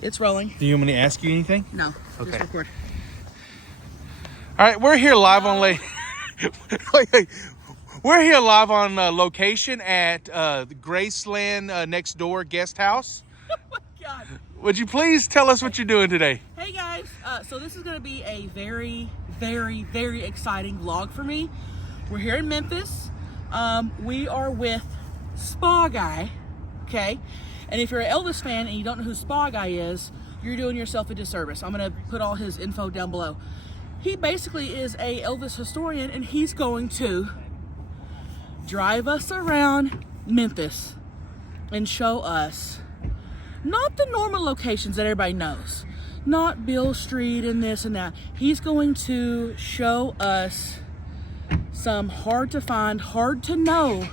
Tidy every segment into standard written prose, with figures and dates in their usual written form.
It's rolling. Do you want me to ask you anything? No. Okay. Just record. All right, we're here live on we're here live on location at the Graceland next door guest house. Oh my God. Would you please tell us what you're doing today? Hey guys, so this is going to be a very, very, very exciting vlog for me. We're here in Memphis. We are with Spa Guy, okay? And if you're an Elvis fan and you don't know who Spa Guy is, you're doing yourself a disservice. I'm going to put all his info down below. He basically is a Elvis historian, and he's going to drive us around Memphis and show us not the normal locations that everybody knows, not Bill Street and this and that. He's going to show us some hard to find, hard to know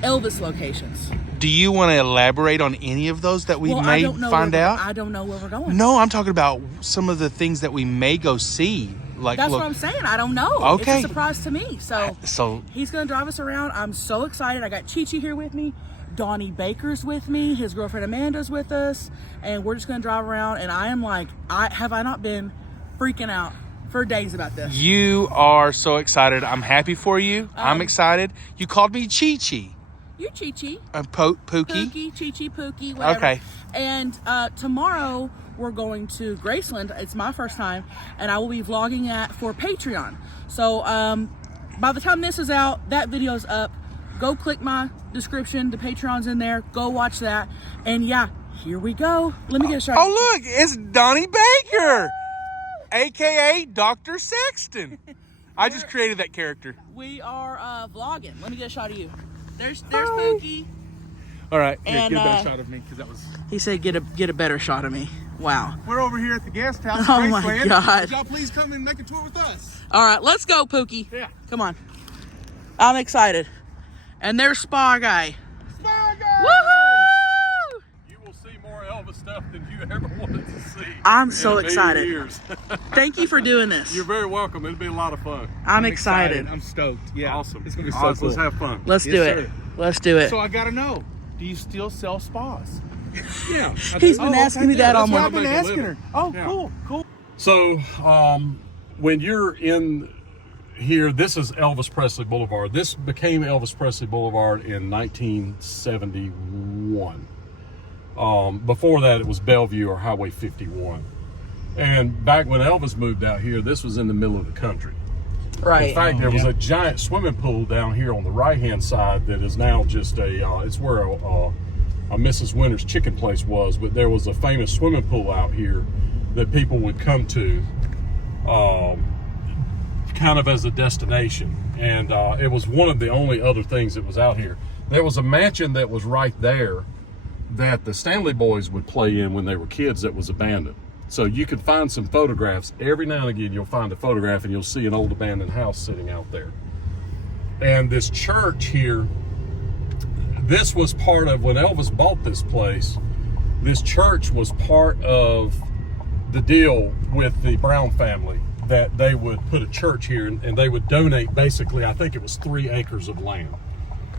Elvis locations. Do you want to elaborate on any of those that we may find out? I don't know where we're going. No, I'm talking about some of the things that we may go see. Like, that's what I'm saying. I don't know. Okay. It's a surprise to me. So he's going to drive us around. I'm so excited. I got Chi-Chi here with me. Donnie Baker's with me. His girlfriend Amanda's with us. And we're just going to drive around. And I am like, have I not been freaking out for days about this? You are so excited. I'm happy for you. I'm excited. You called me Chi-Chi. You Chi-Chi. Pookie. Pookie, Chi-Chi, Pookie, whatever. Okay. And tomorrow we're going to Graceland. It's my first time. And I will be vlogging for Patreon. So by the time this is out, that video's up. Go click my description. The Patreon's in there. Go watch that. And yeah, here we go. Let me get a shot. Oh, look. It's Donnie Baker. A.K.A. Dr. Sexton. I just created that character. We are vlogging. Let me get a shot of you. There's Pookie. All right, here, And, get a better shot of me, because that was... He said get a better shot of me. Wow. We're over here at the guest house. Oh my God. Would y'all please come and make a tour with us? All right, let's go, Pookie. Yeah. Come on. I'm excited. And there's Spa Guy. Spa Guy! Woohoo! You will see more Elvis stuff than you ever wanted to see. I'm so in a million excited. Years. Thank you for doing this. You're very welcome. It'll be a lot of fun. I'm excited. I'm stoked. Yeah. Awesome. It's going to be so Awesome. cool. Let's have fun. Let's Yes, do it. sir. Let's do it. So I got to know, do you still sell spas? Yeah. He's been asking me that all That's what I've morning. been Make a asking her. living. Oh, Yeah. cool. So when you're in here, this is Elvis Presley Boulevard. This became Elvis Presley Boulevard in 1971. Before that, it was Bellevue or Highway 51. And back when Elvis moved out here, this was in the middle of the country. Right. In fact, there was a giant swimming pool down here on the right-hand side that is now just it's where a Mrs. Winter's chicken place was, but there was a famous swimming pool out here that people would come to kind of as a destination. And it was one of the only other things that was out here. There was a mansion that was right there that the Stanley boys would play in when they were kids that was abandoned. So you could find some photographs. Every now and again, you'll find a photograph and you'll see an old abandoned house sitting out there. And this church here, this was part of, when Elvis bought this place, this church was part of the deal with the Brown family, that they would put a church here and they would donate basically, I think it was 3 acres of land.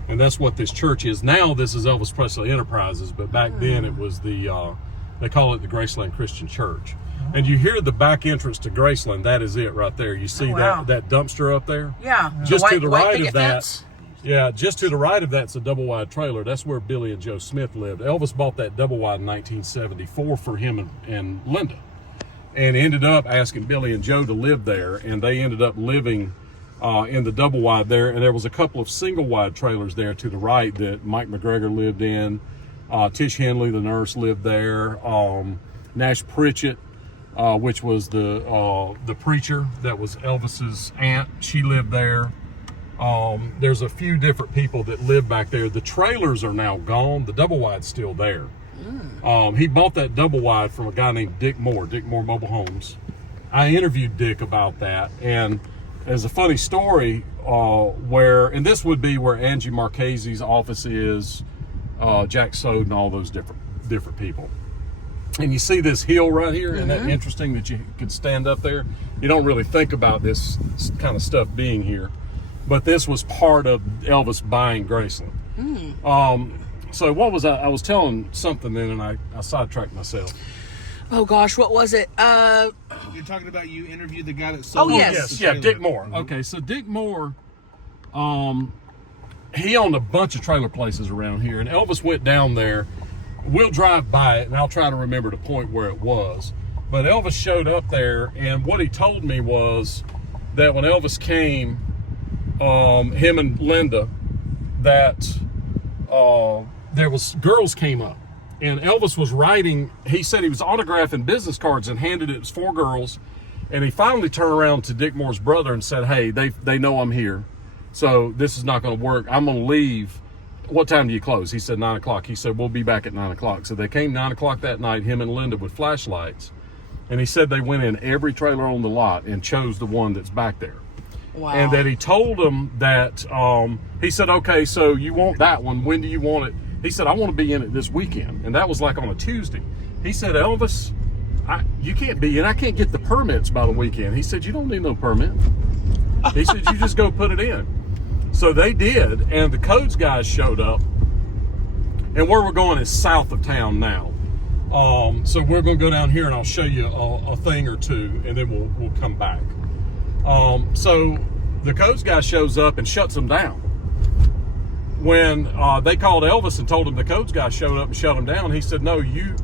And that's what this church is. Now this is Elvis Presley Enterprises, but back then it was the, they call it the Graceland Christian Church. And you hear the back entrance to Graceland, that is it right there. You see that dumpster up there? Yeah. Just to the right picket of that, fence. yeah, just to the right of that's a double wide trailer. That's where Billy and Joe Smith lived. Elvis bought that double wide in 1974 for him and Linda. And ended up asking Billy and Joe to live there, and they ended up living in the double wide there. And there was a couple of single wide trailers there to the right that Mike McGregor lived in. Tish Henley, the nurse, lived there. Nash Pritchett, which was the preacher that was Elvis's aunt, she lived there. There's a few different people that live back there. The trailers are now gone. The double wide's still there. He bought that double wide from a guy named Dick Moore Mobile Homes. I interviewed Dick about that, and there's a funny story and this would be where Angie Marchese's office is, Jack Sode and all those different people. And you see this hill right here, and that interesting that you could stand up there. You don't really think about this kind of stuff being here, but this was part of Elvis buying Graceland. So what was I was telling something then, and I sidetracked myself. Oh gosh, what was it? You're talking about you interviewed the guy that sold. Oh, yes. the Yeah, trailer. Dick Moore. Okay, so Dick Moore, he owned a bunch of trailer places around here, and Elvis went down there. We'll drive by it, and I'll try to remember to point where it was. But Elvis showed up there, and what he told me was that when Elvis came, him and Linda, that there was girls came up, and Elvis was writing. He said he was autographing business cards and handed it to 4 girls, and he finally turned around to Dick Moore's brother and said, "Hey, they know I'm here, so this is not going to work. I'm going to leave. What time do you close?" He said 9 o'clock. He said, "We'll be back at 9 o'clock." So they came 9 o'clock that night, him and Linda with flashlights, and he said they went in every trailer on the lot and chose the one that's back there. Wow. And that he told them that, he said, "Okay, so you want that one. When do you want it?" He said, "I want to be in it this weekend." And that was like on a Tuesday. He said, "Elvis, you can't be in. I can't get the permits by the weekend." He said, "You don't need no permit." He said, "You just go put it in." So they did, and the codes guys showed up. And where we're going is south of town now. So we're going to go down here, and I'll show you a thing or two, and then we'll come back. So the codes guy shows up and shuts them down. When they called Elvis and told him the codes guy showed up and shut him down, he said, "No, you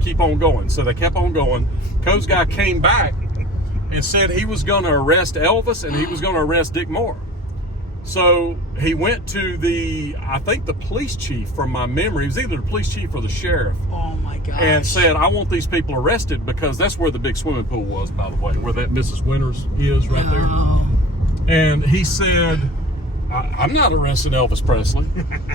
keep on going." So they kept on going. Codes guy came back and said he was going to arrest Elvis and he was going to arrest Dick Moore. So he went to I think the police chief, from my memory. It was either the police chief or the sheriff. Oh my gosh. And said, "I want these people arrested," because that's where the big swimming pool was, by the way, where that Mrs. Winters is right there. Oh. And he said, I'm not arresting Elvis Presley,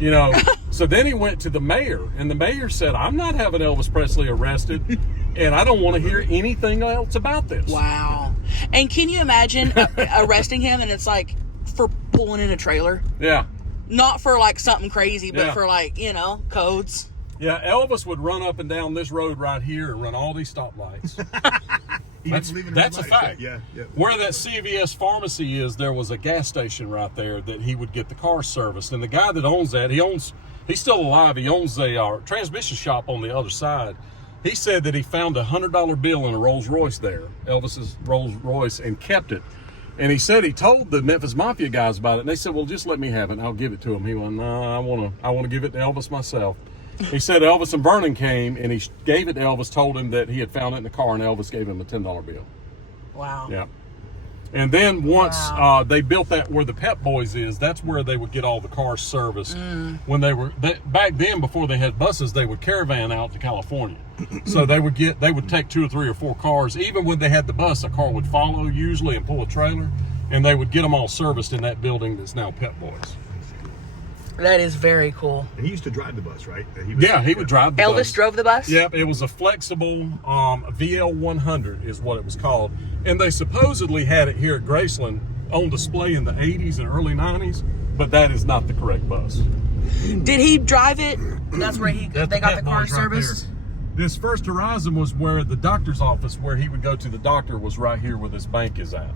you know. So then he went to the mayor, and the mayor said, "I'm not having Elvis Presley arrested, and I don't want to hear anything else about this." Wow. And can you imagine arresting him, and it's like for pulling in a trailer? Yeah. Not for like something crazy, but Yeah. for like, codes. Yeah, Elvis would run up and down this road right here and run all these stoplights. That's a fact. Yeah. Where that CVS pharmacy is, there was a gas station right there that he would get the car serviced. And the guy that owns that, he's still alive. He owns a transmission shop on the other side. He said that he found a $100 bill in a Rolls Royce there, Elvis's Rolls Royce, and kept it. And he said he told the Memphis Mafia guys about it, and they said, "Well, just let me have it, and I'll give it to him." He went, "No, I want to give it to Elvis myself." He said Elvis and Vernon came, and he gave it to Elvis, told him that he had found it in the car, and Elvis gave him a $10 bill. Wow. Yeah. And then once they built that where the Pep Boys is, that's where they would get all the cars serviced. When back then, before they had buses, they would caravan out to California. So they would take 2 or 3 or 4 cars. Even when they had the bus, a car would follow usually and pull a trailer, and they would get them all serviced in that building that's now Pep Boys. That is very cool. And he used to drive the bus, right? He would drive the Elvis bus. drove the bus? Yep, it was a flexible VL100 is what it was called. And they supposedly had it here at Graceland on display in the 80s and early 90s, but that is not the correct bus. Did he drive it? That's where they got the car Pep Boys right serviced? there. This First Horizon was where the doctor's office, where he would go to the doctor, was right here where this bank is at.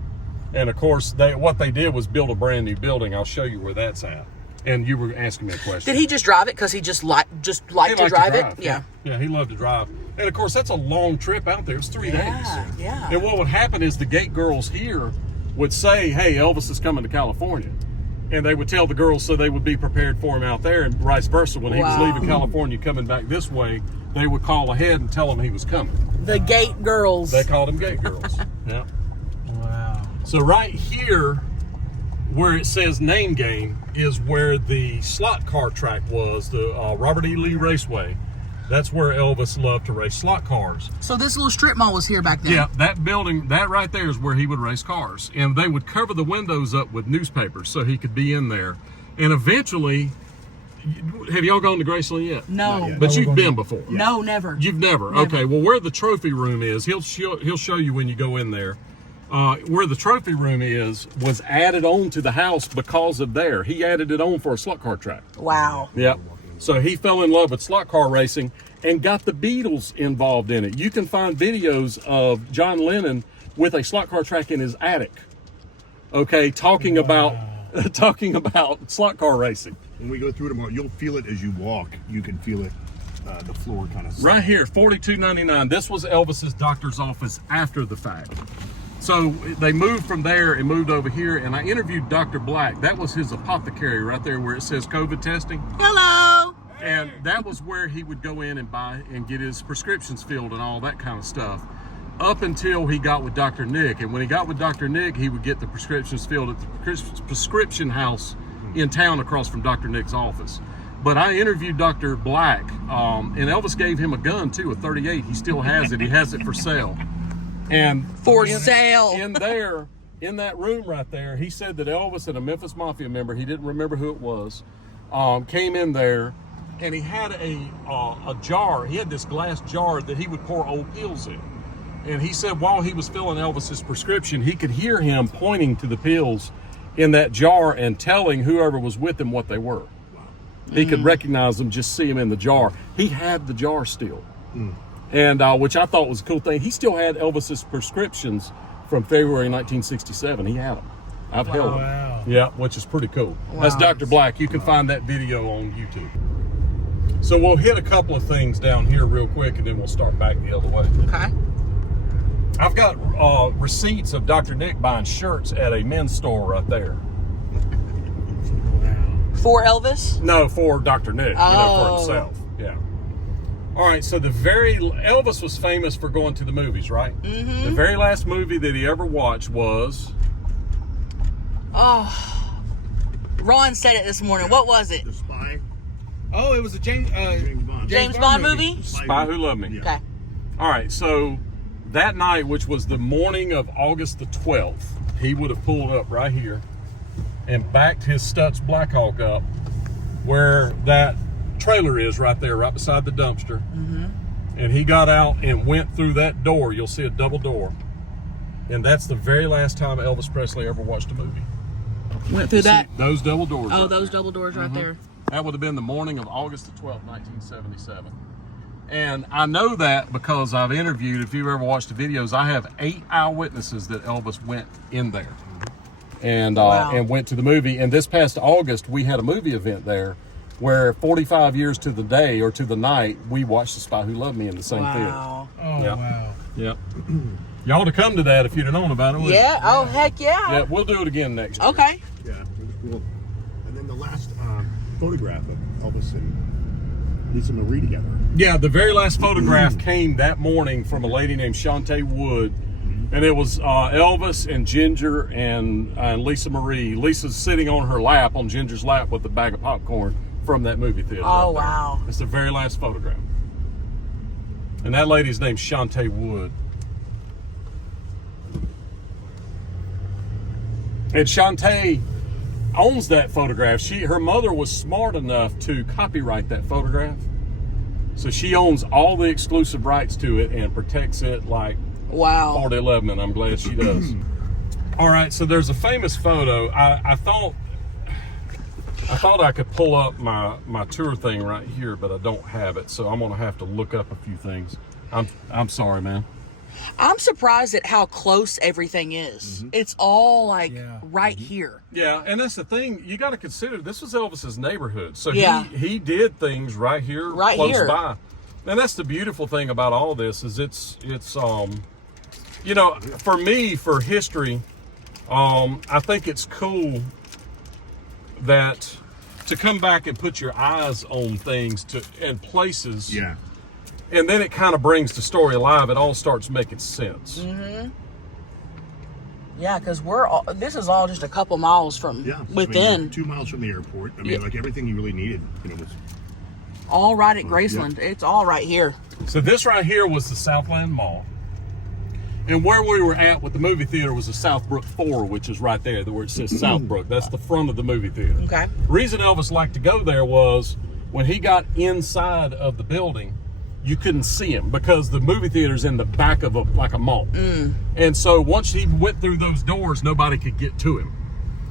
And of course, what they did was build a brand new building. I'll show you where that's at. And you were asking me a question. Did he just drive it because he just liked to drive it? Yeah. Yeah, he loved to drive. And of course, that's a long trip out there. It's 3 days. Yeah. And what would happen is the gate girls here would say, "Hey, Elvis is coming to California." And they would tell the girls so they would be prepared for him out there, and vice versa. When he was leaving California coming back this way, they would call ahead and tell him he was coming. The gate girls. They called them gate girls. Yeah. Wow. So right here, where it says name game, is where the slot car track was, the Robert E. Lee Raceway. That's where Elvis loved to race slot cars. So this little strip mall was here back then? Yeah, that building, that right there is where he would race cars. And they would cover the windows up with newspapers so he could be in there. And eventually, have y'all gone to Graceland yet? No. But you've been before? No, never. You've never? Okay, well, where the trophy room is, he'll show you when you go in there. Where the trophy room was added on to the house because of there. He added it on for a slot car track. Wow. Yep. So he fell in love with slot car racing and got the Beatles involved in it. You can find videos of John Lennon with a slot car track in his attic. Okay, talking about slot car racing. When we go through tomorrow, you'll feel it as you walk. You can feel it the floor kind of. Right here, $42.99. This was Elvis's doctor's office after the fact. So they moved from there and moved over here, and I interviewed Dr. Black. That was his apothecary right there where it says COVID testing. Hello. And that was where he would go in and buy and get his prescriptions filled and all that kind of stuff, up until he got with Dr. Nick. And when he got with Dr. Nick, he would get the prescriptions filled at the prescription house in town across from Dr. Nick's office. But I interviewed Dr. Black, and Elvis gave him a gun too, a 38. He still has it. He has it for sale. And For sale. In there, in that room right there, he said that Elvis and a Memphis Mafia member, he didn't remember who it was, came in there, and he had a jar. He had this glass jar that he would pour old pills in. And he said while he was filling Elvis's prescription, he could hear him pointing to the pills in that jar and telling whoever was with him what they were. He could recognize them, just see them in the jar. He had the jar still. And which I thought was a cool thing. He still had Elvis's prescriptions from February 1967. He had them. I've held them. Wow. Yeah, which is pretty cool. Wow. That's Dr. Black. You can find that video on YouTube. So we'll hit a couple of things down here real quick, and then we'll start back the other way. Okay. I've got receipts of Dr. Nick buying shirts at a men's store right there. For Elvis? No, for Dr. Nick, for Oh. himself. Yeah. All right, so Elvis was famous for going to the movies, right? Mm-hmm. The very last movie that he ever watched was... Oh, Ron said it this morning. What was it? The Spy. Oh, it was a James Bond. James Bond movie? Spy Who Loved Me. Yeah. Okay. All right, so that night, which was the morning of August the 12th, he would have pulled up right here and backed his Stutz Blackhawk up where that trailer is right there, right beside the dumpster. And he got out and went through that door. You'll see a double door. And that's the very last time Elvis Presley ever watched a movie. Went through that. See, those double doors. Oh, right those there. double doors right there. That would have been the morning of August the 12th, 1977. And I know that because I've interviewed, if you've ever watched the videos, I have 8 eyewitnesses that Elvis went in there and Wow. and went to the movie. And this past August, we had a movie event there where 45 years to the day or to the night, we watched The Spy Who Loved Me in the same Wow. Oh, Yep. wow. theater. Yep. You ought to come to that if you'd have known about it. wouldn't you? Yeah. Oh, heck yeah. Yeah, we'll do it again next year. Okay. Yeah, it was cool. And then the last photograph of Elvis and Lisa Marie together. Yeah, the very last photograph came that morning from a lady named Shantae Wood, and it was Elvis and Ginger and Lisa Marie. Lisa's sitting on her lap, on Ginger's lap, with a bag of popcorn from that movie theater. Oh, right there. wow. It's the very last photograph. And that lady's named Shantae Wood. And Shantae owns that photograph. Her mother was smart enough to copyright that photograph. So she owns all the exclusive rights to it and protects it like Wow. 4011, and I'm glad she does. All right, so there's a famous photo. I thought I could pull up my tour thing right here, but I don't have it, so I'm gonna have to look up a few things. I'm sorry, man. I'm surprised at how close everything is. It's all like right here. Yeah, and that's the thing. You got to consider this was Elvis's neighborhood, so Yeah. he did things right here, Right close here. by. And that's the beautiful thing about all this is it's you know, for me, for history, I think it's cool that to come back and put your eyes on things and places. Yeah. And then it kind of brings the story alive. It all starts making sense. Yeah, because this is all just a couple miles from Yeah. within. I mean, 2 miles from the airport. I mean, Yeah. like everything you really needed, you know, was All right at Graceland. It's all right here. So this right here was the Southland Mall. And where we were at with the movie theater was the Southbrook 4, which is right there, where it says Southbrook. That's the front of the movie theater. Okay. Reason Elvis liked to go there was when he got inside of the building, you couldn't see him because the movie theater's in the back of a mall. And so once he went through those doors, nobody could get to him.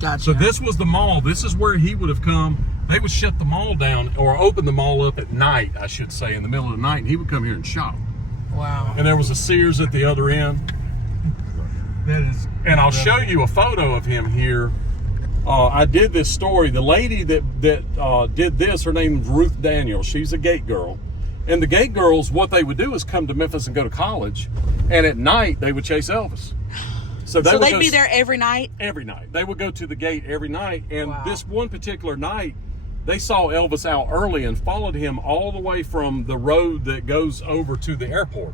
Gotcha. So this was the mall. This is where he would have come. They would shut the mall down or open the mall up at night, I should say, in the middle of the night, and he would come here and shop. Wow. And there was a Sears at the other end. That is. And I'll show you a photo of him here. I did this story. The lady that did this, her name's Ruth Daniels. She's a gate girl. And the gate girls, what they would do is come to Memphis and go to college, and at night they would chase Elvis. So they'd be there every night? Every night. They would go to the gate every night, and Wow. this one particular night, they saw Elvis out early and followed him all the way from the road that goes over to the airport,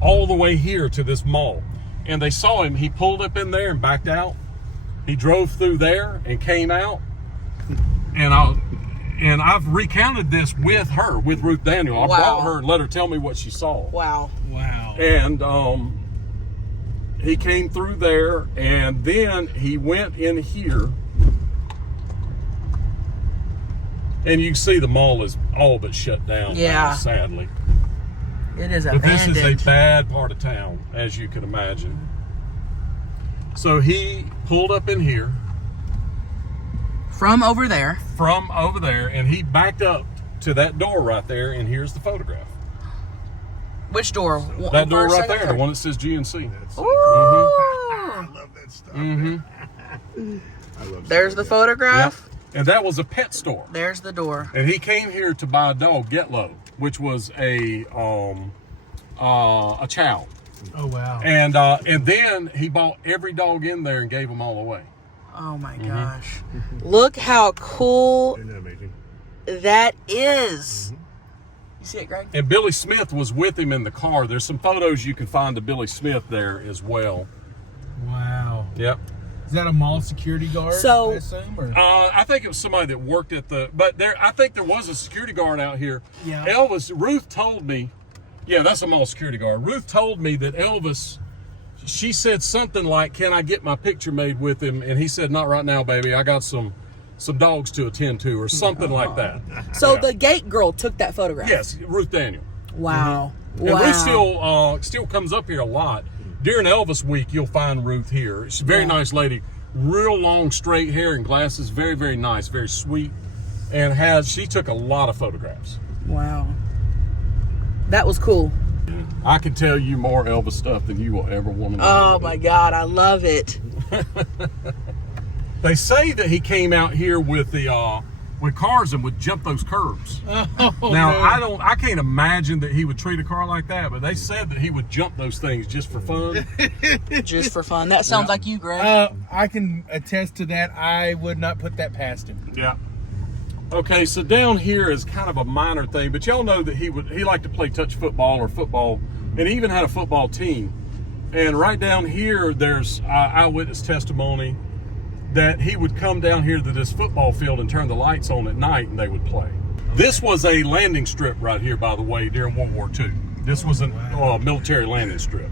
all the way here to this mall. And they saw him. He pulled up in there and backed out. He drove through there and came out. And I've recounted this with her, with Ruth Daniel. I Wow. brought her and let her tell me what she saw. Wow. Wow. And he came through there, and then he went in here. And you can see the mall is all but shut down Yeah. now, sadly. It is But abandoned. this is a bad part of town, as you can imagine. So he pulled up in here From over there. from over there, and he backed up to that door right there, and here's the photograph. Which door? That door First, right second, there, the third? one that says GNC. That's Ooh. I love that stuff. Mm-hmm. I love There's the photograph. And that was a pet store. There's the door. And he came here to buy a dog, Get Low, which was a chow. Oh wow. And then he bought every dog in there and gave them all away. Oh my gosh. Look how cool Isn't that amazing? that is. You see it, Greg? And Billy Smith was with him in the car. There's some photos you can find of Billy Smith there as well. Wow. Yep. Is that a mall security guard? So- I assume, or? I think it was somebody that worked at I think there was a security guard out here. Yeah. Ruth told me, yeah, that's a mall security guard. Ruth told me that Elvis, she said something like, can I get my picture made with him? And he said, not right now, baby. I got some dogs to attend to, or something like that. So the gate girl took that photograph. Yes, Ruth Daniel. Wow. And Wow. Ruth still comes up here a lot. During Elvis week, you'll find Ruth here. She's a very nice lady. Real long, straight hair and glasses. Very, very nice. Very sweet. And she took a lot of photographs. Wow. That was cool. I can tell you more Elvis stuff than you will ever want to know. Oh my God, I love it. They say that he came out here with cars and would jump those curbs. Oh, Now, man. I can't imagine that he would treat a car like that, but they said that he would jump those things just for fun. Just for fun. That sounds like you, Greg. I can attest to that. I would not put that past him. Yeah. Okay, so down here is kind of a minor thing, but y'all know that he liked to play touch football or football, and he even had a football team. And right down here, there's eyewitness testimony that he would come down here to this football field and turn the lights on at night, and they would play. This was a landing strip right here, by the way, during World War II. This was a military landing strip.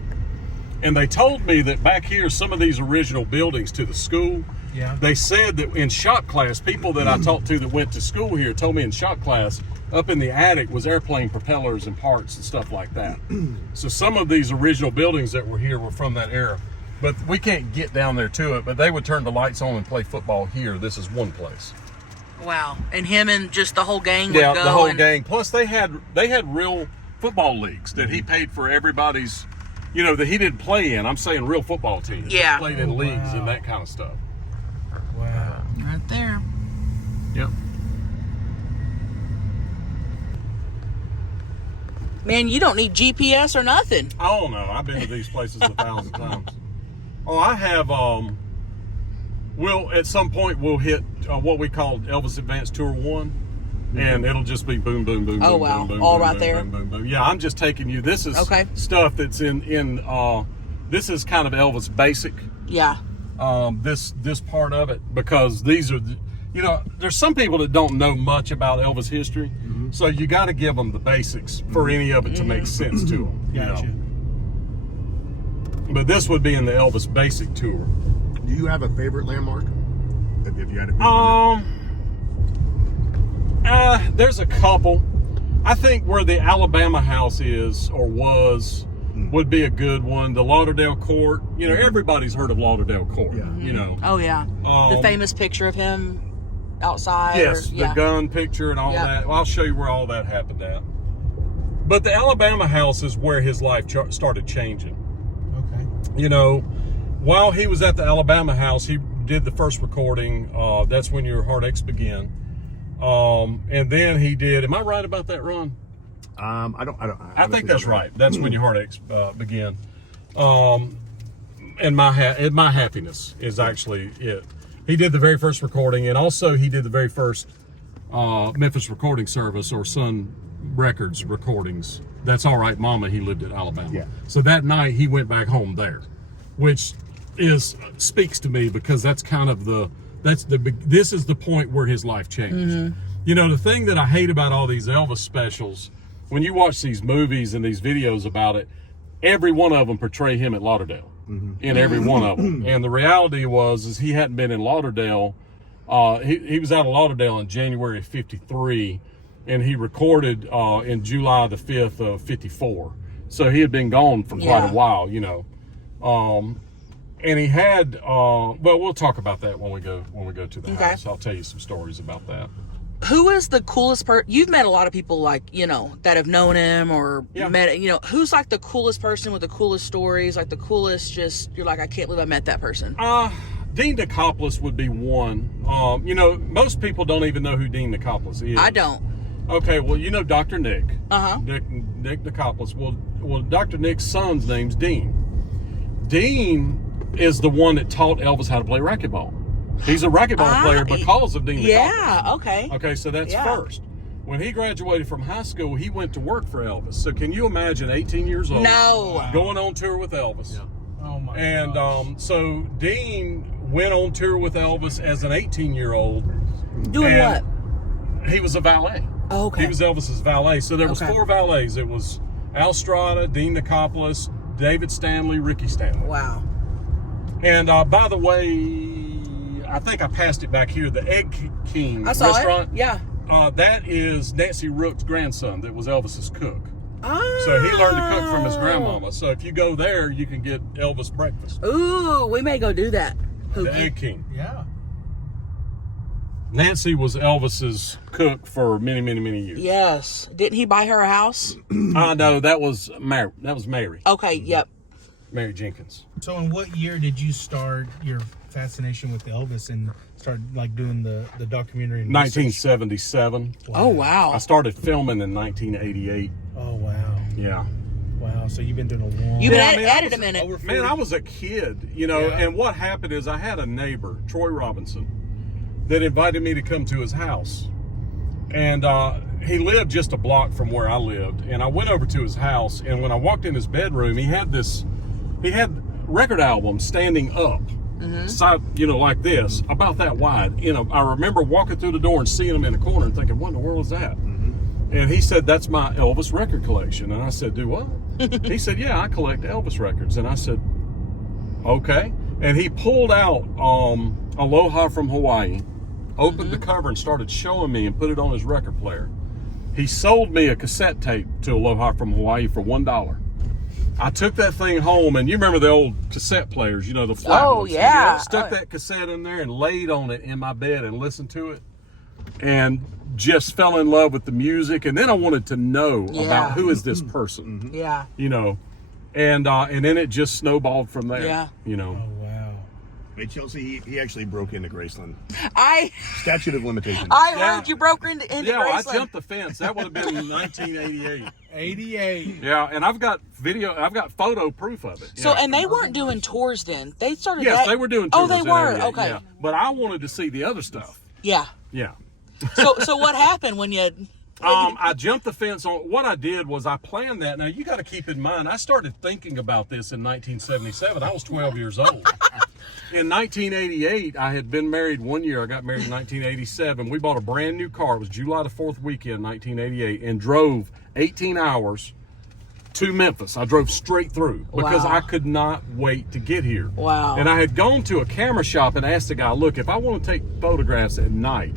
And they told me that back here, some of these original buildings to the school, Yeah. they said that in shop class, people that I talked to that went to school here told me in shop class, up in the attic was airplane propellers and parts and stuff like that. So some of these original buildings that were here were from that era. But we can't get down there to it, but they would turn the lights on and play football here. This is one place. Wow. And him and just the whole gang would Yeah, go. the whole and- gang. Plus they had real football leagues that he paid for everybody's, that he didn't play in. I'm saying real football teams. Yeah. He played in leagues and that kind of stuff. Wow. Right there. Yep. Man, you don't need GPS or nothing. I don't know. I've been to these places 1,000 times. Oh, I have. At some point we'll hit what we call Elvis Advanced Tour 1, and it'll just be boom, boom, boom, Oh, boom, wow. boom, boom, All boom, right boom, there. boom, boom, boom. Yeah, I'm just taking you. This is Okay. stuff that's in. This is kind of Elvis basic. Yeah. This part of it, because these are, there's some people that don't know much about Elvis history, so you got to give them the basics for any of it to make sense to them. Gotcha. But this would be in the Elvis basic tour. Do you have a favorite landmark? If you had to pick one? There's a couple. I think where the Alabama house is or was would be a good one. The Lauderdale Court. Everybody's heard of Lauderdale Court. Yeah. Oh, yeah. The famous picture of him outside. Yes, or, yeah. the gun picture and all Yeah. that. Well, I'll show you where all that happened at. But the Alabama house is where his life started changing. Okay. While he was at the Alabama house, he did the first recording. That's When Your Heart Aches Begin. And then he did, am I right about that, Ron? I think that's right. That's when your heartaches begin. And my happiness is actually it. He did the very first recording, and also he did the very first Memphis recording service or Sun Records recordings. That's All Right Mama. He lived in Alabama. Yeah. So that night he went back home there, which speaks to me because that's kind of this is the point where his life changed. Mm-hmm. You know, the thing that I hate about all these Elvis specials, when you watch these movies and these videos about it, every one of them portray him at Lauderdale. In every one of them. And the reality is he hadn't been in Lauderdale. He was out of Lauderdale in January of 53, and he recorded in July the 5th of 54. So he had been gone for quite a while, you know. And he had well, we'll talk about that when we go to the house. I'll tell you some stories about that. Who is the coolest person? You've met a lot of people, like, you know, that have known him or met, you know, who's like the coolest person with the coolest stories, like the coolest, just, you're like, I can't believe I met that person. Dean Nicopolis would be one. You know, most people don't even know who Dean Nicopolis is. I don't. Okay, well, you know Dr. Nick. Uh-huh. Nick Nicopolis. Well, Dr. Nick's son's name's Dean. Dean is the one that taught Elvis how to play racquetball. He's a racquetball player because of Dean Nicopolis. Yeah, okay. Okay, so that's first. When he graduated from high school, he went to work for Elvis. So can you imagine 18 years old? No. Going on tour with Elvis. Yeah. Oh my And gosh. so Dean went on tour with Elvis as an 18-year-old. Doing what? He was a valet. Oh, okay. He was Elvis's valet. So there was Okay. 4 valets. It was Al Strada, Dean Nicopolis, David Stanley, Ricky Stanley. Wow. And by the way, I think I passed it back here. The Egg King I saw restaurant. it. Yeah. That is Nancy Rook's grandson that was Elvis's cook. Oh. So he learned to cook from his grandmama. So if you go there, you can get Elvis breakfast. Ooh, we may go do that. The Egg King. Yeah. Nancy was Elvis's cook for many, many, many years. Yes. Didn't he buy her a house? No, that was Mary. That was Mary. Okay, yep. Mary Jenkins. So in what year did you start your fascination with Elvis and start like doing the documentary? And 1977. Oh, wow. I started filming in 1988. Oh wow. Yeah. Wow. So you've been doing a long. You've been Yeah, I mean, at I it a minute. over 40. Man, I was a kid, you know, Yeah. and what happened is I had a neighbor, Troy Robinson, that invited me to come to his house. And he lived just a block from where I lived. And I went over to his house, and when I walked in his bedroom, he had record albums standing up, side, you know, like this, about that wide. You know, I remember walking through the door and seeing them in the corner and thinking, what in the world is that? And he said, that's my Elvis record collection. And I said, do what? He said, yeah, I collect Elvis records. And I said, okay. And he pulled out Aloha from Hawaii, opened the cover and started showing me and put it on his record player. He sold me a cassette tape to Aloha from Hawaii for $1. I took that thing home, and you remember the old cassette players, you know, the flat Oh, ones. yeah. Stuck that cassette in there and laid on it in my bed and listened to it, and just fell in love with the music. And then I wanted to know about who is this person, Yeah. you know, and then it just snowballed from there. Yeah. You know. Oh wow. Hey, Chelsea, he actually broke into Graceland. I Statute of limitations. heard you broke into Yeah, well, I Graceland. jumped the fence. That would have been in 1988. 88. Yeah, and I've got photo proof of it. So, Yeah. and they weren't doing tours then. They started Yes, that. they were doing Oh, tours. they in were. 88, Okay. yeah. But I wanted to see the other stuff. Yeah. Yeah. So what happened when you? I jumped the fence on. What I did was I planned that. Now you got to keep in mind, I started thinking about this in 1977. I was 12 years old. In 1988, I had been married 1 year. I got married in 1987. We bought a brand new car. It was July the 4th weekend, 1988, and drove 18 hours to Memphis. I drove straight through because Wow. I could not wait to get here. Wow. And I had gone to a camera shop and asked the guy, look, if I want to take photographs at night,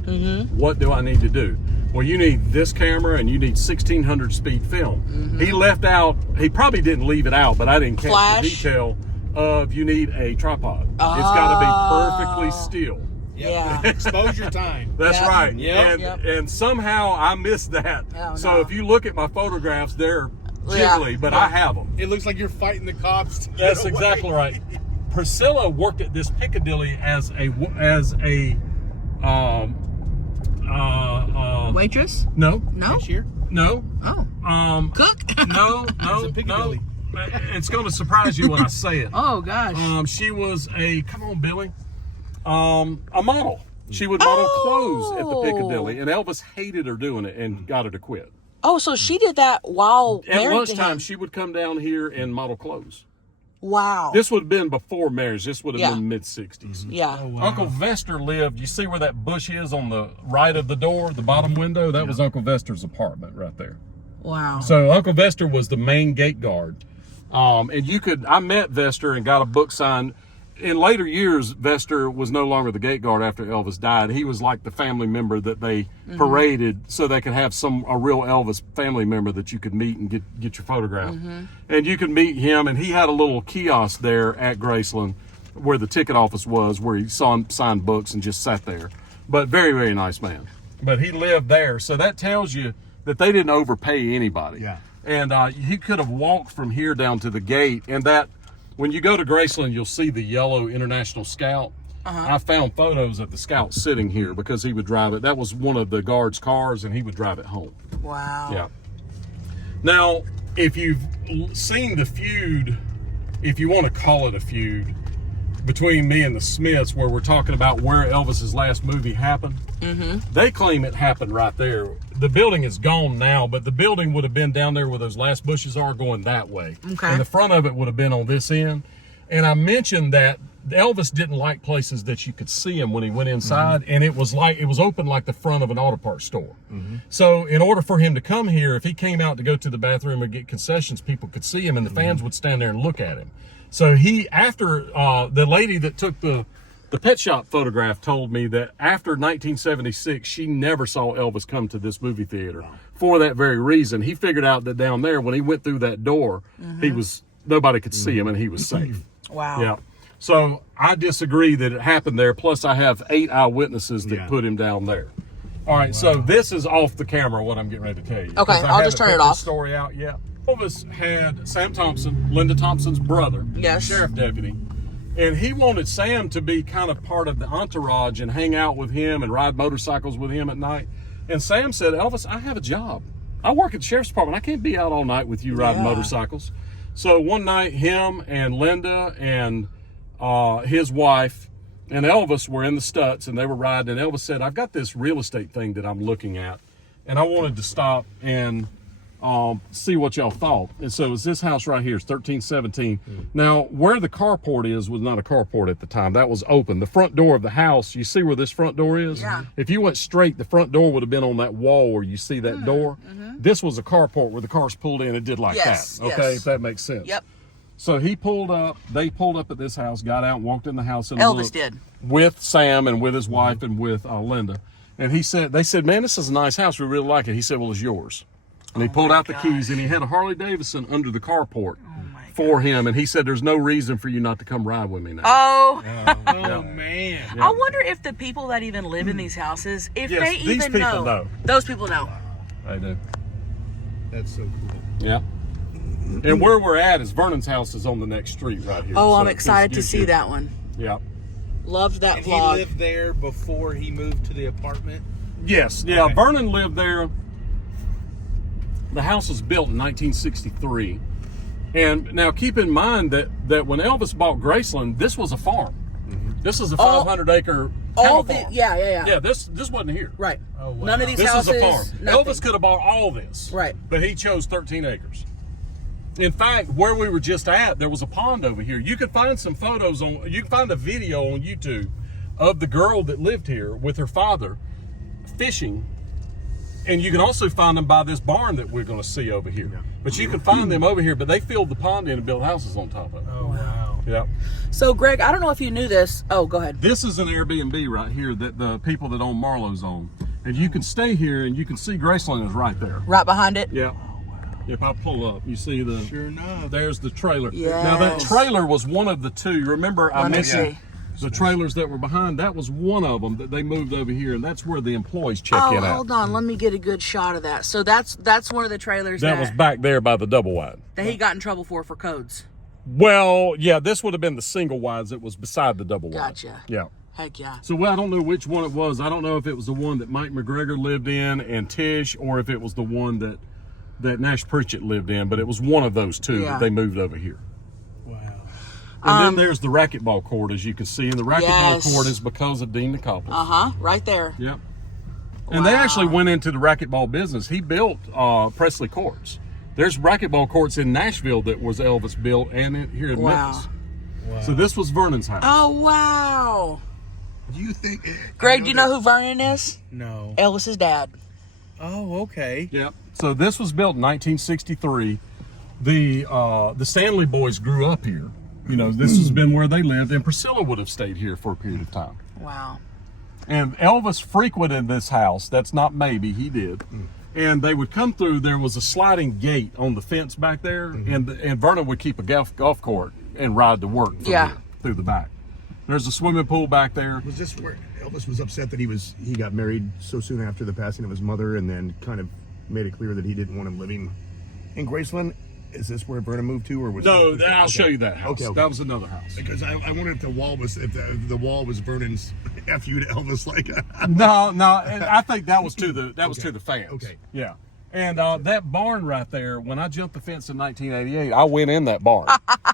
what do I need to do? Well, you need this camera and you need 1600 speed film. He left out, he probably didn't leave it out, but I didn't catch Flash? the detail of you need a trapod. It's got to be perfectly still. Yeah. Exposure time. That's Yep. right. Yep. And somehow I missed that. Oh, so no. if you look at my photographs, they're Yeah. jiggly, but I have them. It looks like you're fighting the cops. To get That's away. exactly right. Priscilla worked at this Piccadilly as a Waitress? no, No. Cashier? no. Oh. Cook? No. Piccadilly. It's going to surprise you when I say it. Oh gosh. She was come on, Billy, a model. She would model clothes at the Piccadilly, and Elvis hated her doing it and got her to quit. Oh, so she did that while At married to lunchtime, him. she would come down here and model clothes. Wow. This would have been before marriage. This would have Yeah. been mid-60s. Yeah. Oh, wow. Uncle Vester lived, you see where that bush is on the right of the door, the bottom window? That was Uncle Vester's apartment right there. Wow. So Uncle Vester was the main gate guard. And I met Vester and got a book signed. In later years, Vester was no longer the gate guard after Elvis died. He was like the family member that they paraded so they could have a real Elvis family member that you could meet and get your photograph. And you could meet him, and he had a little kiosk there at Graceland where the ticket office was, where he signed books and just sat there. But very, very nice man. But he lived there, so that tells you that they didn't overpay anybody. Yeah. And he could have walked from here down to the gate, and that, when you go to Graceland, you'll see the yellow International Scout. I found photos of the Scout sitting here because he would drive it. That was one of the guards' cars, and he would drive it home. Wow. Yeah. Now, if you've seen the feud, if you want to call it a feud, between me and the Smiths, where we're talking about where Elvis's last movie happened, they claim it happened right there. The building is gone now, but the building would have been down there where those last bushes are, going that way. Okay. And the front of it would have been on this end. And I mentioned that Elvis didn't like places that you could see him when he went inside, and it was open like the front of an auto parts store. So in order for him to come here, if he came out to go to the bathroom or get concessions, people could see him, and the fans would stand there and look at him. So after the lady that took the pet shop photograph told me that after 1976, she never saw Elvis come to this movie theater for that very reason. He figured out that down there, when he went through that door, nobody could see him, and he was safe. Wow. Yeah. So I disagree that it happened there. Plus, I have 8 eyewitnesses that put him down there. All right. So this is off the camera, what I'm getting ready to tell you. Okay, I'll just turn it off. Story out yet. Elvis had Sam Thompson, Linda Thompson's brother, Yes. sheriff deputy, and he wanted Sam to be kind of part of the entourage and hang out with him and ride motorcycles with him at night. And Sam said, Elvis, I have a job. I work at the sheriff's department. I can't be out all night with you riding motorcycles. So one night, him and Linda and his wife and Elvis were in the Stutz, and they were riding, and Elvis said, I've got this real estate thing that I'm looking at, and I wanted to stop and see what y'all thought. And so it's this house right here. It's 1317. Now, where the carport is was not a carport at the time. That was open. The front door of the house, you see where this front door is? Yeah. If you went straight, the front door would have been on that wall where you see that door. This was a carport where the cars pulled in and did like Yes, that. Okay, yes. if that makes sense. Yep. So they pulled up at this house, got out, walked in the house. And Elvis looked did. with Sam and with his wife and with Linda. And they said, man, this is a nice house. We really like it. He said, well, it's yours. And he pulled out the keys, and he had a Harley Davidson under the carport for him. And he said, there's no reason for you not to come ride with me now. Oh. Oh, man. I wonder if the people that even live in these houses, if Yes, they these even people know. Those people know. They do. That's so cool. Yeah. And where we're at is Vernon's house is on the next street right here. Oh, So I'm it's excited to YouTube. see that one. Yeah. Loved that And he vlog. lived there before he moved to the apartment? Yes. Yeah. Okay. Vernon lived there. The house was built in 1963. And now keep in mind that when Elvis bought Graceland, this was a farm. This is a 500-acre all farm. yeah. This wasn't here. Right. Oh, wow. None of these This houses. is a farm. nothing. Elvis could have bought all this. Right. But he chose 13 acres. In fact, where we were just at, there was a pond over here. You could find some photos you can find a video on YouTube of the girl that lived here with her father fishing. And you can also find them by this barn that we're going to see over here. But you can find them over here, but they filled the pond in and built houses on top of it. Oh, wow. Yeah. So, Greg, I don't know if you knew this. Oh, go ahead. This is an Airbnb right here that the people that own Marlowe's own. And you can stay here and you can see Graceland is right there. Right behind it. Yeah. If I pull up, you see the... Sure enough. There's the trailer. Yes. Now that trailer was one of the two. Remember I Let me mentioned see. the trailers that were behind? That was one of them that they moved over here, and that's where the employees check Oh, in at. hold on. Let me get a good shot of that. So that's one of the trailers That was back there by the double wide. that he got in trouble for codes. Well, yeah, this would have been the single wides that was beside the double wide. Gotcha. Yeah. Heck yeah. So I don't know which one it was. I don't know if it was the one that Mike McGregor lived in and Tish, or if it was the one that that Nash Pritchett lived in, but it was one of those two Yeah. that they moved over here. Wow. And then there's the racquetball court, as you can see, and the racquetball Yes. court is because of Dean Nicopoulos. Right there. Yep. And they actually went into the racquetball business. He built Presley courts. There's racquetball courts in Nashville that was Elvis built, and here in Memphis. Wow. So this was Vernon's house. Oh, wow. Do you think? Greg, do you know who Vernon is? No. Elvis's dad. Oh, okay. Yep. So this was built in 1963. The Stanley boys grew up here. You know, this has been where they lived, and Priscilla would have stayed here for a period of time. Wow. And Elvis frequented this house. That's not maybe, he did. And they would come through. There was a sliding gate on the fence back there, and Vernon would keep a golf cart and ride to work from here, through the back. There's a swimming pool back there. Was this where Elvis was upset that he got married so soon after the passing of his mother, and then kind of made it clear that he didn't want him living in Graceland? Is this where Vernon moved to, or was No, it, I'll show you that house. Okay. That was another house. Because I wondered if the wall was Vernon's F you to Elvis, like. No, and I think that was to the fans. Okay. Yeah. And that barn right there, when I jumped the fence in 1988, I went in that barn.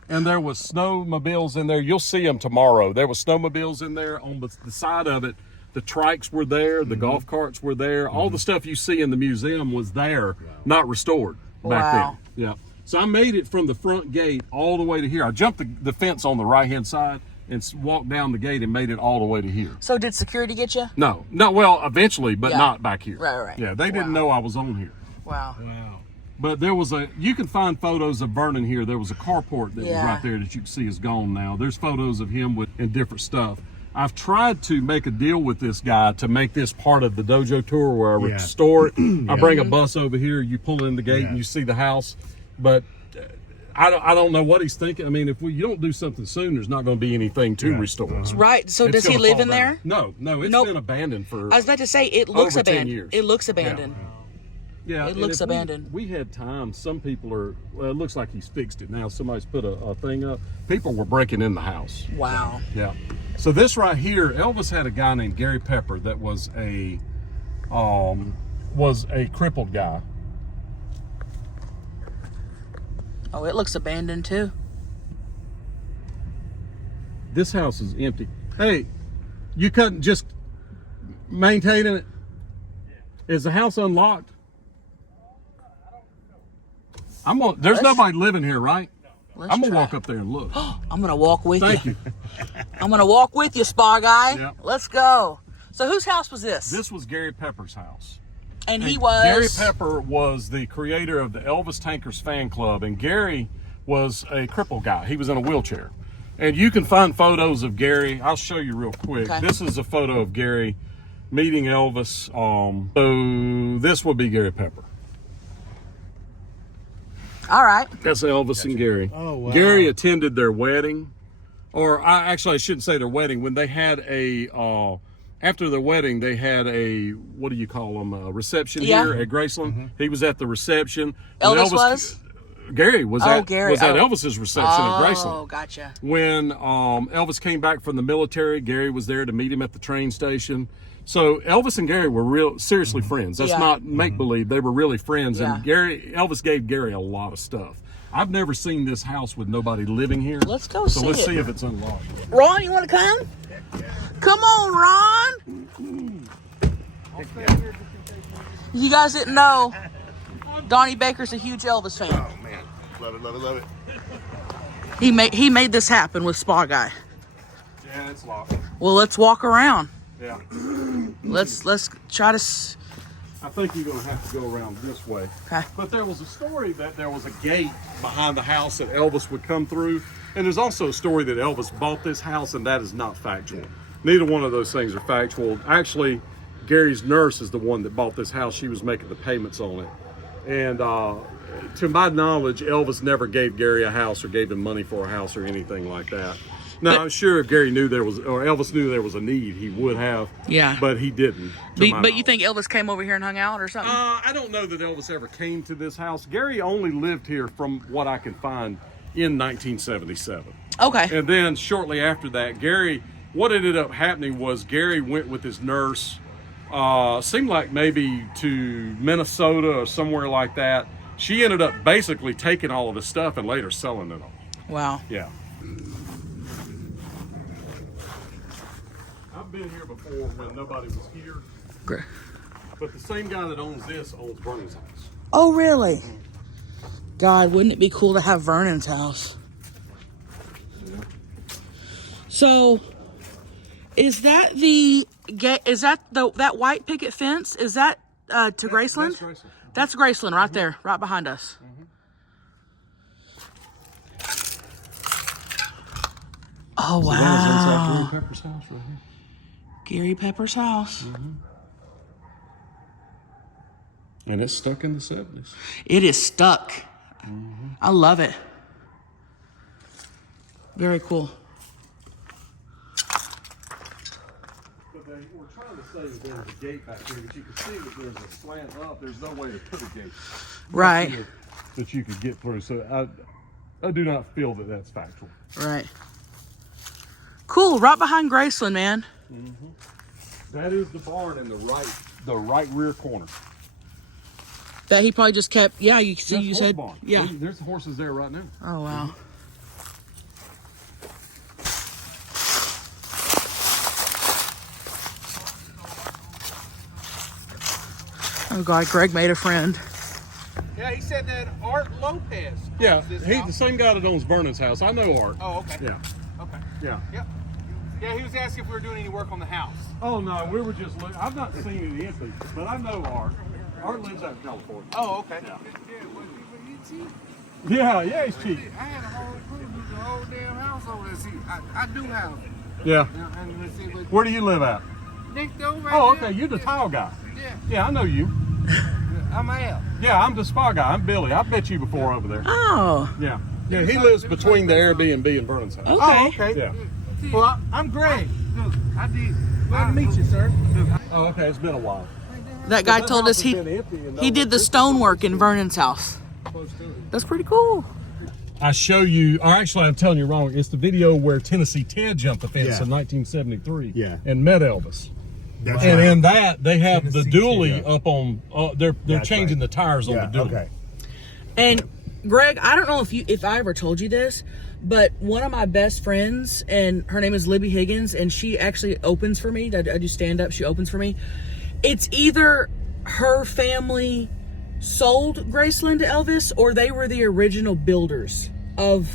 And there was snowmobiles in there. You'll see them tomorrow. There was snowmobiles in there on the side of it. The trikes were there. The golf carts were there. All the stuff you see in the museum was there, not restored back then. Yeah. So I made it from the front gate all the way to here. I jumped the fence on the right-hand side and walked down the gate and made it all the way to here. So did security get you? No, well, eventually, but not back here. Right. Yeah, they didn't know I was on here. Wow. Wow. But you can find photos of Vernon here. There was a carport that was right there that you can see is gone now. There's photos of him and different stuff. I've tried to make a deal with this guy to make this part of the dojo tour where I restore it. I bring a bus over here, you pull in the gate and you see the house. But I don't know what he's thinking. I mean, if you don't do something soon, there's not going to be anything to restore. Right. So does he gonna live fall in down. there? No, it's been abandoned for I was about to say, it looks over 10 abandoned. years. It looks abandoned. Yeah, It and looks if abandoned. We had time. Some people are. Well, it looks like he's fixed it now. Somebody's put a thing up. People were breaking in the house. Wow. Yeah. So this right here, Elvis had a guy named Gary Pepper that was a crippled guy. Oh, it looks abandoned too. This house is empty. Hey, you couldn't just maintain it? Is the house unlocked? There's nobody living here, right? I'm gonna walk up there and look. I'm gonna walk with Thank you. you. I'm gonna walk with you, spa guy. Yep. Let's go. So whose house was this? This was Gary Pepper's house. And he And was Gary Pepper was the creator of the Elvis Tankers fan club, and Gary was a crippled guy. He was in a wheelchair. And you can find photos of Gary. I'll show you real quick. Okay. This is a photo of Gary meeting Elvis. So this would be Gary Pepper. All right. That's Elvis and Gary. Oh, wow. Gary attended their wedding, or I shouldn't say their wedding. When they had after their wedding, they had a, what do you call them, a reception here at Graceland. He was at the reception. When Elvis was? Gary was Gary. at Elvis's reception at Graceland. Oh, gotcha. When Elvis came back from the military, Gary was there to meet him at the train station. So Elvis and Gary were seriously friends. That's not make-believe. They were really friends. Yeah. And Elvis gave Gary a lot of stuff. I've never seen this house with nobody living here. Let's go So see let's it. see if it's unlocked. Ron, you want to come? Come on, Ron. You guys didn't know, Donnie Baker's a huge Elvis fan. Oh man, love it, love it, love it. He made this happen with Spa Guy. Yeah, it's locked. Well, let's walk around. Yeah. Let's try to. I think you're going to have to go around this way. Okay. But there was a story that there was a gate behind the house that Elvis would come through. And there's also a story that Elvis bought this house, and that is not factual. Neither one of those things are factual. Actually, Gary's nurse is the one that bought this house. She was making the payments on it. And to my knowledge, Elvis never gave Gary a house or gave him money for a house or anything like that. Now, I'm sure if Gary knew or Elvis knew there was a need, he would have. Yeah. But he didn't. But you think Elvis came over here and hung out or something? I don't know that Elvis ever came to this house. Gary only lived here, from what I can find, in 1977. Okay. And then shortly after that, what ended up happening was Gary went with his nurse, seemed like maybe to Minnesota or somewhere like that, She ended up basically taking all of his stuff and later selling it all. Wow. Yeah. I've been here before when nobody was here. Great. But the same guy that owns this owns Vernon's house. Oh, really? God, wouldn't it be cool to have Vernon's house? So, is that that white picket fence? Is that to Graceland? That's Graceland. That's Graceland right there, right behind us. Oh, So that is inside wow. Gary Pepper's house right here. Gary Pepper's house. And it's stuck in the 70s. It is stuck. I love it. Very cool. But they were trying to say that there was a gate back here, but you can see that there's a slant up. There's no way to put a gate Right. here that you could get through. So I do not feel that that's factual. Right. Cool. Right behind Graceland, man. That is the barn in the right rear corner. That he probably just kept. Yeah, you see. That's You horse said. barn. Yeah. There's horses there right now. Oh wow. Oh God, Greg made a friend. Yeah, he said that Art Lopez. Yeah, he's the same guy that owns Vernon's house. I know Art. Oh, okay. Yeah. Okay. Yeah. Yep. Yeah, he was asking if we were doing any work on the house. Oh no, we were just looking. I've not seen it empty, but I know Art. Art lives out in California. Oh, okay. Yeah, he's cheap. I had a whole crew do the whole damn house over there. See, I do have it. Yeah. And let's see what Where do you live at? next over. Oh, okay. You're the tile guy. Yeah, Yeah, I know you. I'm out. Yeah, I'm the spa guy. I'm Billy. I've met you before over there. Oh. Yeah. Yeah, he lives between the Airbnb and Vernon's house. Okay. Oh, okay. Yeah. See, Well, I'm Greg. look, I did. Glad to meet you, sir. Oh, okay. It's been a while. That guy told us That house has been empty and he did the stonework in Vernon's house. That's pretty cool. I show you, or actually I'm telling you wrong, it's the video where Tennessee Ted jumped the fence Yeah. in 1973 Yeah. and met Elvis. That's And right. in that, they have the Tennessee dually Ted. up on, they're That's changing right. the tires Yeah, on the dually. okay. And Greg, I don't know if I ever told you this, but one of my best friends, and her name is Libby Higgins, and she actually opens for me. I do stand up. She opens for me. It's either her family sold Graceland to Elvis, or they were the original builders of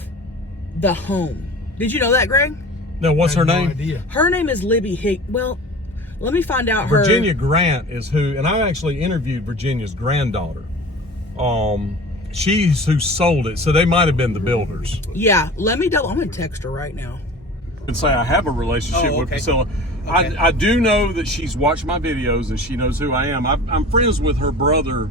the home. Did you know that, Greg? Now, what's I her had name? No idea. Her name is Libby Higgins. Well, let me find out her. Virginia Grant is who, and I actually interviewed Virginia's granddaughter. She's who sold it, so they might have been the builders. Yeah, let me double. I'm gonna text her right now. And say I have a relationship Oh, with okay. Priscilla. Okay. I do know that she's watched my videos and she knows who I am. I'm friends with her brother,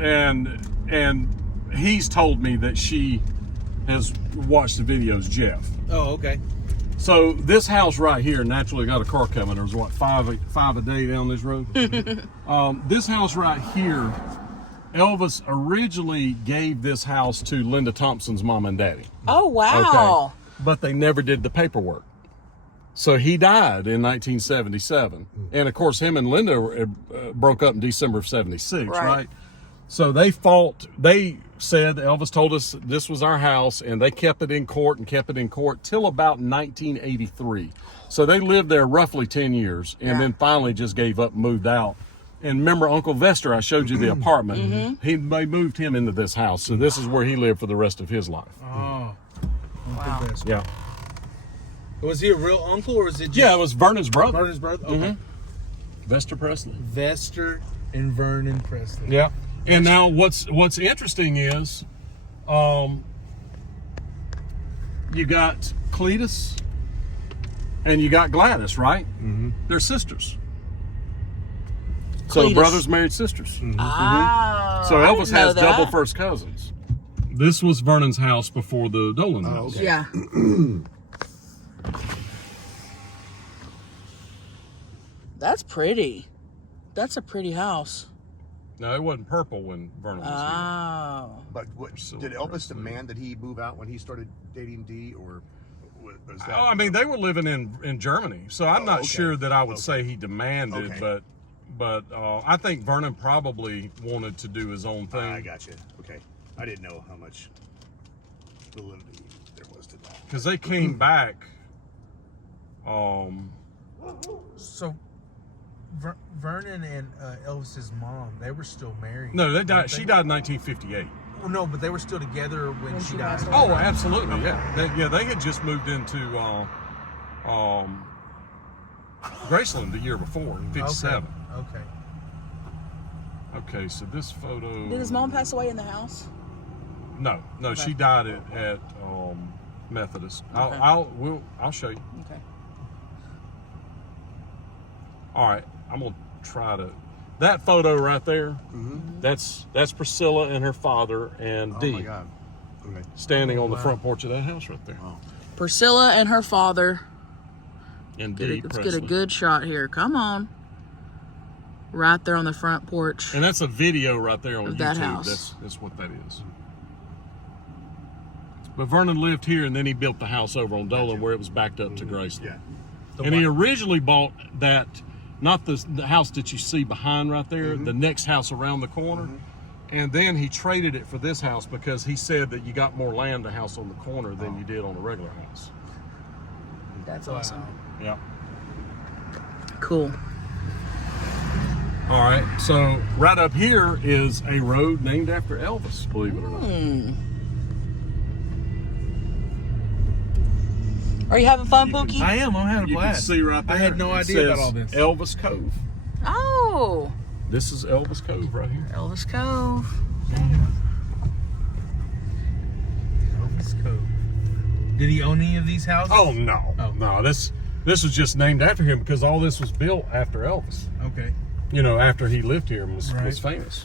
and he's told me that she has watched the videos, Jeff. Oh, okay. So this house right here naturally got a car coming. There's what five a day down this road. This house right here, Elvis originally gave this house to Linda Thompson's mom and daddy. Oh wow. But they never did the paperwork. So he died in 1977. And of course, him and Linda broke up in December of 76, right? So they said, Elvis told us this was our house, and they kept it in court till about 1983. So they lived there roughly 10 years and then finally just gave up and moved out. And remember Uncle Vester, I showed you the apartment. They moved him into this house. So this is where he lived for the rest of his life. Oh. Wow. Yeah. Was he a real uncle or was it just Yeah, it was Vernon's brother. Vernon's brother? Okay. Vester Presley. Vester and Vernon Presley. Yeah. And now what's interesting is you got Cletus and you got Gladys, right? Mm-hmm. They're sisters. So Cletus. brothers married sisters. Ah, So I Elvis didn't know has that. double first cousins. This was Vernon's house before the Dolan house. okay. Yeah. That's pretty. That's a pretty house. No, it wasn't purple when Vernon was Oh. But what, did Elvis demand that he move out when he started dating Dee, or was that? here. Oh, I mean, they were living in Germany, so I'm not okay. sure that I would Okay. say he demanded, Okay. but But I think Vernon probably wanted to do his own thing. I got you. Okay. I didn't know how much validity there was to that. Because they came back. So Vernon and Elvis's mom, they were still married. No, they died. She died in 1958. Oh, no, but they were still together when she died. Oh, absolutely, yeah. They had just moved into Graceland the year before, in 57. Okay. Okay, so this photo. Did his mom pass away in the house? No, she died at Methodist. Okay. I'll show you. Okay. All right, I'm gonna try to. That photo right there, that's Priscilla and her father and Dee. Oh my God. Okay. Standing on the front porch of that house right there. Priscilla and her father. And Dee Let's Presley. get a good shot here. Come on. Right there on the front porch. And that's a video right there on Of YouTube. that house. That's what that is. But Vernon lived here, and then he built the house over on Dolan where it was backed up to Graceland. Yeah. And he originally bought that, not the house that you see behind right there, the next house around the corner. And then he traded it for this house because he said that you got more land to house on the corner than you did on a regular house. That's awesome. Yeah. Cool. All right, so right up here is a road named after Elvis, believe it or not. Are you having fun, Pookie? I am. I'm having a You can blast. see right there. I had no it idea about says all this. Elvis Cove. Oh, This is Elvis Cove right here. Elvis Cove. Elvis Cove. Did he own any of these houses? Oh no, no. This was just named after him because all this was built after Elvis. Okay. You know, after he lived here and was Right. famous.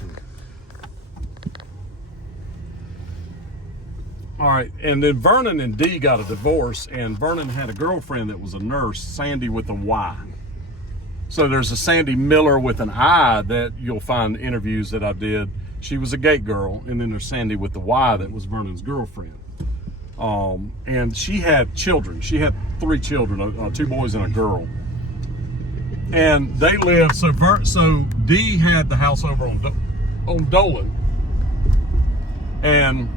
All right, and then Vernon and Dee got a divorce, and Vernon had a girlfriend that was a nurse, Sandy with a Y. So there's a Sandy Miller with an I that you'll find interviews that I did. She was a gate girl, and then there's Sandy with the Y that was Vernon's girlfriend. And she had children. She had 3 children, 2 boys and a girl. And they lived, so Dee had the house over on Dolan. And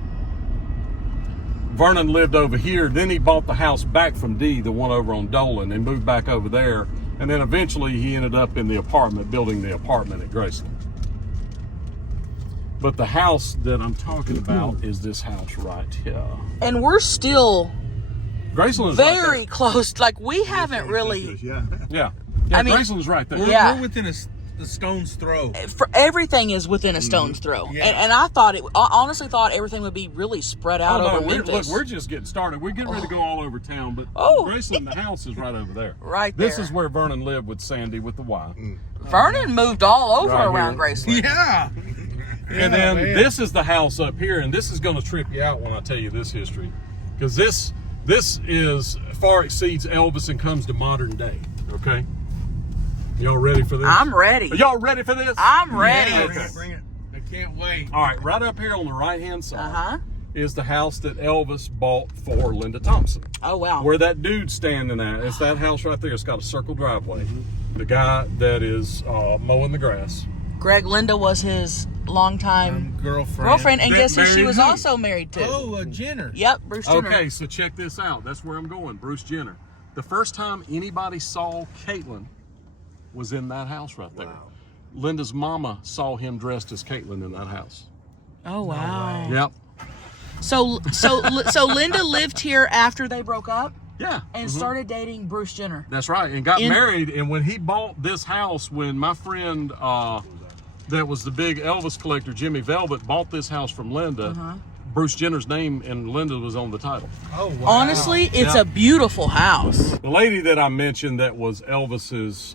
Vernon lived over here. Then he bought the house back from Dee, the one over on Dolan, and moved back over there. And then eventually he ended up in the apartment, building the apartment at Graceland. But the house that I'm talking about is this house right here. And we're still Graceland is very right close. Like, we haven't really. Yeah. there. Yeah. I mean, Graceland's right there. Yeah. We're within the stone's throw. For everything is within a stone's throw. Yeah. And I honestly thought everything would be really spread out over Memphis. We're just getting started. We're getting ready to go all over town, but Oh. Graceland, the house is right over there. Right This there. is where Vernon lived with Sandy with the Y. Vernon moved all over Right around here. Graceland. Yeah. And then this is the house up here, and this is going to trip you out when I tell you this history, because this is far exceeds Elvis and comes to modern day. Okay, y'all ready for this? I'm ready. Are y'all ready for this? I'm ready. Yeah, Okay. bring it. I can't wait. All right, right up here on the right hand side Uh-huh. is the house that Elvis bought for Linda Thompson. Oh, wow. Where that dude's standing at, it's that house right there. It's got a circle driveway. The guy that is mowing the grass. Greg Linda was his longtime Girlfriend. and That guess who she married was who? also married to? Oh, Jenner. Yep, Bruce Jenner. Okay, so check this out. That's where I'm going. Bruce Jenner. The first time anybody saw Caitlyn was in that house right there. Linda's mama saw him dressed as Caitlyn in that house. Oh, wow. Yep. So Linda lived here after they broke up Yeah. and started dating Bruce Jenner. That's right. And got In- married. And when he bought this house, when my friend that was the big Elvis collector, Jimmy Velvet, bought this house from Linda, Bruce Jenner's name and Linda was on the title. Oh, wow. Honestly, it's Yeah. a beautiful house. The lady that I mentioned that was Elvis's,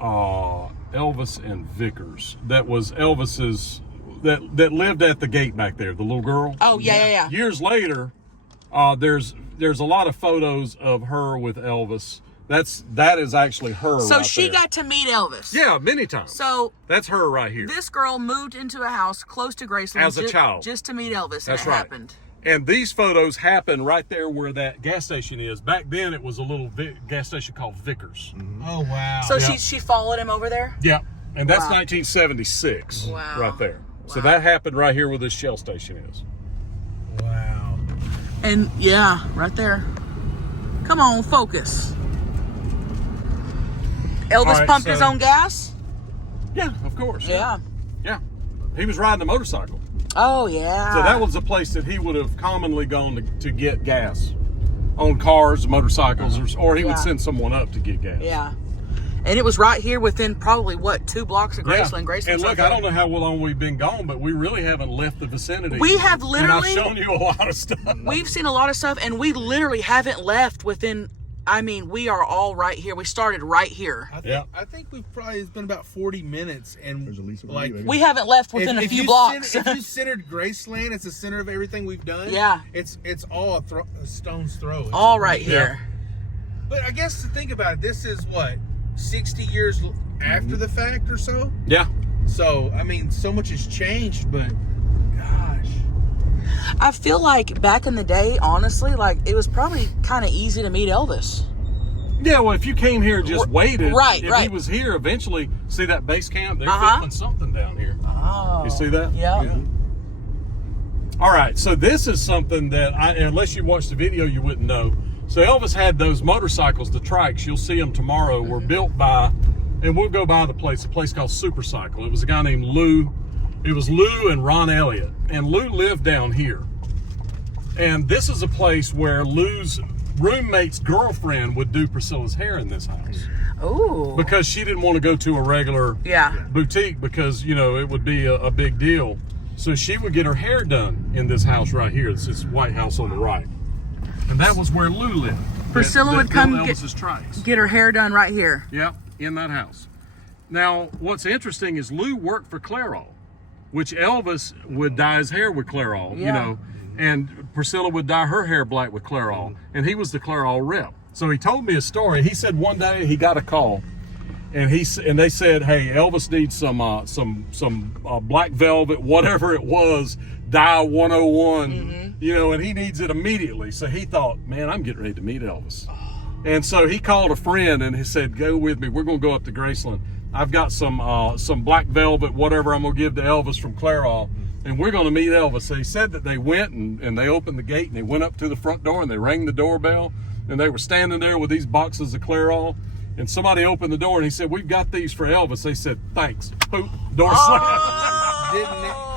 Elvis and Vickers, that was Elvis's, that lived at the gate back there, the little girl. Oh, yeah. Years later, there's a lot of photos of her with Elvis. That is actually her. So right she there. got to meet Elvis. Yeah, many times. So That's her right here. this girl moved into a house close to Graceland As a child. just to meet Elvis. That's and it right. happened. And these photos happen right there where that gas station is. Back then, it was a little gas station called Vickers. Oh wow. So she followed him over there? Yeah, and that's Wow. 1976 Wow. right there. So Wow. that happened right here where this Shell station is. Wow. And yeah, right there. Come on, focus. Elvis All right, pumped his so- own gas? Yeah, of course. Yeah. Yeah. He was riding a motorcycle. Oh, yeah. So that was the place that he would have commonly gone to get gas on cars, motorcycles, or he would Yeah. send someone up to get gas. Yeah. And it was right here within probably, what, 2 blocks of Graceland. Graceland's And look, right I don't there. know how long we've been gone, but we really haven't left the vicinity. We have And literally, I've shown you a lot of stuff. we've seen a lot of stuff, and we literally haven't left within, I mean, we are all right here. We started right here. I think we've probably, it's been about 40 minutes, and There's at least a like video. We haven't left within a few blocks. If you centered Graceland, it's the center of everything we've done. Yeah. It's all a stone's throw. It's all right here. But I guess to think about it, this is what, 60 years after the fact or so? Yeah. So, I mean, so much has changed, but gosh. I feel like back in the day, honestly, like it was probably kind of easy to meet Elvis. Yeah, well, if you came here and just waited, Right, if right. he was here eventually, see that base camp? They're Uh-huh. filming something down here. Oh. You see that? Yeah. All right, so this is something that, unless you watched the video, you wouldn't know. So Elvis had those motorcycles, the trikes, you'll see them tomorrow, were built by, and we'll go by the place, a place called Supercycle. It was a guy named Lou. It was Lou and Ron Elliott. And Lou lived down here. And this is a place where Lou's roommate's girlfriend would do Priscilla's hair in this house. Ooh. Because she didn't want to go to a regular Yeah. boutique because, you know, it would be a big deal. So she would get her hair done in this house right here. It's this White House on the right. And that was where Lou lived. Priscilla That would come built get- Elvis's trikes. Get her hair done right here. Yep, in that house. Now, what's interesting is Lou worked for Clairol, which Elvis would dye his hair with Clairol, you Yeah. know, and Priscilla would dye her hair black with Clairol, and he was the Clairol rep. So he told me a story. He said one day he got a call, and they said, "Hey, Elvis needs some black velvet, whatever it was, dye 101, you know, and he needs it immediately." So he thought, "Man, I'm getting ready to meet Elvis." And so he called a friend and he said, "Go with me. We're going to go up to Graceland. I've got some black velvet, whatever I'm going to give to Elvis from Clairol, and we're going to meet Elvis." So he said that they went and they opened the gate and they went up to the front door and they rang the doorbell, and they were standing there with these boxes of Clairol, and somebody opened the door and he said, "We've got these for Elvis." They said, "Thanks." Boop, door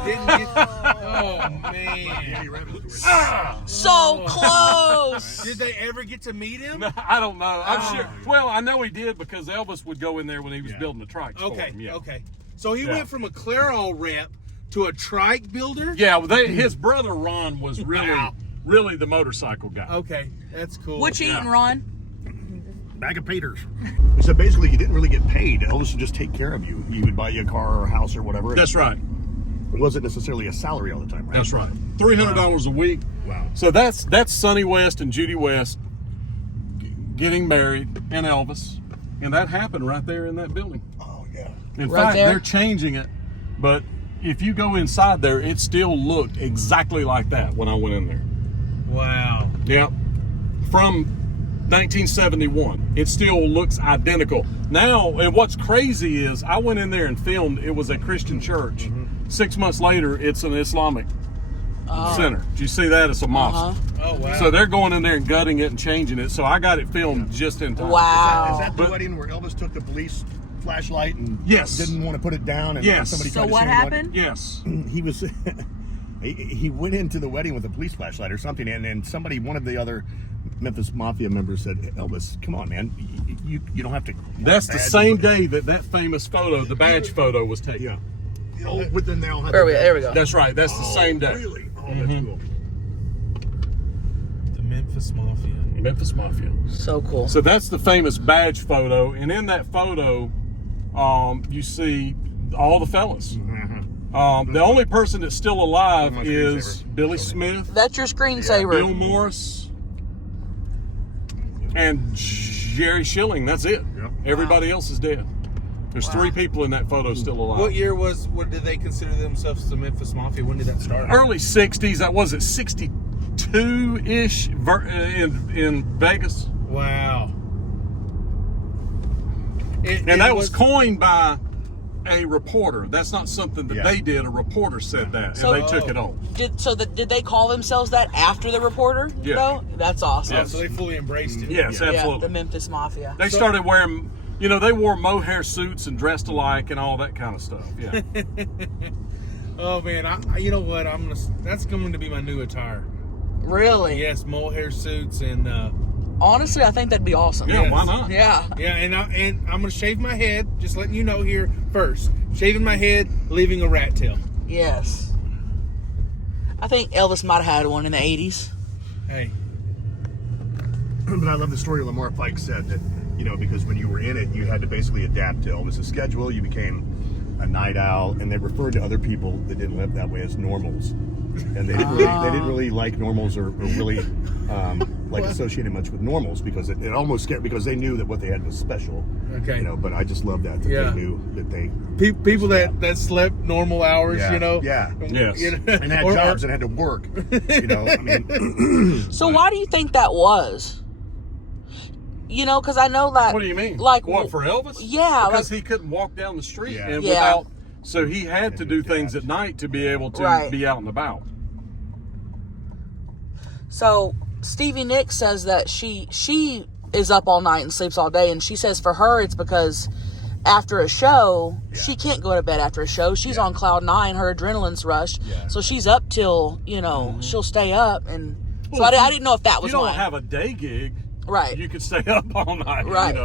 Didn't get, oh man. So close. Did they ever get to meet him? slammed. I don't know. I'm sure. Well, I know he did because Elvis would go in there when he was building the trikes for Okay, him. Yeah. okay. So he Yeah. went from a Clairol rep to a trike builder? Yeah, well, his brother Ron was really the motorcycle guy. Okay, that's cool. What you eating, Ron? Bag of Peters. So basically, you didn't really get paid. Elvis would just take care of you. He would buy you a car or a house or whatever. That's right. It wasn't necessarily a salary all the time, right? That's right. $300 a week. Wow. So that's Sonny West and Judy West getting married and Elvis, and that happened right there in that building. Oh, yeah. In Right fact, there? they're changing it, but if you go inside there, it still looked exactly like that when I went in there. Wow. Yep. From 1971. It still looks identical. Now, and what's crazy is I went in there and filmed. It was a Christian church. 6 months later, it's an Islamic center. Did you see that? It's a mosque. Oh, wow. So they're going in there and gutting it and changing it. So I got it filmed just in time. Wow. Is that the But- wedding where Elvis took the police flashlight and Yes. didn't want to put it down? And Yes. somebody So tried to what say happened? Yes. He was he went into the wedding with a police flashlight or something, and somebody, one of the other Memphis Mafia members, said, "Elvis, come on, man, you don't have to." That's the badge same and- day that famous photo, the badge photo, was taken. Yeah. Oh, but then they all had There we go. That's right. That's the same day. Really? Oh, that's cool. The Memphis Mafia. Memphis Mafia. So cool. So that's the famous badge photo, and in that photo, you see all the fellas. The only person that's still alive My is screensaver. Billy Smith, That's your screensaver. Bill Morris, and Jerry Schilling. That's it. Yep. Everybody else is dead. There's 3 people in that photo still alive. What year what did they consider themselves the Memphis Mafia? When did that start? Early 60s. That was it 60. 92-ish in Vegas. Wow. And that was coined by a reporter. That's not something that Yeah. they did. A reporter said that, So- and they took it on. Did they call themselves that after the reporter? Yeah. Though? That's awesome. Yeah. So they fully embraced it. Yes, Yeah, absolutely. the Memphis Mafia. They started wearing, they wore mohair suits and dressed alike and all that kind of stuff. Yeah. Oh man, you know what? That's going to be my new attire. Really? Yes, mohair suits and Honestly, I think that'd be awesome. Yeah, why not? Yeah. yeah, and I'm gonna shave my head. Just letting you know here first, shaving my head, leaving a rat tail. Yes. I think Elvis might have had one in the 80s. Hey, But I love the story Lamar Pike said that, because when you were in it, you had to basically adapt to Elvis's schedule. You became a night owl, and they referred to other people that didn't live that way as normals. And they didn't really like normals or really associated much with normals because it almost scared, because they knew that what they had was special. okay. But I just love that Yeah. they knew that they People that slept normal hours, Yeah. Yeah. Yes. and had jobs and had to work. I mean, So why do you think that was? Because I know that. What do you mean? Like what, for Elvis? Yeah, Because he couldn't walk down the street Yeah. and Yeah. without. So he had to do things at night to be able to Right. be out and about. So Stevie Nicks says that she is up all night and sleeps all day, and she says for her it's because after a show she can't go to bed after a show. She's on cloud nine, her adrenaline's rushed, so she's up till she'll stay up, and so Well, I didn't know if that was You don't why. have a day gig. Right. You could stay up all night. Right.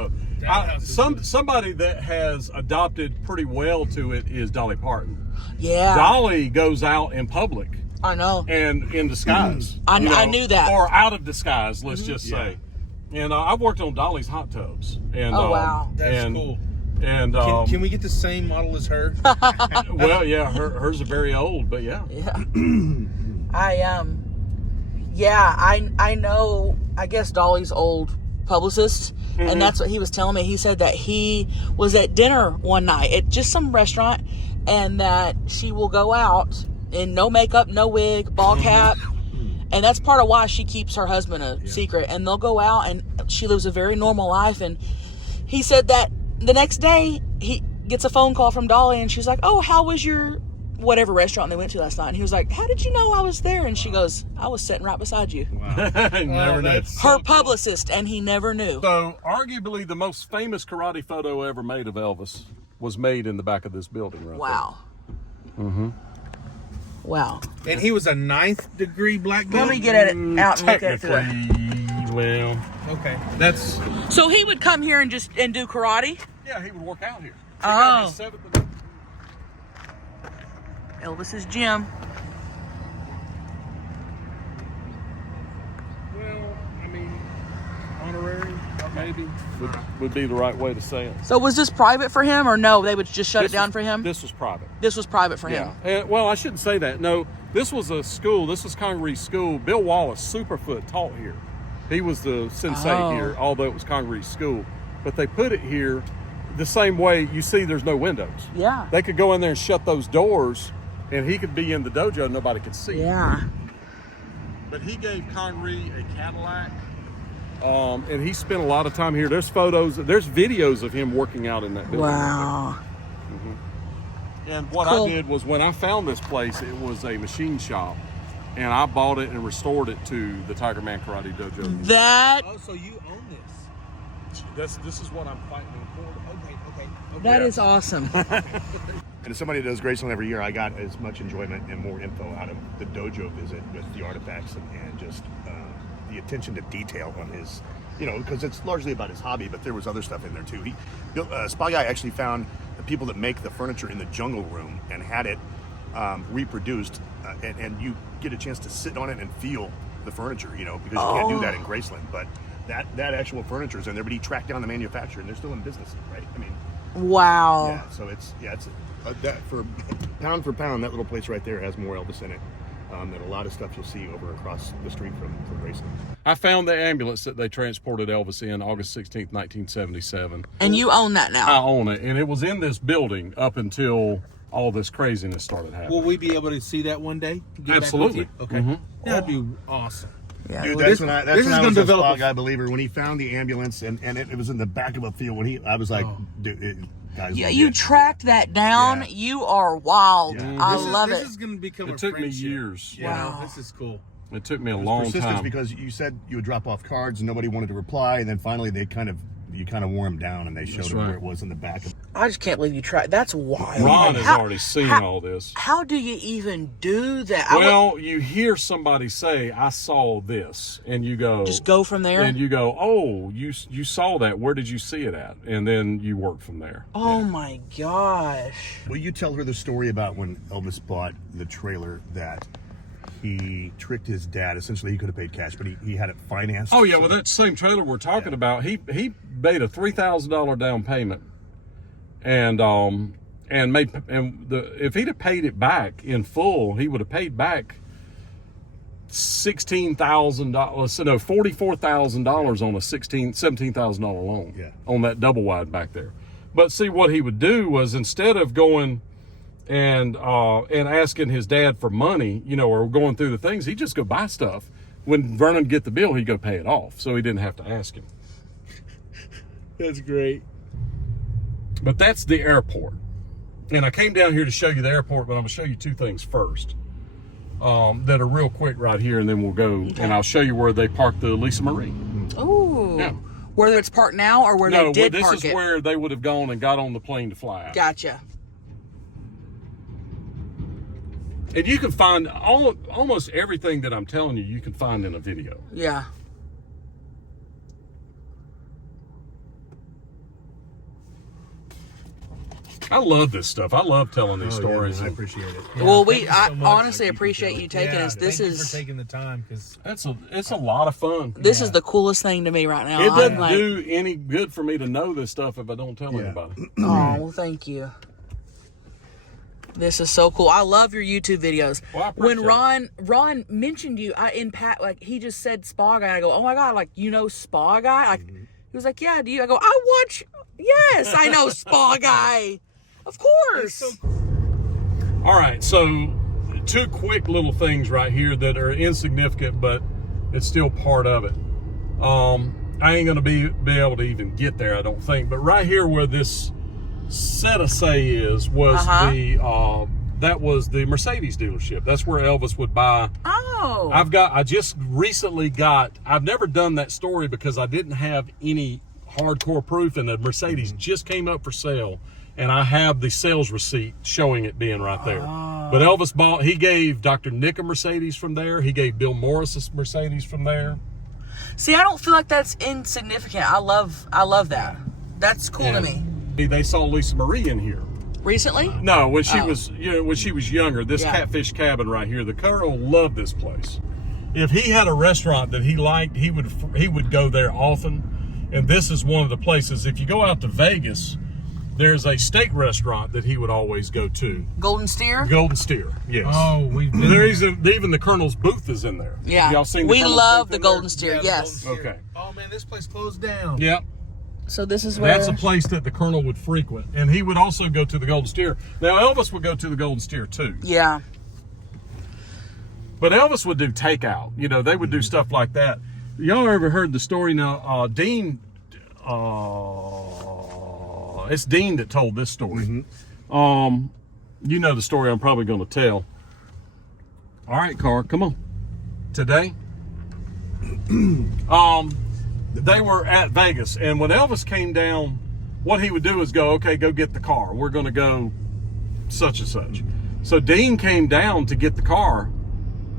Somebody that has adopted pretty well to it is Dolly Parton. Yeah, Dolly goes out in public I know. and in disguise. I knew that. Or out of disguise, let's just say. And I've worked on Dolly's hot tubs. And, Oh, wow. That's and, cool. And Can we get the same model as her? well, yeah, hers are very old, but yeah. Yeah. I know, I guess Dolly's old publicist, and that's what he was telling me. He said that he was at dinner one night at just some restaurant, and that she will go out in no makeup, no wig, ball cap, and that's part of why she keeps her husband a secret. And they'll go out, and she lives a very normal life. And he said that the next day he gets a phone call from Dolly, and she's like, "Oh, how was your whatever restaurant they went to last night?" And he was like, "How did you know I was there?" And she goes, "I was sitting right beside you." Never knew. Her publicist, and he never knew. So, arguably, the most famous karate photo ever made of Elvis was made in the back of this building right Wow. Wow. And he was a 9th degree black belt. Let me get at it out and there. look at it. Technically, well, Okay. that's... So he would come here and do karate? Yeah, he would work out here. Oh. He got his 7th Elvis's gym. Well, I mean, honorary, maybe, would be the right way to say it. So was this private for him, or no? They would just shut This it down was- for him? This was private. This was private for him. Yeah. And, well, I shouldn't say that. No, this was a school. This was Congaree School. Bill Wallace, Superfoot, taught here. He was the sensei Oh. here, although it was Congaree School. But they put it here the same way. You see, there's no windows. Yeah. They could go in there and shut those doors, and he could be in the dojo. Nobody could see him. Yeah. But he gave Congaree a Cadillac, and he spent a lot of time here. There's photos, there's videos of him working out in that building. Wow. And what Cool. I did was, when I found this place, it was a machine shop, and I bought it and restored it to the Tiger Man Karate Dojo. That Oh, so you own this? This is what I'm fighting for. Okay. that is awesome. And as somebody that does Graceland every year, I got as much enjoyment and more info out of the dojo visit with the artifacts and just the attention to detail on his, because it's largely about his hobby, but there was other stuff in there too. Spa Guy actually found the people that make the furniture in the jungle room and had it reproduced, and you get a chance to sit on it and feel the furniture, because you can't do that in Graceland. But that actual furniture is in there, but he tracked down the manufacturer, and they're still in business, right? I mean, Wow. yeah, so it's that for pound, that little place right there has more Elvis in it than a lot of stuff you'll see over across the street from Graceland. I found the ambulance that they transported Elvis in August 16th, 1977. And you own that I now? own it, and it was in this building up until all this craziness started happening. Will we be able to see that one day? Get Absolutely. Back with you? Okay. Mhm. That'd be awesome. Yeah. Dude, Well, that's this- when I this is was gonna a develop spot a- guy believer. When he found the ambulance and it was in the back of a field, I was like, dude, guys, Yeah, legit. you tracked that down. Yeah. You are wild. Yeah. I This is- love this it. is going to become a It took me friendship. years. Yeah, Wow. this is cool. It took me a It was long persistence time. because you said you would drop off cards and nobody wanted to reply, and then finally you kind of wore them down and they showed That's him right. where it was in the back. I just can't believe you tried. That's wild. Ron Like, has already seen all this. How do you even do that? I would Well, you hear somebody say, "I saw this," and you go, just go from there. and you go, "Oh, you saw that. Where did you see it at?" And then you work from there. Oh my gosh. Will you tell her the story about when Elvis bought the trailer that he tricked his dad? Essentially, he could have paid cash, but he had it financed. Oh yeah, So- well that same trailer we're talking about, he made a $3,000 down payment, and if he'd have paid it back in full, he would have paid back $16,000. So no, $44,000 on a $17,000 loan. Yeah. On that double wide back there. But see, what he would do was, instead of going and asking his dad for money, or going through the things, he'd just go buy stuff. When Vernon get the bill, he'd go pay it off, so he didn't have to ask him. That's great. But that's the airport. And I came down here to show you the airport, but I'm going to show you two things first that are real quick right here, and then we'll go, and I'll show you where they parked the Lisa Marie. Ooh. Yeah. Whether it's parked now or where No, they did this park is it. where they would have gone and got on the plane to fly out. Gotcha. And you can find almost everything that I'm telling you, you can find in a video. Yeah. I love this stuff. I love telling these Oh, stories. yeah, I and appreciate it. Well, thank you so I much. honestly appreciate you taking us. This thank you is for taking the time, because it's a lot of fun. this is the coolest thing to me right now. It doesn't I'm like, do any good for me to know this stuff if I don't tell Yeah. anybody. oh, well, thank you. This is so cool. I love your YouTube videos. Well, I appreciate When Ron mentioned you, he just said Spa Guy. I go, oh my god, like Spa Guy? Like he was like, yeah. Do you? I go, I watch. Yes, I know Spa Guy. Of course. All right, so two quick little things right here that are insignificant, but it's still part of it. I ain't gonna be able to even get there, I don't think. But right here where this set of say was that was the Mercedes dealership. That's where Elvis would buy. Oh. I just recently I've never done that story because I didn't have any hardcore proof, and the Mercedes just came up for sale, and I have the sales receipt showing it being right there. But Elvis he gave Dr. Nick a Mercedes from there. He gave Bill Morris a Mercedes from there. See, I don't feel like that's insignificant. I love that. That's cool to And me. They saw Lisa Marie in here. Recently? No, when she was when she was younger, this Yeah. Catfish Cabin right here, the Colonel loved this place. If he had a restaurant that he liked, he would go there often. And this is one of the places. If you go out to Vegas, there's a steak restaurant that he would always go to. Golden Steer? Golden Steer, yes. Oh, we've been There's even the Colonel's booth is in there. Yeah. Y'all seen the We Colonel's love booth the in there? Golden Steer, the yes. Golden Steer. Okay. Oh man, this place closed down. Yep. So this is where That's a place that the Colonel would frequent. And he would also go to the Golden Steer. Now, Elvis would go to the Golden Steer too. Yeah. But Elvis would do takeout. They would do stuff like that. Y'all ever heard the story now? Dean, it's Dean that told this story. You know the story I'm probably going to tell. All right, Car, come on. Today, they were at Vegas, and when Elvis came down, what he would do is go, okay, go get the car. We're going to go such and such. So Dean came down to get the car,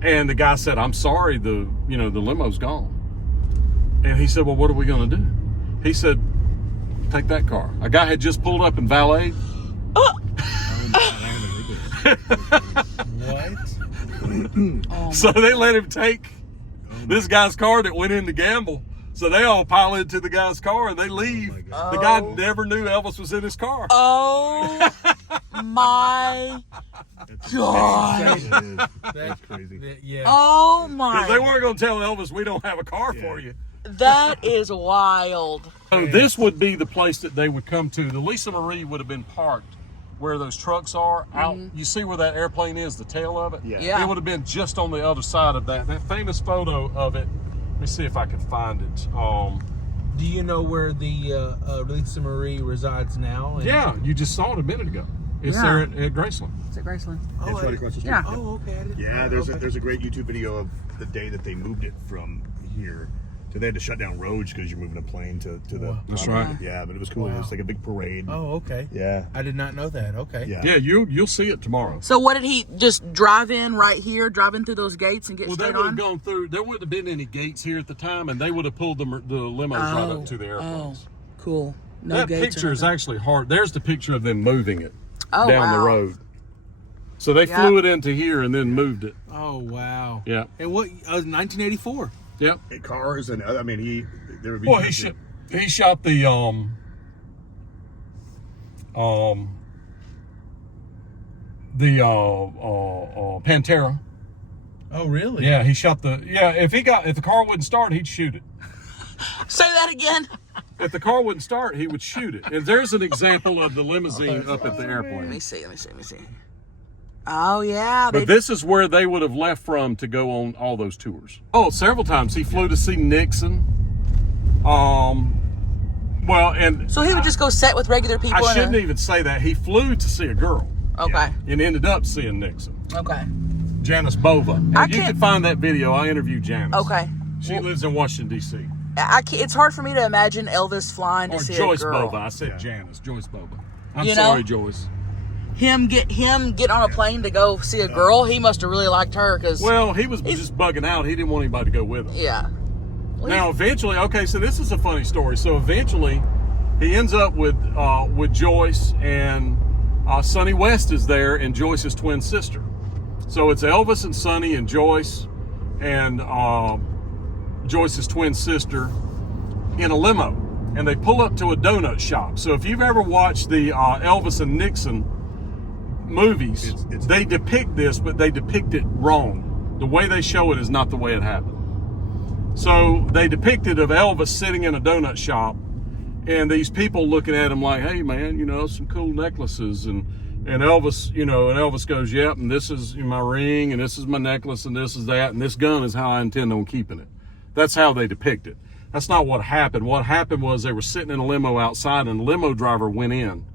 and the guy said, I'm sorry, the limo's gone. And he said, well, what are we going to do? He said, take that car. A guy had just pulled up in valet. What? So they let him take this guy's car that went in to gamble. So they all pile into the guy's car and they leave. The guy never knew Elvis was in his car. Oh my God. That's crazy. Yeah. Oh Because they my. weren't going to tell Elvis, we don't have a car for you. That is wild. So this would be the place that they would come to. The Lisa Marie would have been parked where those trucks are, out. You see where that airplane is, the tail of it? Yeah. It would have been just on the other side of that. That famous photo of it, let me see if I can find it. Do you know where the Lisa Marie resides now? Yeah, you just saw it a minute ago. It's Yeah. there at Graceland. Is it Graceland? It's right across the street. Yeah. Oh, okay. I didn't Yeah, know. there's a great YouTube video of the day that they moved it from here. So they had to shut down roads because you're moving a plane to the. That's property. right. Yeah, but it was cool. It was like a big parade. Oh, okay. Yeah. I did not know that. Okay. Yeah. Yeah, you'll see it tomorrow. So what did he just drive in right here, drive in through those gates and get Well, they straight would have on? gone through. There wouldn't have been any gates here at the time, and they would have pulled the limos right up to the airplanes. Cool. No That gates. picture or is nothing. actually hard. There's the picture of them moving it Oh, down wow. the road. So they Yep. flew it into here and then moved it. Oh, wow. Yeah. And what? 1984. Yep. Cars and I mean there would be. Well, he shot the Pantera. Oh, really? Yeah, he shot the. Yeah, if the car wouldn't start, he'd shoot it. Say that again. If the car wouldn't start, he would shoot it. And there's an example of the limousine up at the Let airplane. me see. Oh yeah. But this is where they would have left from to go on all those tours. Oh, several times he flew to see Nixon. Well, and So he would just go set with regular people. I shouldn't even say that. He flew to see a girl Okay. and ended up seeing Nixon. Okay. Janice Bova. And I you can't- can find that video. I interviewed Janice. Okay. She lives in Washington, D.C. It's hard for me to imagine Elvis flying to Or see Joyce a girl. Bova. I said Janice. Joyce Bova. I'm You know? sorry, Joyce. Him get on a plane to go see a girl. He must have really liked her because. Well, he was just bugging out. He didn't want anybody to go with him. Yeah. Now, eventually, okay, so this is a funny story. So eventually, he ends up with Joyce, and Sonny West is there, and Joyce's twin sister. So it's Elvis and Sonny and Joyce, and Joyce's twin sister in a limo, and they pull up to a donut shop. So if you've ever watched the Elvis and Nixon movies, It's- they depict this, but they depict it wrong. The way they show it is not the way it happened. So they depicted of Elvis sitting in a donut shop, and these people looking at him like, "Hey man, some cool necklaces," and Elvis, and Elvis goes, "Yep, and this is my ring, and this is my necklace, and this is that, and this gun is how I intend on keeping it." That's how they depict it. That's not what happened. What happened was they were sitting in a limo outside, and the limo driver went in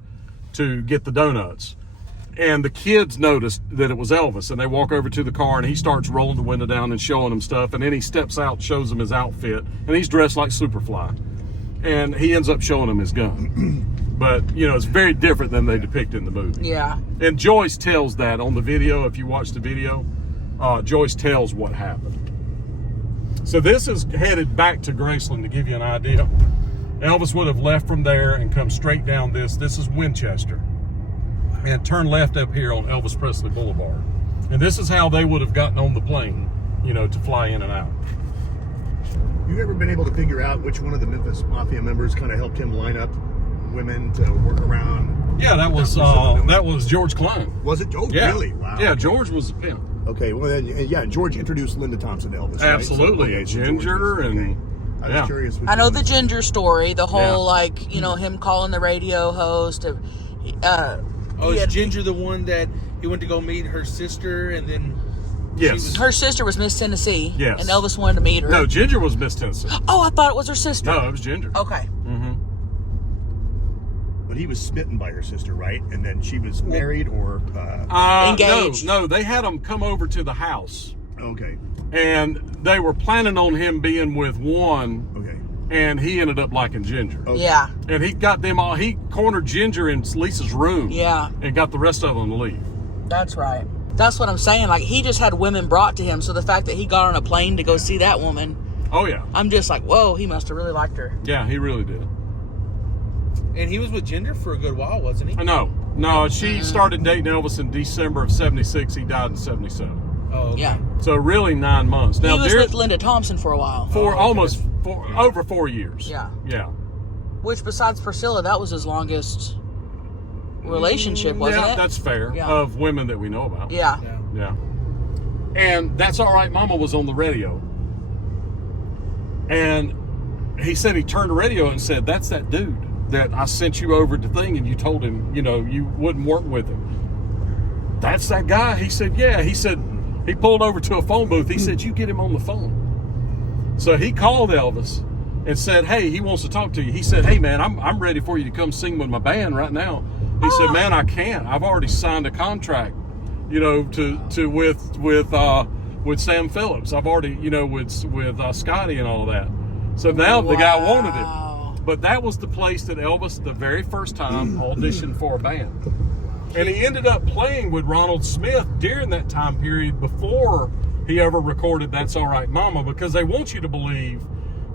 to get the donuts. And the kids noticed that it was Elvis, and they walk over to the car, and he starts rolling the window down and showing them stuff. And then he steps out, shows them his outfit, and he's dressed like Superfly. And he ends up showing them his gun. But, it's very different than they depict in the movie. Yeah. And Joyce tells that on the video. If you watch the video, Joyce tells what happened. So this is headed back to Graceland to give you an idea. Elvis would have left from there and come straight down this. This is Winchester. And turn left up here on Elvis Presley Boulevard. And this is how they would have gotten on the plane, to fly in and out. You ever been able to figure out which one of the Memphis Mafia members kind of helped him line up women to work around? Yeah, that was George Klein. Was it? Oh, Yeah. really? Wow. Yeah, George was a pimp. Okay, well, then, George introduced Linda Thompson to Elvis. Right? Absolutely. So, so Ginger George was- and I was yeah. curious. which I know one- the Ginger story. The whole Yeah. him calling the radio host. Oh, He is had- Ginger the one that he went to go meet her sister, and then Yes. Her sister was Miss Tennessee. Yes. And Elvis wanted to meet her. No, Ginger was Miss Tennessee. Oh, I thought it was her sister. No, it was Ginger. Okay. But he was smitten by her sister, right? And then she was married or. Engaged. No, they had him come over to the house, Okay. and they were planning on him being with one, Okay. and he ended up liking Ginger. Okay. Yeah. And he got them all. He cornered Ginger in Lisa's room. Yeah. And got the rest of them to leave. That's right. That's what I'm saying. Like, he just had women brought to him. So the fact that he got on a plane to go see that woman, Oh yeah. I'm just like, whoa, he must have really liked her. Yeah, he really did. and he was with Ginger for a good while, wasn't he? No, she started dating Elvis in December of '76. He died in '77. Oh, okay. Yeah. So really 9 months. Now He was there's with Linda Thompson for a while. over 4 years. Yeah. Yeah. Which, besides Priscilla, that was his longest relationship, wasn't Yeah, it? that's fair. Yeah. Of women that we know about. Yeah. Yeah. Yeah. And That's All Right Mama was on the radio. And he said he turned the radio and said, "That's that dude." that I sent you over to thing and you told him, you know, you wouldn't work with him. That's that guy. He said, yeah. He said, he pulled over to a phone booth. He said, you get him on the phone. So he called Elvis and said, hey, he wants to talk to you. He said, hey man, I'm ready for you to come sing with my band right now. He said, man, I can't. I've already signed a contract, you know, with Sam Phillips. I've already, you know, with Scotty and all of that. So now the guy wanted him. But that was the place that Elvis, the very first time, auditioned for a band. And he ended up playing with Ronald Smith during that time period before he ever recorded That's All Right Mama, because they want you to believe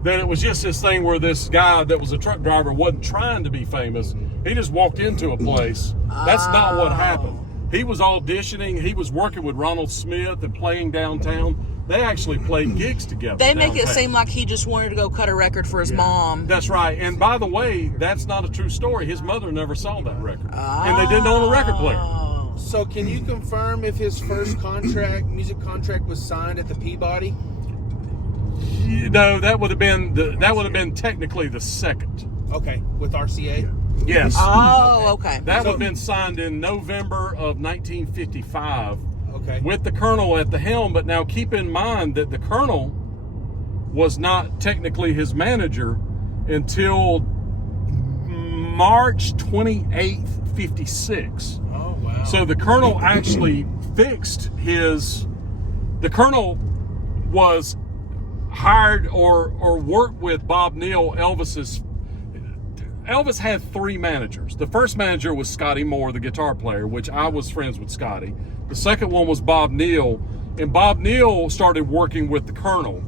that it was just this thing where this guy that was a truck driver wasn't trying to be famous. He just walked into a place. That's not what happened. He was auditioning. He was working with Ronald Smith and playing downtown. They actually played gigs together. They make it downtown. seem like he just wanted to go cut a record for his mom. That's right. And by the way, that's not a true story. His mother never saw that record. And they didn't own a record player. So can you confirm if his first music contract was signed at the Peabody? No, that would have been technically the second. Okay, with RCA? Yes. Oh, okay. That would have been signed in November of 1955. Okay. With the Colonel at the helm, but now keep in mind that the Colonel was not technically his manager until March 28th, 56. Oh, wow. So the Colonel actually fixed the Colonel was hired or worked with Bob Neal, Elvis had three managers. The first manager was Scotty Moore, the guitar player, which I was friends with Scotty. The second one was Bob Neal, and Bob Neal started working with the Colonel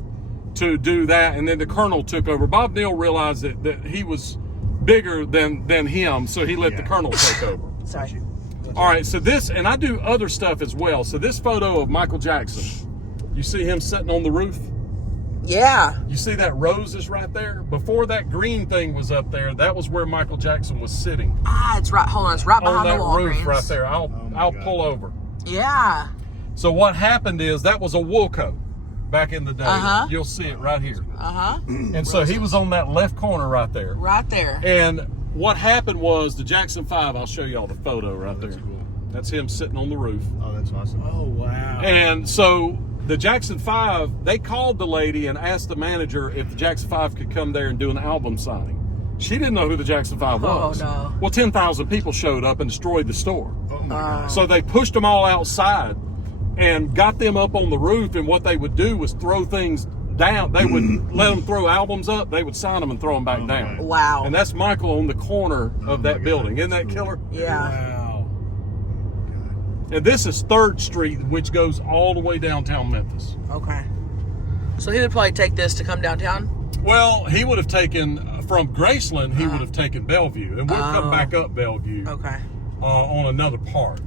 to do that, and then the Colonel took over. Bob Neal realized that he was bigger than him, so he let the Colonel take over. Sorry. All right, so this, and I do other stuff as well. So this photo of Michael Jackson, you see him sitting on the roof? Yeah. You see that roses right there? Before that green thing was up there, that was where Michael Jackson was sitting. It's right. Hold on. It's right behind on the that Walgreens. roof right there. I'll pull over. Yeah. So what happened is that was a Woolco back in the day. Uh-huh. You'll see it right here. Uh-huh. And so he was on that left corner right there. Right there. And what happened was the Jackson 5, I'll show y'all the photo right there. Cool. That's him sitting on the roof. Oh, that's awesome. Oh, wow. And so the Jackson 5, they called the lady and asked the manager if the Jackson 5 could come there and do an album signing. She didn't know who the Jackson 5 was. Oh, no. Well, 10,000 people showed up and destroyed the store. Oh my God. So they pushed them all outside and got them up on the roof, and what they would do was throw things down. They would let them throw albums up, they would sign them and throw them back down. Wow. And that's Michael on the corner of that building. Isn't that killer? Yeah. Wow. And this is 3rd Street, which goes all the way downtown Memphis. Okay. So he would probably take this to come downtown? Well, he would have taken, from Graceland, he would have taken Bellevue. And we'll come back up Bellevue Okay. On another part.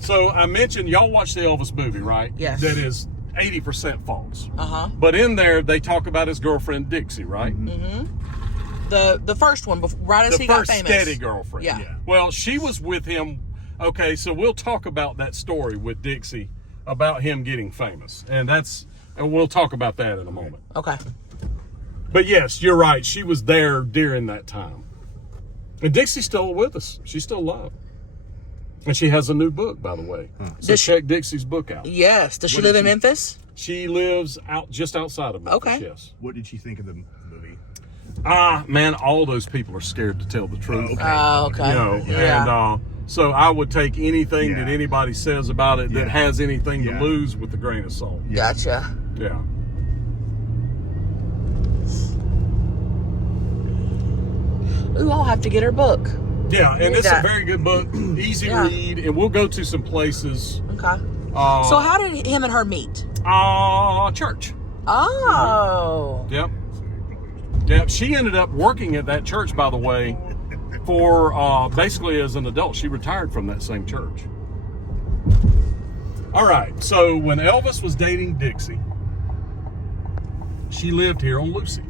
So I mentioned, y'all watched the Elvis movie, right? Yes. That is 80% false. Uh-huh. But in there, they talk about his girlfriend, Dixie, right? The first one, right as The he got first famous. steady girlfriend. Yeah. Well, she was with him. Okay, so we'll talk about that story with Dixie about him getting famous. And we'll talk about that in a moment. Okay. But yes, you're right. She was there during that time. And Dixie's still with us. She's still alive. And she has a new book, by the way. So check Dixie's book out. Yes. Does she live in Memphis? She lives just outside of Memphis, Okay. yes. What did she think of the movie? Man, all those people are scared to tell the truth. Oh, okay. You know, Yeah. and so I would take anything that anybody says about it that has anything to lose with a grain of salt. Gotcha. Yeah. Ooh, I'll have to get her book. Yeah, and it's a that. very good book, easy Yeah. read, and we'll go to some places. Okay. So how did him and her meet? Church. Oh. Yep. Yep. She ended up working at that church, by the way, for basically as an adult. She retired from that same church. All right. So when Elvis was dating Dixie, she lived here on Lucy.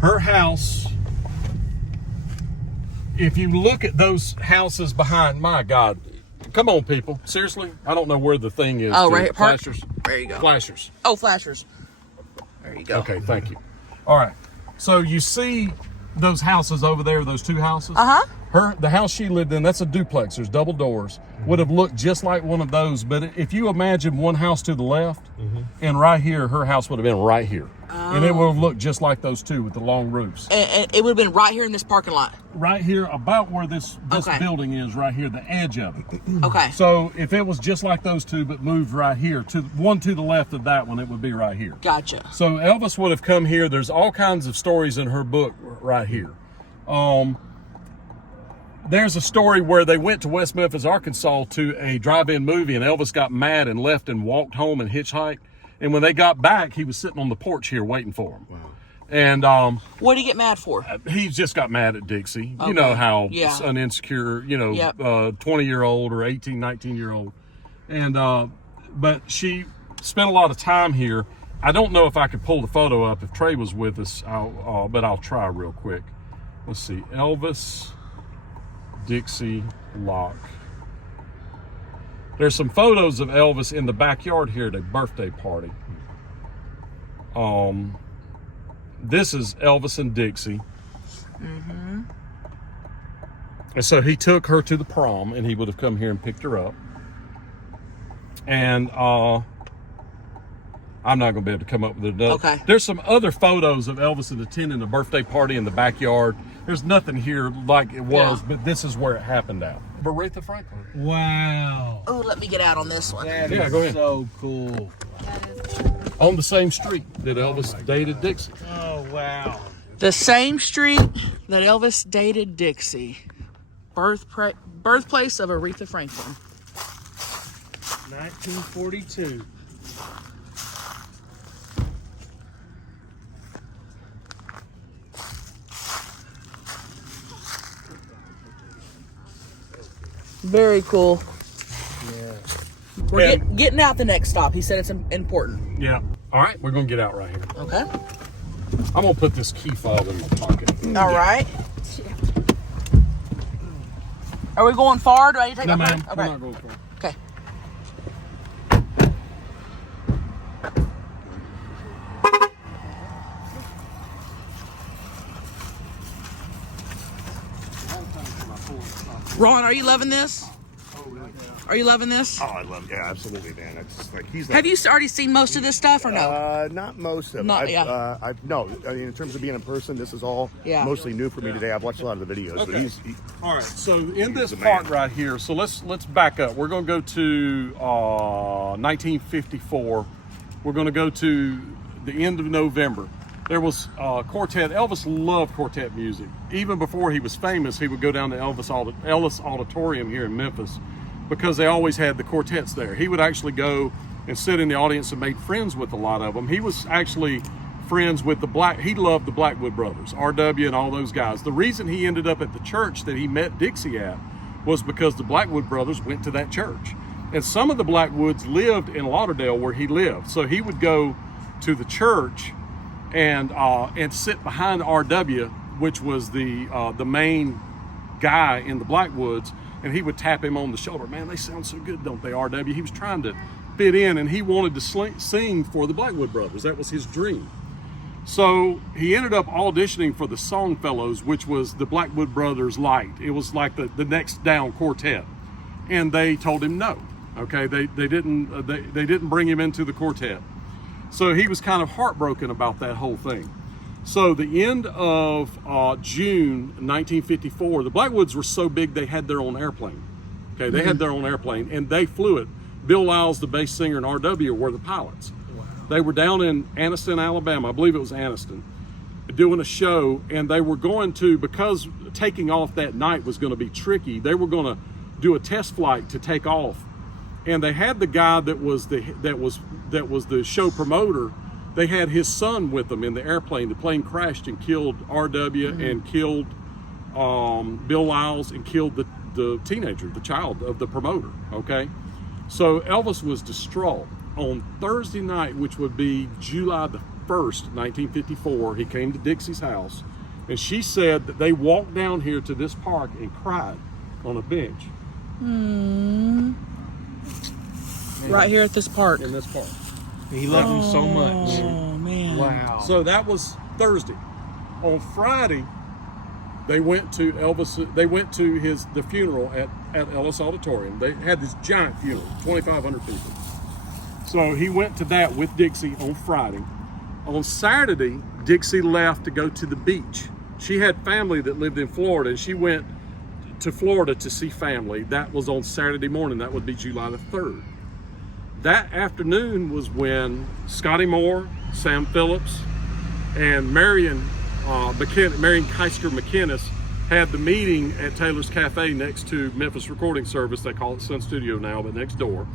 Her house, if you look at those houses behind, my God, come on, people. Seriously? I don't know where the thing is. Oh, to right. Park. flashers. There you go. Flashers. Oh, flashers. There you go. Okay, thank you. All right. So you see those houses over there, those two houses? The house she lived in, that's a duplex. There's double doors. Would have looked just like one of those. But if you imagine one house to the left, and right here, her house would have been right here. And it would have looked just like those two with the long roofs. And it would have been right here in this parking lot. Right here, about where this building is, right here, the edge of it. Okay. So if it was just like those two, but moved right here, to one to the left of that one, it would be right here. Gotcha. So Elvis would have come here. There's all kinds of stories in her book right here. There's a story where they went to West Memphis, Arkansas to a drive-in movie, and Elvis got mad and left and walked home and hitchhiked. And when they got back, he was sitting on the porch here waiting for him. Wow. And what did he get mad for? He just got mad at Dixie. Okay. You know how an insecure, 20-year-old or 18, 19-year-old. And but she spent a lot of time here. I don't know if I could pull the photo up if Trey was with us, but I'll try real quick. Let's see, Elvis, Dixie, Locke. There's some photos of Elvis in the backyard here at a birthday party. This is Elvis and Dixie. And so he took her to the prom, and he would have come here and picked her up. And I'm not going to be able to come up with it. Okay. There's some other photos of Elvis attending a birthday party in the backyard. There's nothing here like it was, but this is where it happened at. Aretha Franklin. Wow. Oh, let me get out on this one. That Yeah, is go ahead. so cool. On the same street that Elvis dated Dixie. Oh, wow. The same street that Elvis dated Dixie. Birthplace of Aretha Franklin. 1942. Very cool. Yeah. We're getting out the next stop. He said it's important. Yeah. All right, we're going to get out right here. Okay. I'm going to put this key fob in my pocket. All right. Are we going far? Do I need to take No, my ma'am. phone? We're Okay. not going far. Okay. Ron, are you loving this? Are you loving this? Oh, I love. Yeah, absolutely, man. It's like he's. Have you already seen most of this stuff or no? Not most of it. Not- No. I mean, in terms of being in person, this is all mostly new for me today. I've watched a lot of the videos, but Okay. he, All right, so in this the part man. right here, so let's back up. We're going to go to 1954. We're going to go to the end of November. There was quartet. Elvis loved quartet music. Even before he was famous, he would go down to Ellis Auditorium here in Memphis because they always had the quartets there. He would actually go and sit in the audience and made friends with a lot of them. He was actually friends with he loved the Blackwood brothers, RW and all those guys. The reason he ended up at the church that he met Dixie at was because the Blackwood brothers went to that church. And some of the Blackwoods lived in Lauderdale where he lived. So he would go to the church and sit behind RW, which was the main guy in the Blackwoods, and he would tap him on the shoulder. Man, they sound so good, don't they, RW? He was trying to fit in, and he wanted to sing for the Blackwood brothers. That was his dream. So he ended up auditioning for the Songfellows, which was the Blackwood brothers light. It was like the next down quartet, and they told him no. Okay, they didn't bring him into the quartet. So he was kind of heartbroken about that whole thing. So the end of June 1954, the Blackwoods were so big they had their own airplane. Okay, they had their own airplane and they flew it. Bill Lyles, the bass singer, and RW were the pilots. Wow. They were down in Anniston, Alabama, I believe it was Anniston, doing a show, and they were going to, because taking off that night was going to be tricky, they were going to do a test flight to take off. And they had the guy that was the show promoter. They had his son with them in the airplane. The plane crashed and killed RW and killed Bill Lyles and killed the teenager, the child of the promoter. Okay, so Elvis was distraught. On Thursday night, which would be July the 1st, 1954, he came to Dixie's house, and she said that they walked down here to this park and cried on a bench. Right here at this park. In this park. He loved him so much. Oh man! Wow. So that was Thursday. On Friday, they went to Elvis. They went to the funeral at Ellis Auditorium. They had this giant funeral, 2,500 people. So he went to that with Dixie on Friday. On Saturday, Dixie left to go to the beach. She had family that lived in Florida, and she went to Florida to see family. That was on Saturday morning. That would be July the 3rd. That afternoon was when Scotty Moore, Sam Phillips, and Marion Keisker McInnes had the meeting at Taylor's Cafe next to Memphis Recording Service. They call it Sun Studio now, but next door.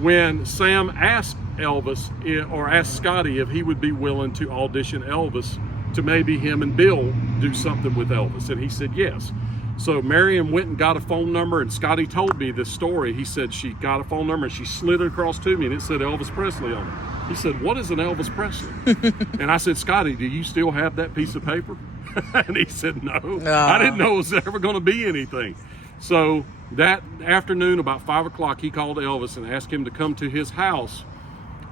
When Sam asked asked Scotty if he would be willing to audition Elvis to maybe him and Bill do something with Elvis, and he said yes. So Marion went and got a phone number, and Scotty told me this story. He said she got a phone number and she slid it across to me, and it said Elvis Presley on it. He said, "What is an Elvis Presley?" And I said, "Scotty, do you still have that piece of paper?" And he said, "No, I didn't know it was ever going to be anything." So that afternoon, about 5 o'clock, he called Elvis and asked him to come to his house,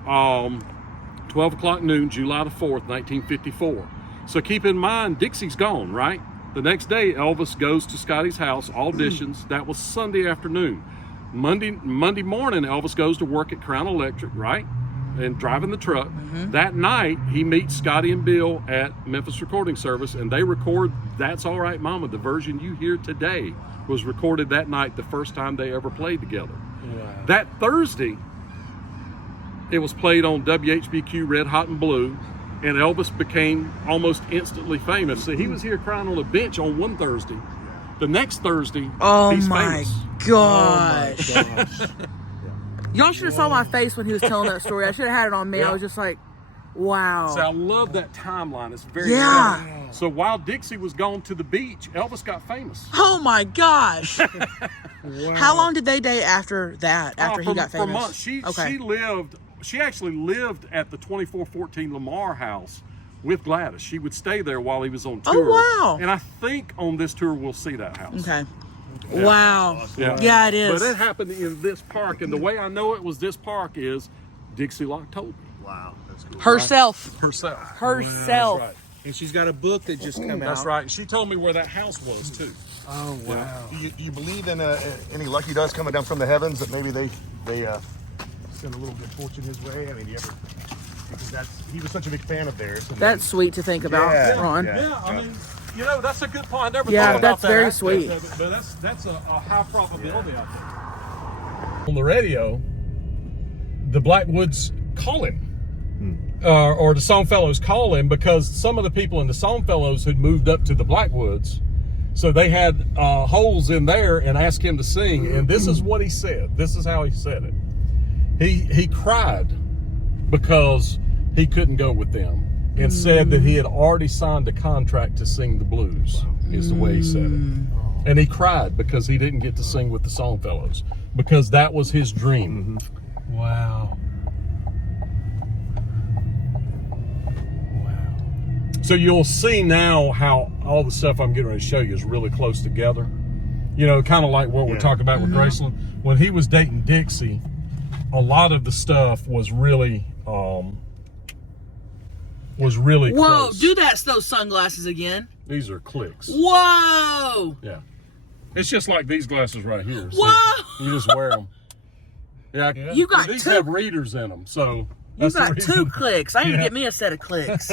12 o'clock noon, July the 4th, 1954. So keep in mind, Dixie's gone, right? The next day, Elvis goes to Scotty's house, auditions. That was Sunday afternoon. Monday morning, Elvis goes to work at Crown Electric, right? And driving the truck. That night, he meets Scotty and Bill at Memphis Recording Service, and they record That's All Right Mama. The version you hear today was recorded that night, the first time they ever played together. Wow. That Thursday, it was played on WHBQ Red Hot and Blue, and Elvis became almost instantly famous. So he was here crying on a bench on one Thursday. The next Thursday, he's famous. Gosh. Oh my gosh. Y'all should have saw my face when he was telling that story. I should have had it on me. Yeah. I was just like, wow. So I love that timeline. It's very Yeah. stunning. So while Dixie was gone to the beach, Elvis got famous. Oh my gosh. Wow. How long did they date after that, after he got famous? For months. She actually lived at the 2414 Lamar house with Gladys. She would stay there while he was on tour. Oh, wow. And I think on this tour we'll see that house. Okay. Yeah. Wow. Yeah. Yeah, it is. But it happened in this park, and the way I know it was this park is Dixie Locke told me. Wow, that's cool. Herself. Herself. Herself. That's right. And she's got a book that just came out. That's right. And she told me where that house was too. Oh wow. Do you believe in any lucky dust coming down from the heavens that maybe they send a little good fortune his way? I mean, because he was such a big fan of theirs. And That's sweet to think about, Yeah. Ron. Yeah, I mean, that's a good point. I never Yeah, thought about that's that very aspect sweet. of it, but that's a high probability out there. On the radio, the Blackwoods call him. Or the Songfellows call him, because some of the people in the Songfellows had moved up to the Blackwoods. So they had holes in there and asked him to sing. And this is what he said. This is how he said it. He cried because he couldn't go with them, and said that he had already signed a contract to sing the blues, is the way he said it. And he cried because he didn't get to sing with the Songfellows, because that was his dream. Wow. So you'll see now how all the stuff I'm getting ready to show you is really close together. You know, kind of like what we're talking about with Graceland. When he was dating Dixie, a lot of the stuff was really Whoa, close. do those sunglasses again. These are clicks. Whoa. Yeah. It's just like these glasses right here. So Whoa. you just wear them. Yeah. You got these two- have readers in them, so You that's the got reason. 2 clicks. I need to get me a set of clicks.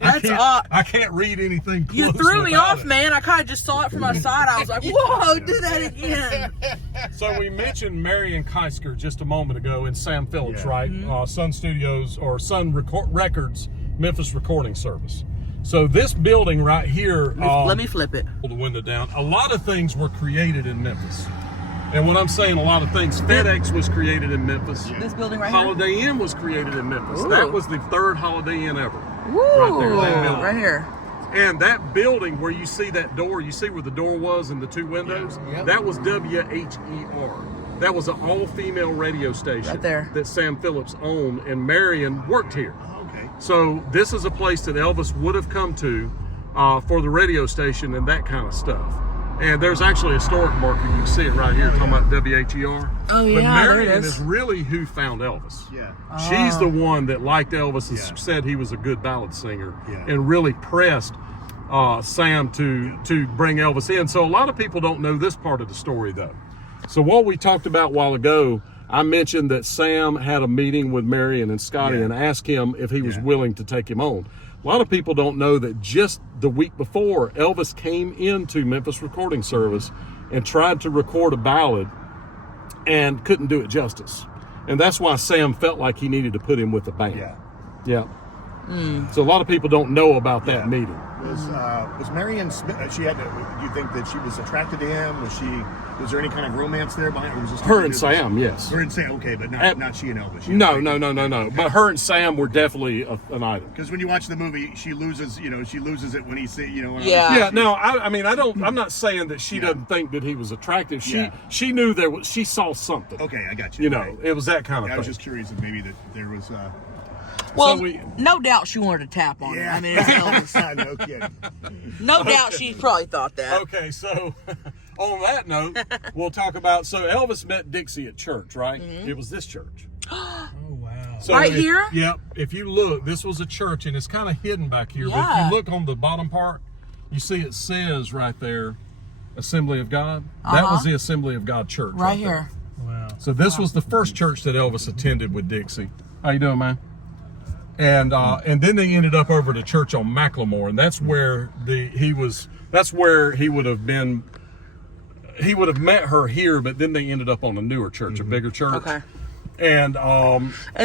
That's I can't read anything close. You threw me without off, it. man. I kind of just saw it from my side. I was like, whoa, do that again. So we mentioned Marion Keisker just a moment ago, and Sam Phillips, right? Sun Studios, or Sun Records, Memphis Recording Service. So this building right here, Let me flip it. pull the window down. A lot of things were created in Memphis. And when I'm saying a lot of things, FedEx was created in Memphis. This building right here? Holiday Inn was created in Memphis. Ooh. That was the 3rd Holiday Inn ever. Woo, Right there, that building. right here. And that building where you see that door, you see where the door was and the 2 windows? Yep. That was WHER. That was an all-female radio station Right there. that Sam Phillips owned, and Marion worked here. Okay. So this is a place that Elvis would have come to for the radio station and that kind of stuff. And there's actually a historic marker. You can see it right here, talking about WHER. Oh, yeah, But there it Marion is. is really who found Elvis. Yeah. She's the one that liked Elvis and Yeah. said he was a good ballad singer, Yeah. and really pressed Sam to bring Elvis in. So a lot of people don't know this part of the story, though. So what we talked about a while ago, I mentioned that Sam had a meeting with Marion and Scotty Yeah. and asked him if he was Yeah. willing to take him on. A lot of people don't know that just the week before, Elvis came into Memphis Recording Service and tried to record a ballad and couldn't do it justice. And that's why Sam felt like he needed to put him with a band. Yeah. Yeah. So a lot of people don't know about that Yeah. meeting. Was Marion Smith? Do you think that she was attracted to him? Was there any kind of romance there behind, or was this Her and Sam, yes. Her and Sam, okay, but not she and Elvis. No. But her and Sam were definitely an item. Because when you watch the movie, she loses it when he say, Yeah. Yeah, no, I'm not saying that she doesn't think that he was attractive. She knew she saw something. Okay, I got you. Right. It was that kind of I thing. was just curious if maybe that there was. Well, we- no doubt she wanted to tap on him. I mean, it's Elvis. no kidding. No doubt she probably thought that. Okay, so on that note, we'll talk about, so Elvis met Dixie at church, right? It was this church. Oh wow. So Right here? Yep. If you look, this was a church, and it's kind of hidden back here. But if Yeah. you look on the bottom part, you see it says right there, Assembly of God. That was the Assembly of God church. Right there. here. Wow. So this was the first church that Elvis attended with Dixie. How you doing, man? And then they ended up over to church on Macklemore, and that's where That's where he would have been. He would have met her here, but then they ended up on a newer church, a bigger church. Okay. And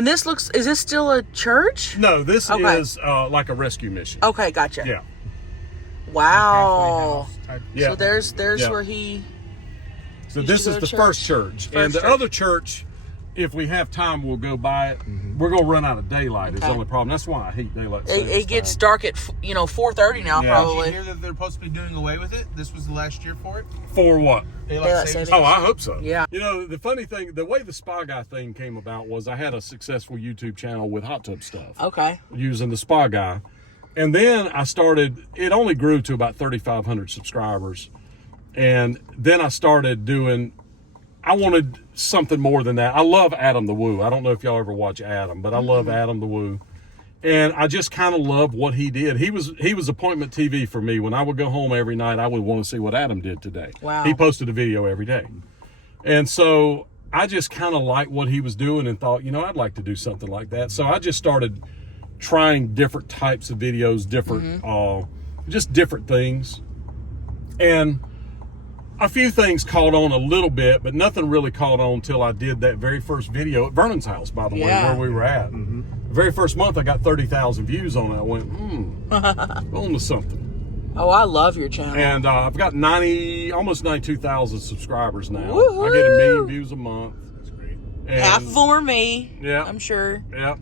this is this still a church? no, this Okay. is like a rescue mission. Okay, gotcha. Yeah. Wow. Yeah. So there's Yeah. where he. So You this should is go the to first church. And First the church. other church, if we have time, we'll go by it. We're going to run out of daylight is the Okay. only problem. That's why I hate daylight savings It gets time. dark at 4:30 now, Yeah. Did you probably. hear that they're supposed to be doing away with it? This was the last year for it? For what? Daylight savings. Oh, I hope so. Yeah. You know, the funny thing, the way the Spa Guy thing came about was I had a successful YouTube channel with hot tub stuff. Okay. Using the Spa Guy. And then I started, it only grew to about 3,500 subscribers. And then I started doing, I wanted something more than that. I love Adam the Woo. I don't know if y'all ever watch Adam, but I love Adam the Woo. And I just kind of loved what he did. He was appointment TV for me. When I would go home every night, I would want to see what Adam did today. Wow. He posted a video every day. And so I just kind of liked what he was doing and thought, I'd like to do something like that. So I just started trying different types of videos, different, just different things. And a few things caught on a little bit, but nothing really caught on until I did that very first video at Vernon's house, by the way, Yeah. where we were at. The very first month, I got 30,000 views on it. I went, on to something. Oh, I love your channel. And I've got almost 92,000 subscribers now. Woohoo! I get 1 million views a month. That's great. And, Half of them are me. Yeah. I'm sure. Yeah.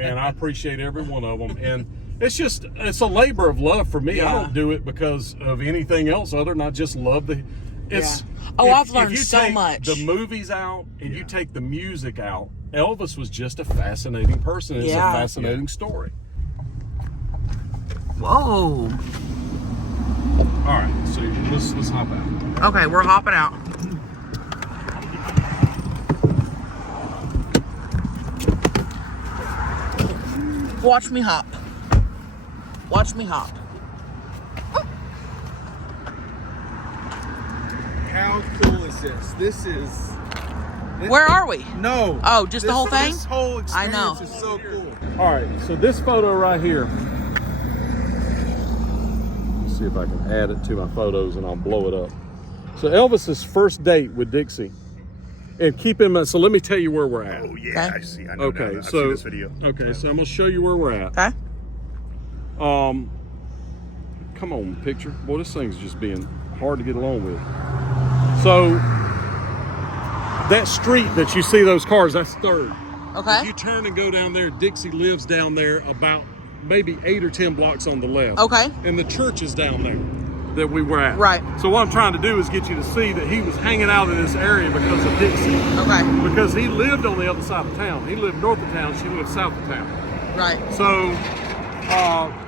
And I appreciate every one of them. And it's a labor of love for me. I Yeah. don't do it because of anything else other than I just love the. It's. Oh, I've if learned you so take much. The movies out and you take the music out, Elvis was just a fascinating person. It's Yeah. a fascinating story. Whoa. All right, so let's hop out. Okay, we're hopping out. Watch me hop. Watch me hop. How cool is this? This is. Where are we? No. Oh, just the whole thing? This whole I experience know. is so cool. All right, so this photo right here. Let's see if I can add it to my photos and I'll blow it up. So Elvis's first date with Dixie. And keep in mind, so let me tell you where we're at. Oh yeah, Okay. I see. I know Okay, now. I've so seen this video. okay, so I'm gonna show you where we're at. Okay. Come on, picture. Boy, this thing's just being hard to get along with. So that street that you see those cars, that's 3rd. If Okay. you turn and go down there, Dixie lives down there about maybe 8 or 10 blocks on the left. Okay. And the church is down there that we were at. Right. So what I'm trying to do is get you to see that he was hanging out in this area because of Dixie. Okay. Because he lived on the other side of town. He lived north of town, she lived south of town. Right. So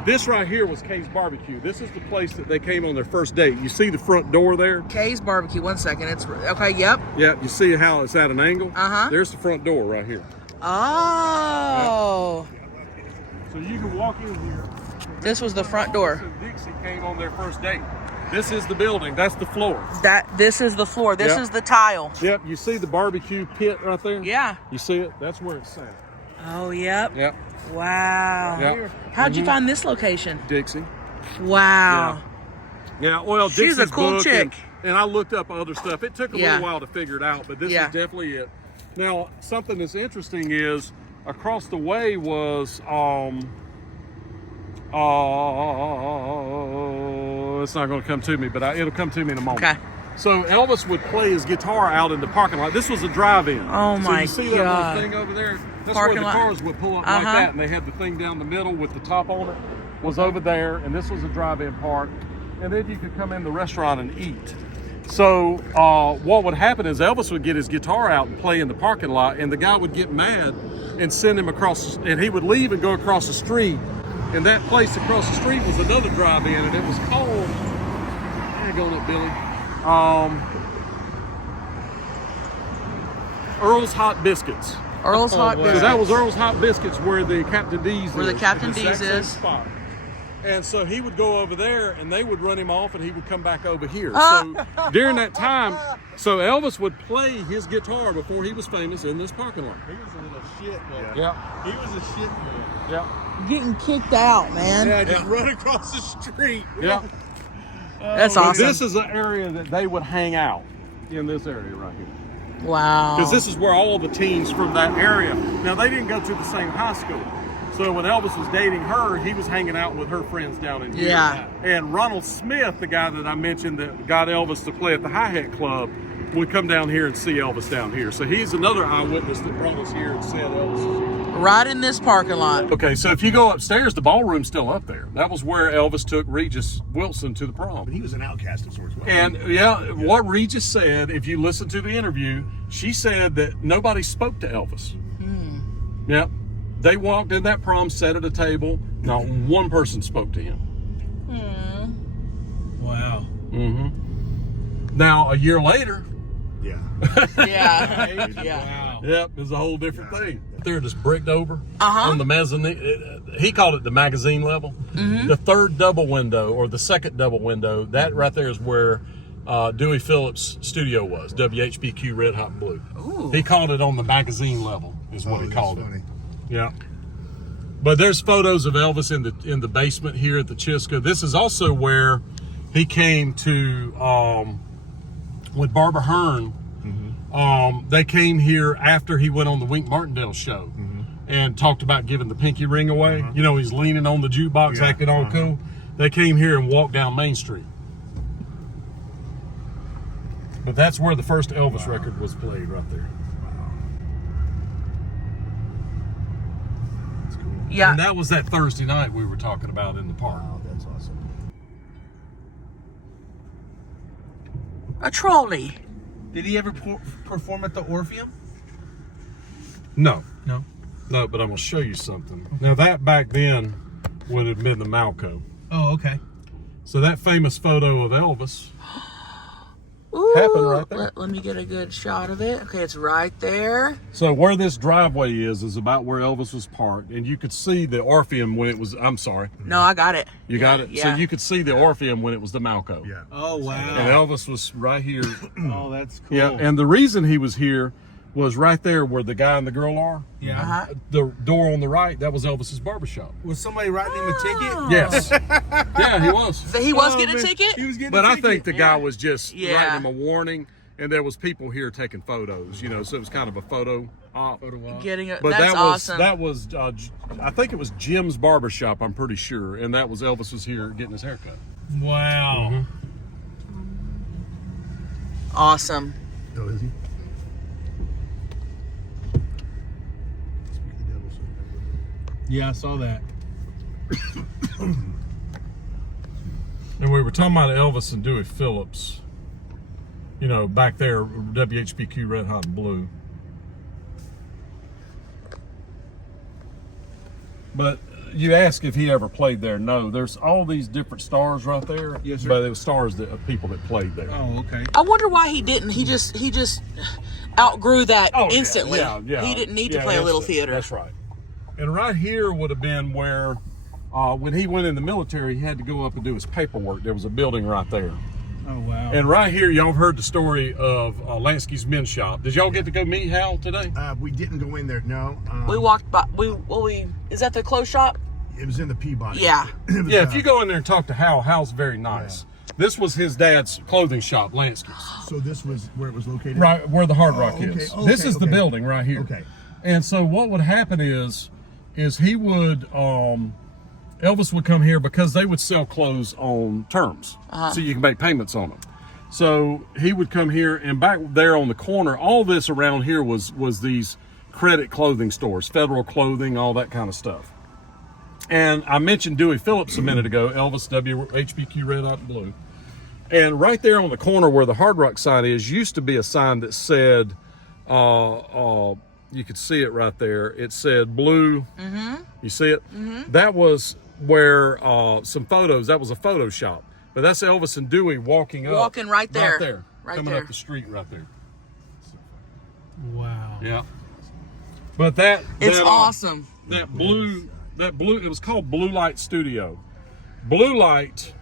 This right here was Kay's Barbecue. This is the place that they came on their first date. You see the front door there? Kay's Barbecue. 1 second. It's okay. Yep. Yeah, you see how it's at an angle? Uh-huh. There's the front door right here. Oh. So you can walk in here. This was the front door. Elvis and Dixie came on their first date. This is the building. That's the floor. This is the floor. This Yep. is the tile. Yep, you see the barbecue pit right there? Yeah. You see it? That's where it's at. Oh, yep. Yep. Wow. Yep. How'd you find this location? Dixie. Wow. Yeah, well, She's a Dixie's cool book chick. And I looked up other stuff. It took a Yeah. little while to figure it out, but this Yeah. is definitely it. Now, something that's interesting is across the way was it's not going to come to me, but it'll come to me in a moment. Okay. So Elvis would play his guitar out in the parking lot. This was a drive-in. Oh, so my you see that God. little thing over there? That's Parking where the lot. cars would pull up like Uh-huh. that, and they had the thing down the middle with the top on it. Was over there, and this was a drive-in park. And then you could come in the restaurant and eat. So what would happen is Elvis would get his guitar out and play in the parking lot, and the guy would get mad and send him across, and he would leave and go across the street. And that place across the street was another drive-in, and it was called, hang on it, Billy, Earl's Hot Biscuits. Earl's Hot So Biscuits. that was Earl's Hot Biscuits where the Captain D's Where the is, Captain at the exact D's same is. spot. And so he would go over there and they would run him off and he would come back over here. Ah. So during that time, so Elvis would play his guitar before he was famous in this parking lot. He was a little shit boy. Yeah. He was a shit boy. Yeah. Getting kicked out, man. Yeah, just run across the street. Yeah. That's But awesome. this is an area that they would hang out in this area right here. Wow. Because this is where all the teens from that area, now they didn't go to the same high school. So when Elvis was dating her, he was hanging out with her friends down in here. Yeah. And Ronald Smith, the guy that I mentioned that got Elvis to play at the Hi-Hat Club, would come down here and see Elvis down here. So he's another eyewitness that brought us here and said Elvis is here. Right in this parking lot. Okay, so if you go upstairs, the ballroom's still up there. That was where Elvis took Regis Wilson to the prom. He was an outcast of sorts. And what Regis said, if you listen to the interview, she said that nobody spoke to Elvis. Yep. They walked in that prom, sat at a table. Not one person spoke to him. Wow. Now, a year later, Yeah. Yeah. Yeah. Wow. yep, it's a whole different thing. They're just bricked over on the mezzanine. He called it the magazine level. The third double window or the second double window, that right there is where Dewey Phillips' studio was, WHBQ Red Hot Blue. Ooh. He called it on the magazine level, is what he called it. Funny. Yeah. But there's photos of Elvis in the basement here at the Chisca. This is also where he came to with Barbara Hearn. They came here after he went on the Wink Martindale show and talked about giving the pinky ring away. You know, he's leaning on the jukebox, acting all cool. They came here and walked down Main Street. But that's where the first Elvis record was played, right there. Yeah. And that was that Thursday night we were talking about in the park. Wow, that's awesome. A trolley. Did he ever perform at the Orpheum? No, No. no, but I'm gonna show you something. Now that back then would have been the Malco. Oh, okay. So that famous photo of Elvis Ooh, happened right there. Let me get a good shot of it. Okay, it's right there. So where this driveway is about where Elvis was parked, and you could see the Orpheum when it was. I'm sorry, No, I got it. you got it. Yeah. So you could see the Orpheum when it was the Malco. Yeah. Oh, wow. And Elvis was right here. Oh, that's cool. Yeah, and the reason he was here was right there where the guy and the girl are. Yeah. Uh-huh. The door on the right, that was Elvis's barbershop. Was somebody writing him a ticket? Yes. Yeah, he was. So he was Oh, getting a man. ticket? He was getting But a I ticket. think the guy was just Yeah. writing him a warning, and there was people here taking photos, you know, so it was kind of a photo op. Getting a, But that's awesome. that was I think it was Jim's barbershop, I'm pretty sure, and that was Elvis was here getting his haircut. Wow. Awesome. Oh, is he? Yeah, I saw that. And we were talking about Elvis and Dewey Phillips, you know, back there, WHBQ Red Hot and Blue. But you ask if he ever played there. No, there's all these different stars right there. Yes, sir. But it was stars that of people that played there. Oh, okay. I wonder why he didn't. He just outgrew that instantly. Yeah. He didn't need to play a little theater. That's right. And right here would have been where, when he went in the military, he had to go up and do his paperwork. There was a building right there. Oh, wow. And right here, y'all have heard the story of Lansky's Men's Shop. Did y'all get to go meet Hal today? We didn't go in there. No. We walked by. Is that the clothes shop? It was in the Peabody. Yeah. It was, Yeah, if you go in there and talk to Hal, Hal's very nice. This was his dad's clothing shop, Lansky's. So this was where it was located. Right where the Hard Rock okay. is. Okay, This is the okay. building right here. Okay. And so what would happen is he would Elvis would come here because they would sell clothes on terms, so you can make payments on them. So he would come here, and back there on the corner, all this around here was these credit clothing stores, Federal Clothing, all that kind of stuff. And I mentioned Dewey Phillips a minute ago, Elvis HBQ Red, Hot, and Blue. And right there on the corner where the Hard Rock sign is, used to be a sign that said, you could see it right there. It said Blue. Mm-hmm. You see it? Mm-hmm. That was where some photos, that was a photo shop. But that's Elvis and Dewey walking right there. Coming up the street right there. Wow. Yeah. But it's awesome. That blue, it was called Blue Light Studio. Blue Light,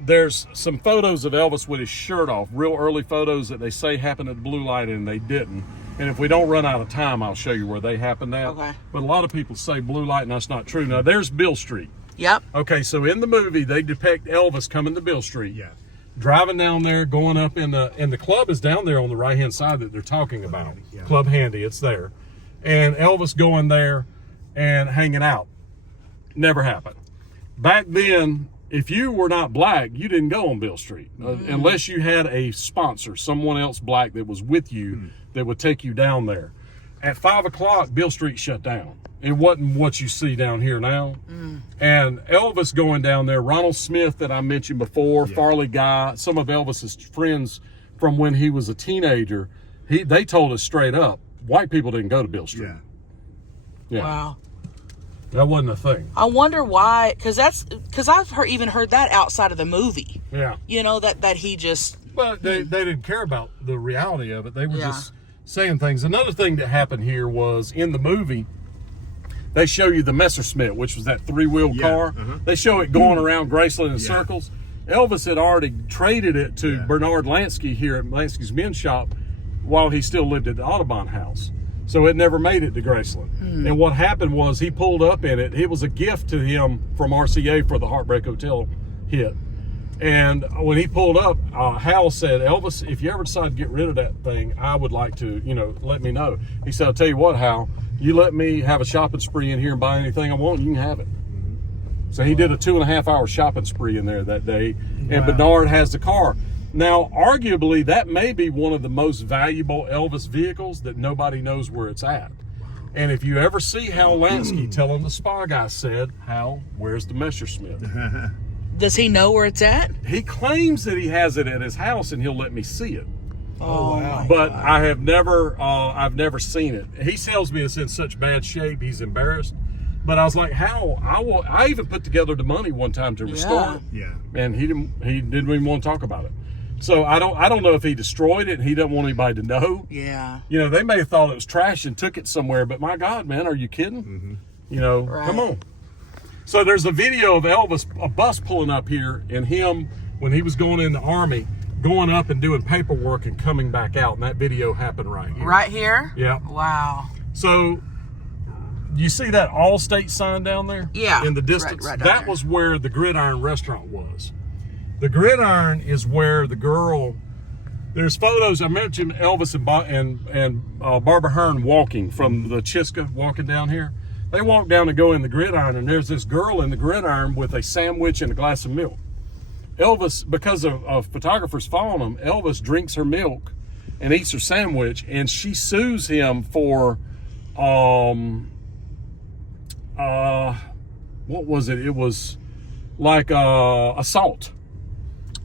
there's some photos of Elvis with his shirt off, real early photos that they say happened at Blue Light and they didn't. And if we don't run out of time, I'll show you where they happened at. Okay. But a lot of people say Blue Light, and that's not true. Now, there's Bill Street. Yep. Okay, so in the movie, they depict Elvis coming to Bill Street. Yeah. Driving down there, going up and the club is down there on the right-hand side that they're talking about. Handy, yeah. Club Handy, it's there. And Elvis going there and hanging out. Never happened. Back then, if you were not black, you didn't go on Bill Street. Unless you had a sponsor, someone else black that was with you that would take you down there. At 5 o'clock, Bill Street shut down. It wasn't what you see down here now. And Elvis going down there, Ronald Smith that I mentioned before, Farley Guy, some of Elvis's friends from when he was a teenager, they told us straight up, white people didn't go to Bill Street. Yeah. Wow. That wasn't a thing. I wonder why, because I've even heard that outside of the movie. Yeah. You know, that he just... But they didn't care about the reality of it. They were just saying things. Another thing that happened here was in the movie, they show you the Messerschmitt, which was that three-wheel car. They show it going around Graceland in circles. Elvis had already traded it to Bernard Lansky here at Lansky's Men's Shop while he still lived at the Audubon house. So it never made it to Graceland. And what happened was he pulled up in it. It was a gift to him from RCA for the Heartbreak Hotel hit. And when he pulled up, Hal said, Elvis, if you ever decide to get rid of that thing, I would like to, let me know. He said, I'll tell you what, Hal, you let me have a shopping spree in here and buy anything I want, you can have it. So he did a 2.5-hour shopping spree in there that day. And Bernard has the car. Now, arguably, that may be one of the most valuable Elvis vehicles that nobody knows where it's at. And if you ever see Hal Lansky, tell him the spa guy said, Hal, where's the Messerschmitt? Does he know where it's at? He claims that he has it at his house and he'll let me see it. Oh, wow. But I have never, I've never seen it. He tells me it's in such bad shape, he's embarrassed. But I was like, Hal, I even put together the money one time to restore it. Yeah. And he didn't even want to talk about it. So I don't know if he destroyed it and he doesn't want anybody to know. Yeah. They may have thought it was trash and took it somewhere, but my God, man, are you kidding? Come on. So there's a video of Elvis, a bus pulling up here, and him, when he was going in the Army, going up and doing paperwork and coming back out, and that video happened right here. Right here? Yeah. Wow. So you see that Allstate sign down there? Yeah. In the distance? Right down that there. was where the Gridiron restaurant was. The Gridiron is where the girl, there's photos, I mentioned Elvis and Barbara Hearn walking from the Chiska, walking down here. They walk down and go in the Gridiron, and there's this girl in the Gridiron with a sandwich and a glass of milk. Elvis, because of photographers following him, Elvis drinks her milk and eats her sandwich, and she sues him for, what was it? It was like assault.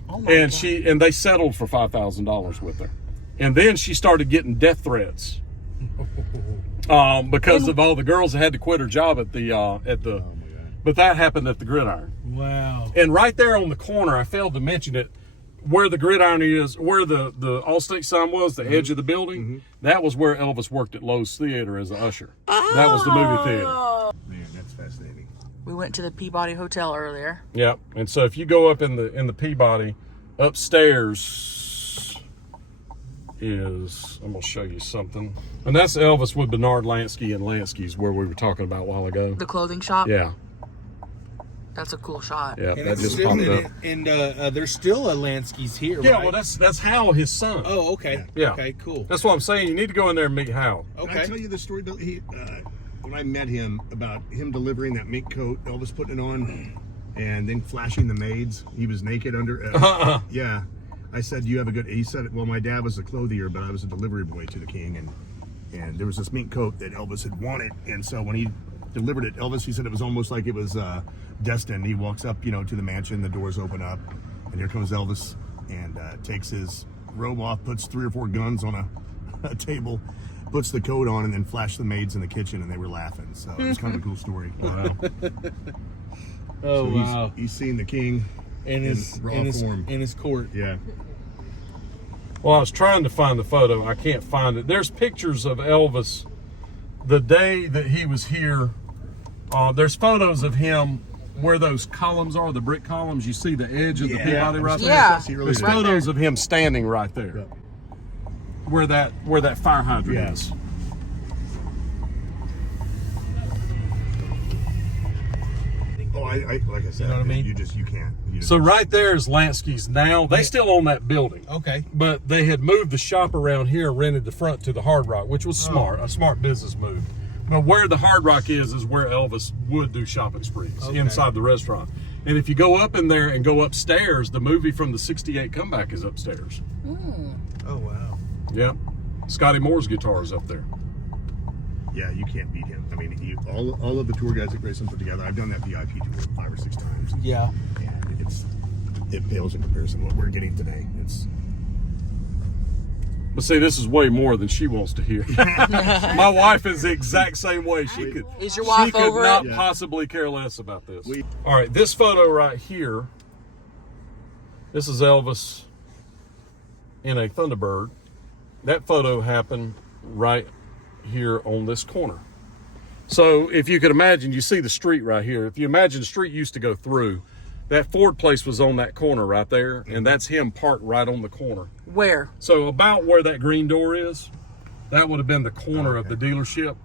Oh my And God. they settled for $5,000 with her. And then she started getting death threats. because of all the girls that had to quit her job at the but that happened at the Gridiron. Wow. And right there on the corner, I failed to mention it, where the Gridiron is, where the Allstate sign was, the edge of the building, that was where Elvis worked at Lowe's Theater as an usher. That was the movie theater. Man, that's fascinating. We went to the Peabody Hotel earlier. Yep. And so if you go up in the Peabody, upstairs is, I'm gonna show you something. And that's Elvis with Bernard Lansky and Lansky's, where we were talking about a while ago. The clothing shop? Yeah. That's a cool shot. Yeah, And that it's just still, popped up. and there's still a Lansky's here, Yeah, right? well that's Hal, his son. Oh, okay. Yeah. Okay, cool. That's what I'm saying. You need to go in there and meet Hal. Can I Okay. tell you the story, Bill? When I met him, about him delivering that mink coat, Elvis putting it on, and then flashing the maids. He was naked under. Yeah. I said, "You have a good." He said, "Well, my dad was a clothier, but I was a delivery boy to the king, and there was this mink coat that Elvis had wanted, and so when he delivered it, Elvis, he said it was almost like it was destined. He walks up, to the mansion, the doors open up, and here comes Elvis, and takes his robe off, puts 3 or 4 guns on a table, puts the coat on, and then flashed the maids in the kitchen, and they were laughing. So it was kind of a cool story. Wow. Oh, So wow. He's seen the king In his raw in his form. in his court. Yeah. Well, I was trying to find the photo. I can't find it. There's pictures of Elvis the day that he was here. There's photos of him where those columns are, the brick columns. You see the edge of the Peabody right there? Yeah. There's photos of him standing right there. Where that fire hydrant Yeah. is. Oh, I like I said, You know what I mean? You can't. So right there is Lansky's now. They still own that building. Okay. But they had moved the shop around here and rented the front to the Hard Rock, which was smart, a smart business move. But where the Hard Rock is where Elvis would do shopping sprees, inside the restaurant. And if you go up in there and go upstairs, the movie from the '68 comeback is upstairs. Oh, wow. Yep. Scotty Moore's guitar is up there. Yeah, you can't beat him. I mean, all of the tour guys that Grayson put together, I've done that VIP tour 5 or 6 times. Yeah. And it pales in comparison to what we're getting today. But see, this is way more than she wants to hear. My wife is the exact same way. She could. Is your wife she could over not it? possibly care less about this. All right, this photo right here. This is Elvis in a Thunderbird. That photo happened right here on this corner. So if you could imagine, you see the street right here. If you imagine the street used to go through, that Ford place was on that corner right there, and that's him parked right on the corner. Where? So about where that green door is, that would have been the corner of the dealership.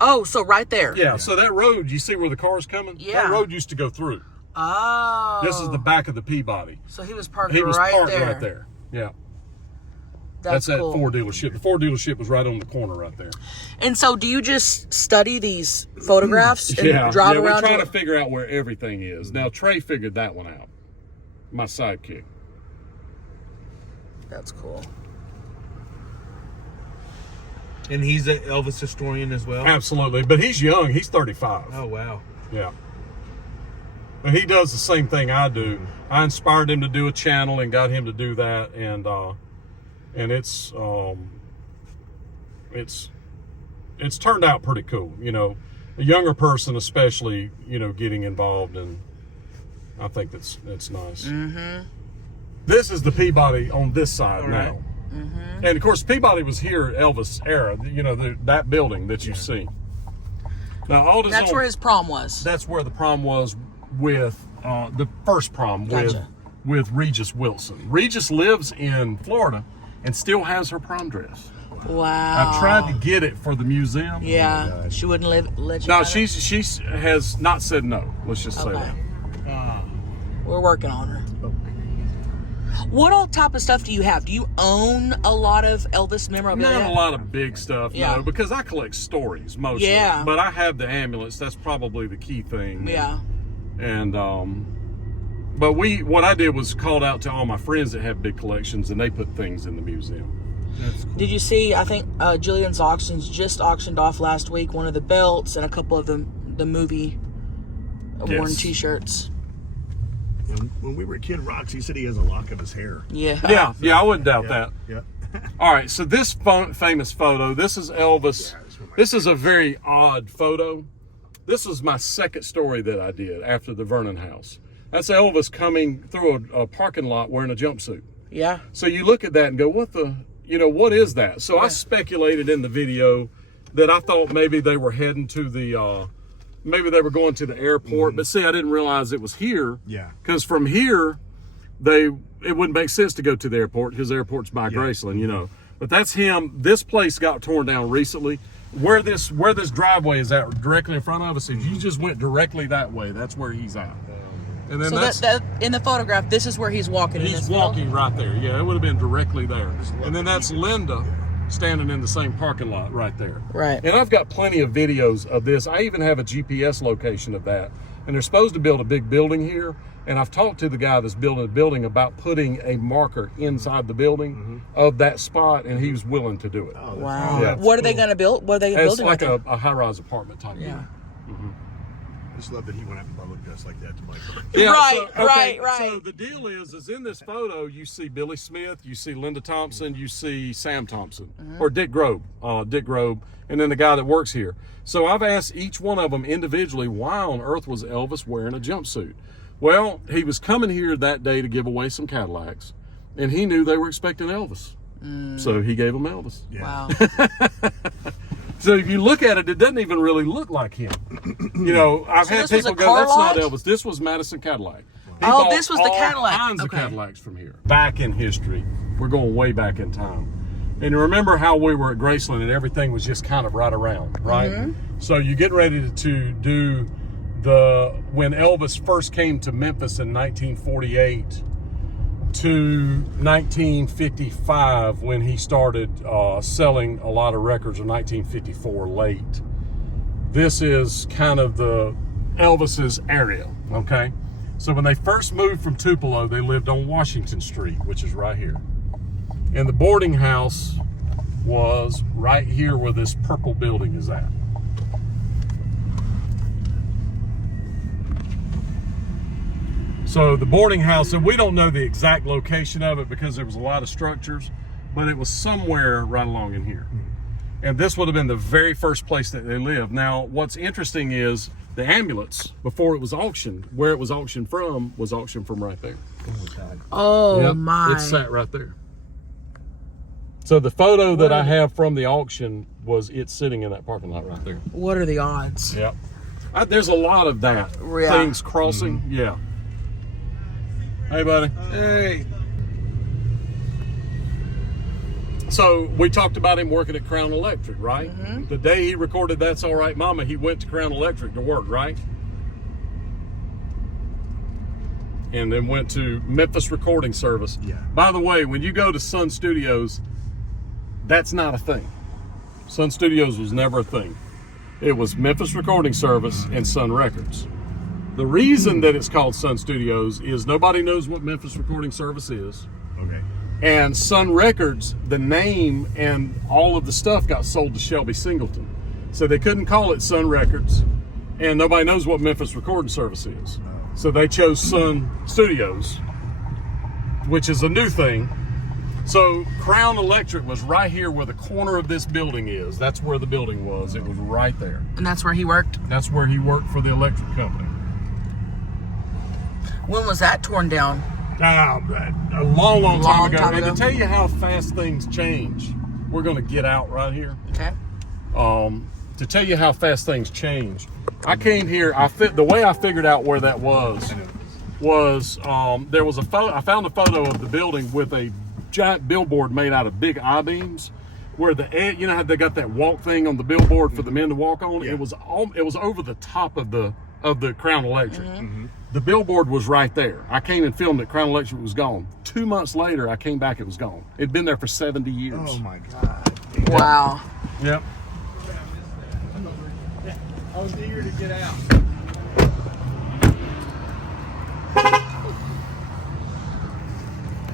Oh, so right there. Yeah, so that road, you see where the car's coming? Yeah. That road used to go through. Oh. This is the back of the Peabody. So he was parked, He was right, parked there. right there. Yeah. That's that cool. Ford dealership. The Ford dealership was right on the corner right there. And so do you just study these photographs and drive we around? try to figure out where everything is. Now, Trey figured that one out. My sidekick. That's cool. And he's an Elvis historian as well? Absolutely. But he's young. He's 35. Oh, wow. Yeah. But he does the same thing I do. I inspired him to do a channel and got him to do that, and it's turned out pretty cool. You know, a younger person especially, you know, getting involved, and I think that's nice. Mm-hmm. This is the Peabody on this side now. Mm-hmm. And of course, Peabody was here Elvis era. You know, that building that you see. Now, all this That's where his prom was. That's where the prom was with the first prom with Regis Wilson. Regis lives in Florida and still has her prom dress. Wow. I've tried to get it for the museum. Yeah. She wouldn't let you No, have it? she has not said no. Let's just say Okay. that. We're working on her. What all type of stuff do you have? Do you own a lot of Elvis memorabilia? Not a lot of big stuff, Yeah. no, because I collect stories mostly. Yeah. But I have the ambulance. That's probably the key thing. Yeah. And but what I did was called out to all my friends that have big collections, and they put things in the museum. That's cool. Did you see, I think Jillian's Auctions just auctioned off last week one of the belts and a couple of the movie worn Yes. t-shirts. And when we were at Kid Rocks, he said he has a lock of his hair. Yeah. Yeah, I wouldn't doubt that. Yeah. All right, so this famous photo, this is Elvis This is a very odd photo. This was my second story that I did after the Vernon house. That's Elvis coming through a parking lot wearing a jumpsuit. Yeah. So you look at that and go, what is that? So I speculated in the video that I thought maybe they were heading to maybe they were going to the airport. But see, I didn't realize it was here. Yeah. Because from here, it wouldn't make sense to go to the airport because the airport's by Graceland, But that's him. This place got torn down recently. Where this driveway is at, directly in front of us, if you just went directly that way, that's where he's at. And then So in the photograph, this is where he's walking. He's walking right there. Yeah, it would have been directly there. And then that's Linda standing in the same parking lot right there. Right. And I've got plenty of videos of this. I even have a GPS location of that. And they're supposed to build a big building here. And I've talked to the guy that's building the building about putting a marker inside the building of that spot, and he was willing to do it. Oh, Wow. Yeah. What are they going to build? What are they It's building? like right a high-rise apartment type there? Yeah. deal. I just love that he went out in public dressed like that to Michael. Yeah, Right. So the deal is in this photo, you see Billy Smith, you see Linda Thompson, you see Sam Thompson, or Dick Grobe, and then the guy that works here. So I've asked each one of them individually, why on earth was Elvis wearing a jumpsuit? Well, he was coming here that day to give away some Cadillacs, and he knew they were expecting Elvis. So he gave them Elvis. Yeah. Wow. So if you look at it, it doesn't even really look like him. I've had this was people a go, car that's not lot? Elvis. This was Madison Cadillac. He Oh, bought this was the all Cadillac. kinds of Okay. Cadillacs from here. Back in history. We're going way back in time. And remember how we were at Graceland and everything was just kind of right around, right? So you get ready to do when Elvis first came to Memphis in 1948 to 1955 when he started selling a lot of records, in 1954 late. This is kind of the Elvis's area, okay? So when they first moved from Tupelo, they lived on Washington Street, which is right here. And the boarding house was right here where this purple building is at. So the boarding house, and we don't know the exact location of it because there was a lot of structures, but it was somewhere right along in here. And this would have been the very first place that they lived. Now, what's interesting is the ambulance, before it was auctioned, where it was auctioned from right there. Oh, Yep, my. it sat right there. So the photo that I have from the auction was it sitting in that parking lot right there. What are the odds? Yep. There's a lot of that. Yeah. Things crossing. Yeah. Hey, buddy. Hey. So we talked about him working at Crown Electric, right? The day he recorded That's All Right Mama, he went to Crown Electric to work, right? And then went to Memphis Recording Service. Yeah. By the way, when you go to Sun Studios, that's not a thing. Sun Studios was never a thing. It was Memphis Recording Service and Sun Records. The reason that it's called Sun Studios is nobody knows what Memphis Recording Service is. Okay. And Sun Records, the name and all of the stuff got sold to Shelby Singleton. So they couldn't call it Sun Records. And nobody knows what Memphis Recording Service is. So they chose Sun Studios, which is a new thing. So Crown Electric was right here where the corner of this building is. That's where the building was. It was right there. And that's where he worked? That's where he worked for the electric company. When was that torn down? A long time ago. time And ago. to tell you how fast things change, we're going to get out right here. Okay. To tell you how fast things change, I came here. The way I figured out where that was there was a photo. I found a photo of the building with a giant billboard made out of big I-beams, where how they got that walk thing on the billboard for the men to walk on. Yeah. It was over the top of the Crown Electric. The billboard was right there. I came and filmed it. Crown Electric was gone. 2 months later, I came back. It was gone. It'd been there for 70 years. Oh my God. Wow. Yep. I was eager to get out.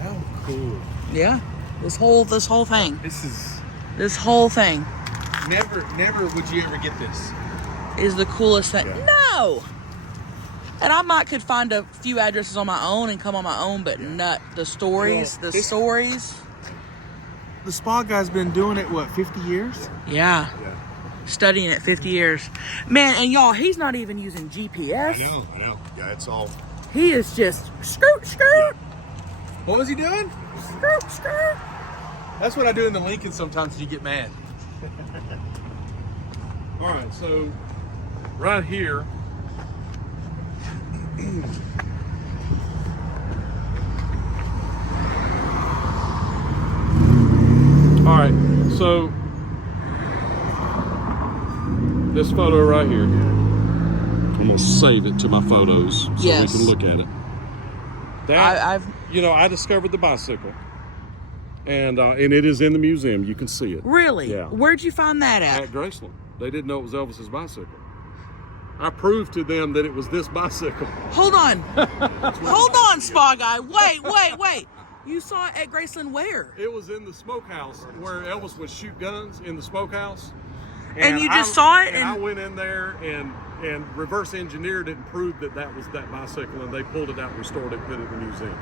How cool. Yeah. This whole thing. This never would you ever get this. Is the coolest thing. No. And I could find a few addresses on my own and come on my own, but not the stories. Well, The stories. The spa guy's been doing it, 50 years? Yeah. Studying it 50 years. Man, and y'all, he's not even using GPS. I know. Yeah, it's all. He is just skirt, skirt, What was he doing? skirt, skirt. That's what I do in the Lincoln sometimes you get mad. All right, so right here. All right, so this photo right here, I'm gonna save it to my photos so Yes. we can look at it. That I've I discovered the bicycle, and it is in the museum. You can see it really. Yeah. Where'd you find that at? at Graceland. They didn't know it was Elvis's bicycle. I proved to them that it was this bicycle. Hold on. Hold on, Spa Guy. Wait. You saw it at Graceland where? It was in the smokehouse where Elvis would shoot guns in the smokehouse. And you just saw it And I and- went in there and reverse engineered it and proved that that was that bicycle, and they pulled it out, restored it, put it in the museum.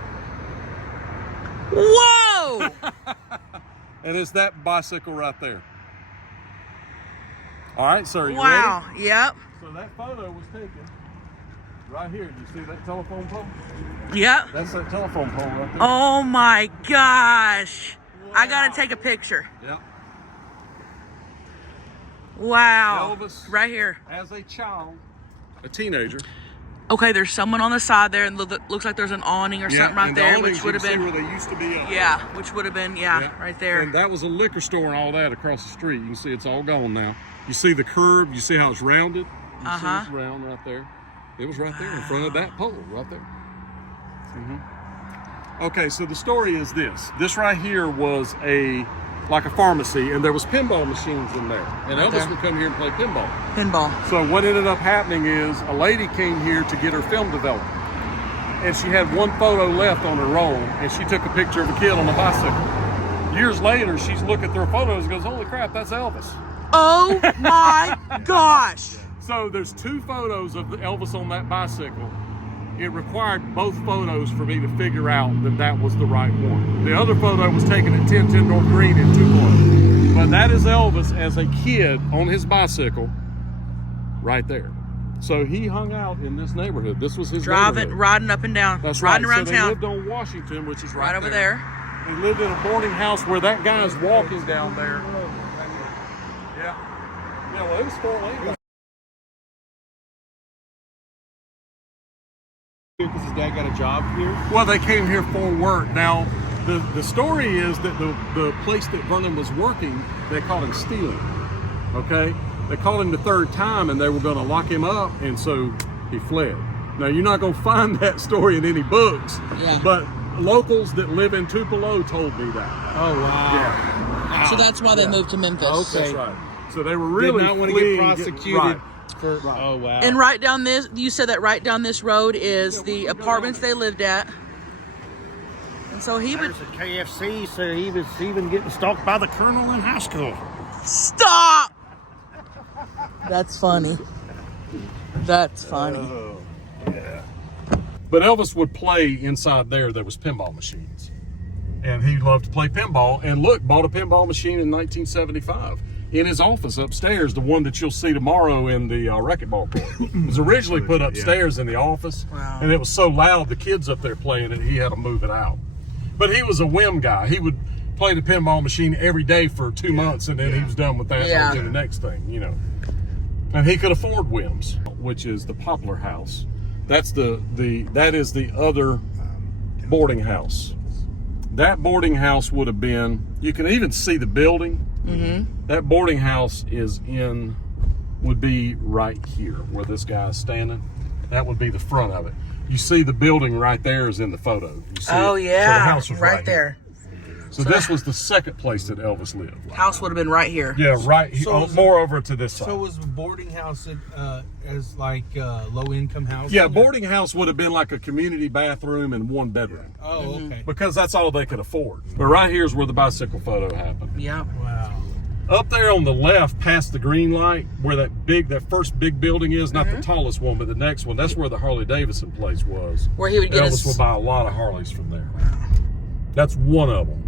Whoa! And it's that bicycle right there. All right, sir, are you Wow. ready? Yep. So that photo was taken right here. Do you see that telephone pole? Yep. That's that telephone pole right there. Oh my gosh. I gotta take a picture. Yep. Wow. Elvis. Right here. As a child, a teenager. Okay, there's someone on the side there, and looks like there's an awning or something right and the there, awnings, which would have you can been, see where they used to be up. yeah, which would have been, yeah, right there. And that was a liquor store and all that across the street. You can see it's all gone now. You see the curve. You see how it's rounded. You see it's round right there. It was right there in front of that pole right there. Okay, so the story is this. This right here was like a pharmacy, and there was pinball machines in there. And Elvis would come here and play pinball. Pinball. So what ended up happening is a lady came here to get her film developed. And she had one photo left on her roll, and she took a picture of a kid on a bicycle. Years later, she's looking at their photos and goes, holy crap, that's Elvis. Oh my gosh. So there's two photos of Elvis on that bicycle. It required both photos for me to figure out that that was the right one. The other photo was taken at 1010 North Green in Tupelo. But that is Elvis as a kid on his bicycle right there. So he hung out in this neighborhood. This was his neighborhood. Riding up and down. That's riding right. around so town. They lived on Washington, which is Right over there. They lived in a boarding house where that guy's walking down there. Yeah. Yeah, well, it was 4 lanes. Because his dad got a job here. Well, they came here for work. Now, the story is that the place that Vernon was working, they caught him stealing. Okay? They caught him the third time, and they were going to lock him up, and so he fled. Now, you're not going to find that story in any books, Yeah. but locals that live in Tupelo told me that. Oh wow. Yeah. So that's why they moved to Memphis. Okay. That's right. So they were really Did not want to get fleeing, prosecuted right. for. Oh wow. And right down this, you said that right down this road is the apartments they lived at. And so he would There's a KFC, so he was even getting stalked by the colonel in high school. stop. That's funny. That's funny. But Elvis would play inside there. There was pinball machines, and he loved to play pinball. And look, bought a pinball machine in 1975 in his office upstairs. The one that you'll see tomorrow in the racquetball court. It was originally put upstairs in the office, Wow. and it was so loud the kids up there playing it, he had to move it out. But he was a whim guy. He would play the pinball machine every day for 2 months, and then he was done with that. Yeah. And on to the next thing, you know. And he could afford whims, which is the Poplar House. That's that is the other boarding house. That boarding house would have been, you can even see the building. Mm-hmm. That boarding house would be right here where this guy's standing. That would be the front of it. You see the building right there is in the photo. You see Oh it? yeah, So the house was right there. here. So this was the second place that Elvis lived. House would have been right here. Yeah, right. So was more over to this side. So was boarding house as like low income housing? Yeah, boarding house would have been like a community bathroom and one bedroom. Oh, okay. Because that's all they could afford. But right here's where the bicycle photo happened. Yeah. Wow. Up there on the left, past the green light, where that first big building is, not the tallest one, but the next one, that's where the Harley Davidson place was. Where he would get Elvis his. would buy a lot of Harleys from there. That's one of them.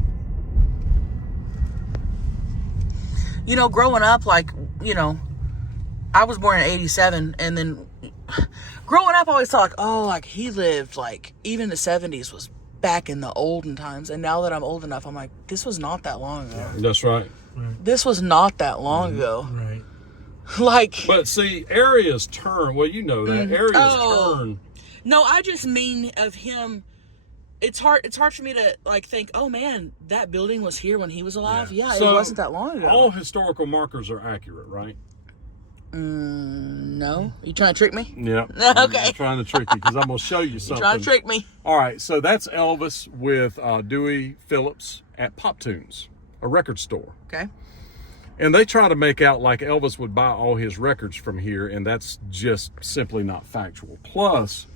You know, growing up, like, you know, I was born in 87, and then growing up, I always thought, like, oh, like, he lived, like, even the 70s was back in the olden times. And now that I'm old enough, I'm like, this was not that long ago. That's right. This was not that long ago. Right. Like, But see, areas turn. Well, you know that areas turn. no, I just mean of him. It's hard for me to, like, think, oh man, that building was here when he was alive. Yeah, So, it wasn't that long ago. All historical markers are accurate, right? No, you trying to trick me? Yeah. Okay. I'm trying to trick you because I'm going to show you something. Trying to trick me? All right, so that's Elvis with Dewey Phillips at Pop Tunes, a record store. Okay. And they try to make out like Elvis would buy all his records from here, and that's just simply not factual. Plus,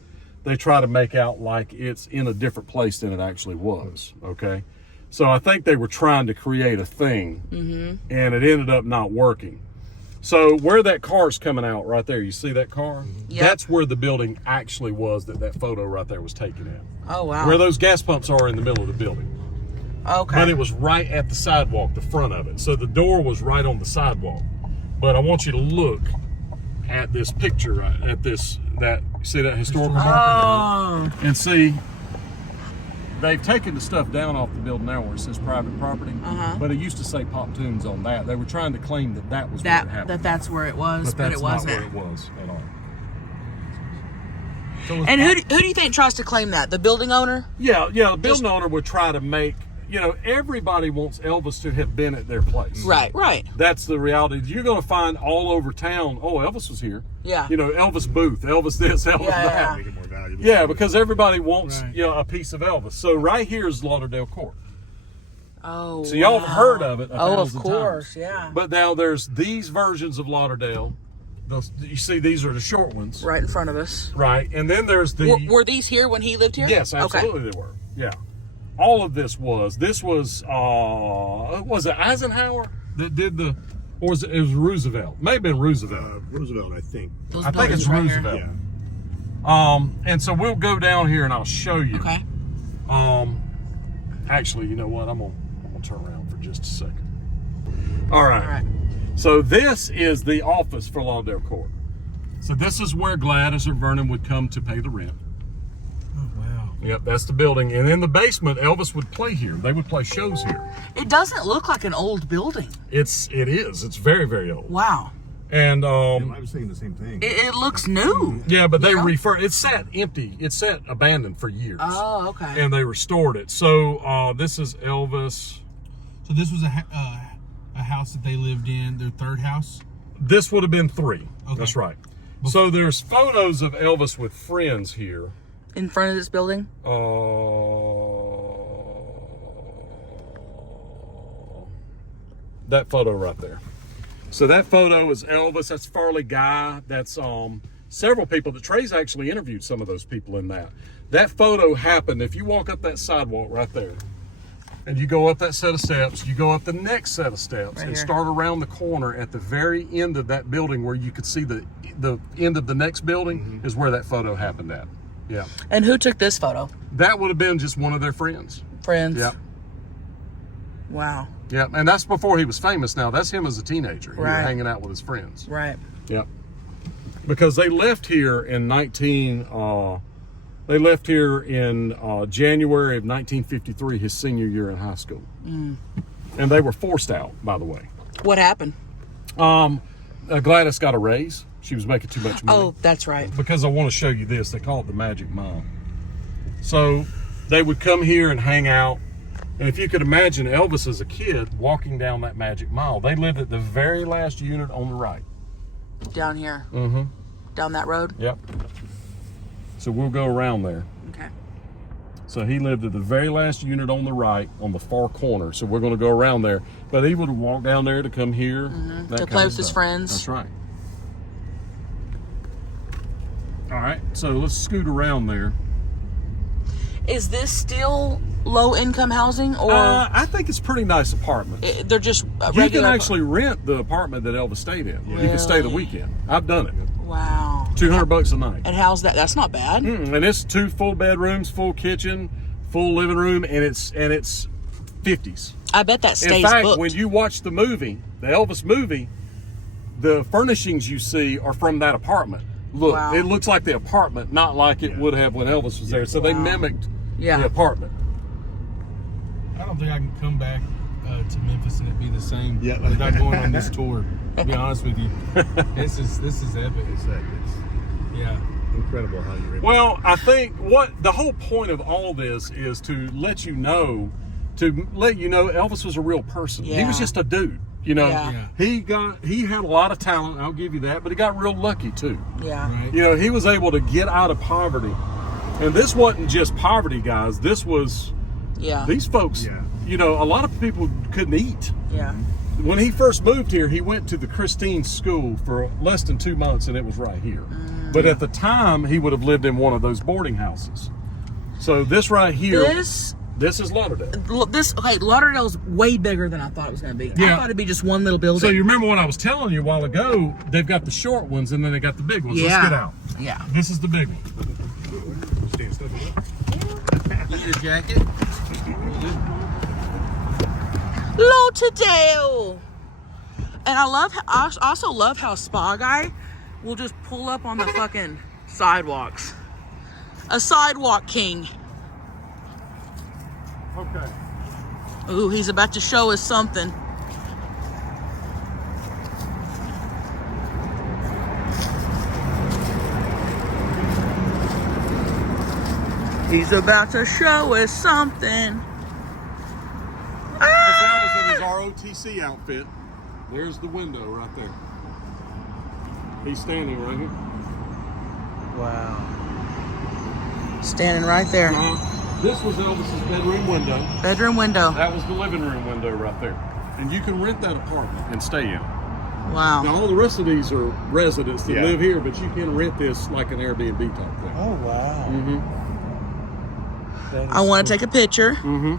they try to make out like it's in a different place than it actually was, okay? So I think they were trying to create a thing, and it ended up not working. So where that car's coming out right there, you see that car? Yep. That's where the building actually was that photo right there was taken at. Oh, wow. Where those gas pumps are in the middle of the building. Okay. But it was right at the sidewalk, the front of it. So the door was right on the sidewalk. But I want you to look at this picture, at this, see that historical marker? And see, they've taken the stuff down off the building now where it says private property. But it used to say Pop Tunes on that. They were trying to claim that was where it happened. That's where it was, but that's it wasn't. not where it was at all. And who do you think tries to claim that? The building owner? Yeah, the building owner would try to make, everybody wants Elvis to have been at their place. Right. That's the reality. You're going to find all over town, oh, Elvis was here. Yeah. Elvis booth, Elvis this, Elvis that. Make it more valuable. Yeah, because everybody wants, a piece of Elvis. So right here is Lauderdale Court. Oh, So y'all have heard of it a of thousand course, times. yeah. But now there's these versions of Lauderdale. You see, these are the short ones. Right in front of us. Right. And then there's the... Were these here when he lived here? Yes, absolutely they were. Yeah. All of this was it Eisenhower that did the, or was it was Roosevelt? May have been Roosevelt. Roosevelt, I think. Those I think it's buildings right here. Roosevelt. Yeah. And so we'll go down here and I'll show you. Okay. Actually, you know what? I'm gonna turn around for just a second. All right. All right. So this is the office for Lauderdale Court. So this is where Gladys or Vernon would come to pay the rent. Oh, wow. Yep, that's the building. And in the basement, Elvis would play here. They would play shows here. It doesn't look like an old building. It is. It's very, very old. Wow. And I was thinking the same thing. It looks new. yeah, but they Yeah. it sat empty. It sat abandoned for years. Oh, okay. And they restored it. So this is Elvis. So this was a house that they lived in, their third house? This would have been 3. Okay. That's right. So there's photos of Elvis with friends here. In front of this building? That photo right there. So that photo is Elvis. That's Farley Guy. That's several people. The Trey's actually interviewed some of those people in that. That photo happened. If you walk up that sidewalk right there, and you go up that set of steps, you go up the next set of steps, Right and here. start around the corner at the very end of that building where you could see the end of the next building is where that photo happened at. Yeah. And who took this photo? That would have been just one of their friends. Friends? Yeah. Wow. Yeah, and that's before he was famous. Now that's him as a teenager. He was Right. hanging out with his friends. Right. Yep. Because they left here in January of 1953, his senior year in high school. And they were forced out, by the way. What happened? Gladys got a raise. She was making too much money. Oh, that's right. Because I want to show you this. They call it the Magic Mile. So they would come here and hang out. And if you could imagine Elvis as a kid walking down that Magic Mile, they lived at the very last unit on the right. Down here. Mm-hmm. Down that road? Yep. So we'll go around there. Okay. So he lived at the very last unit on the right, on the far corner. So we're going to go around there. But he would walk down there to come here. To play with his friends. That's right. All right. So let's scoot around there. Is this still low-income housing, or I think it's pretty nice apartments. they're just You regular? can actually rent the apartment that Elvis stayed in. You can stay the weekend. I've done it. Wow. $200 a night. And how's that? That's not bad. And it's 2 full bedrooms, full kitchen, full living room, and it's 50s. I bet that stays In fact, booked. when you watch the movie, the Elvis movie, the furnishings you see are from that apartment. Look, Wow. it looks like the apartment, not like it would have when Elvis was there. So they mimicked the apartment. I don't think I can come back to Memphis and it be the same Yeah. without going on this tour. To be honest with you, this is epic. Yeah. Incredible how you Well, I think what the whole point of all this is to let you know Elvis was a real person. He was Yeah. just a dude. You know, Yeah. he had a lot of talent. I'll give you that, but he got real lucky too. Yeah. Right. You know, he was able to get out of poverty, and this wasn't just poverty, guys. This was Yeah. these folks. Yeah. You know, a lot of people couldn't eat. Yeah. When he first moved here, he went to the Christine School for less than 2 months, and it was right here. But at the time, he would have lived in one of those boarding houses. So this right here, this is Lauderdale. Lauderdale's way bigger than I thought it was going to be. I Yeah. thought it'd be just one little building. So you remember what I was telling you a while ago? They've got the short ones, and then they got the big ones. Let's get out. Yeah. This is the big one. You need a jacket? Lauderdale. And I also love how Spa Guy will just pull up on the fucking sidewalks. A sidewalk king. Okay. Ooh, he's about to show us something. He's about to show us something. That's Elvis in his ROTC outfit. There's the window right there. He's standing right here. Wow. Standing right there. This was Elvis's bedroom window. Bedroom window. That was the living room window right there. And you can rent that apartment and stay in it. Wow. Now, all the rest of these are residents that Yeah. live here, but you can rent this like an Airbnb type thing. Oh wow. Mm-hmm. I want to take a picture. Mm-hmm.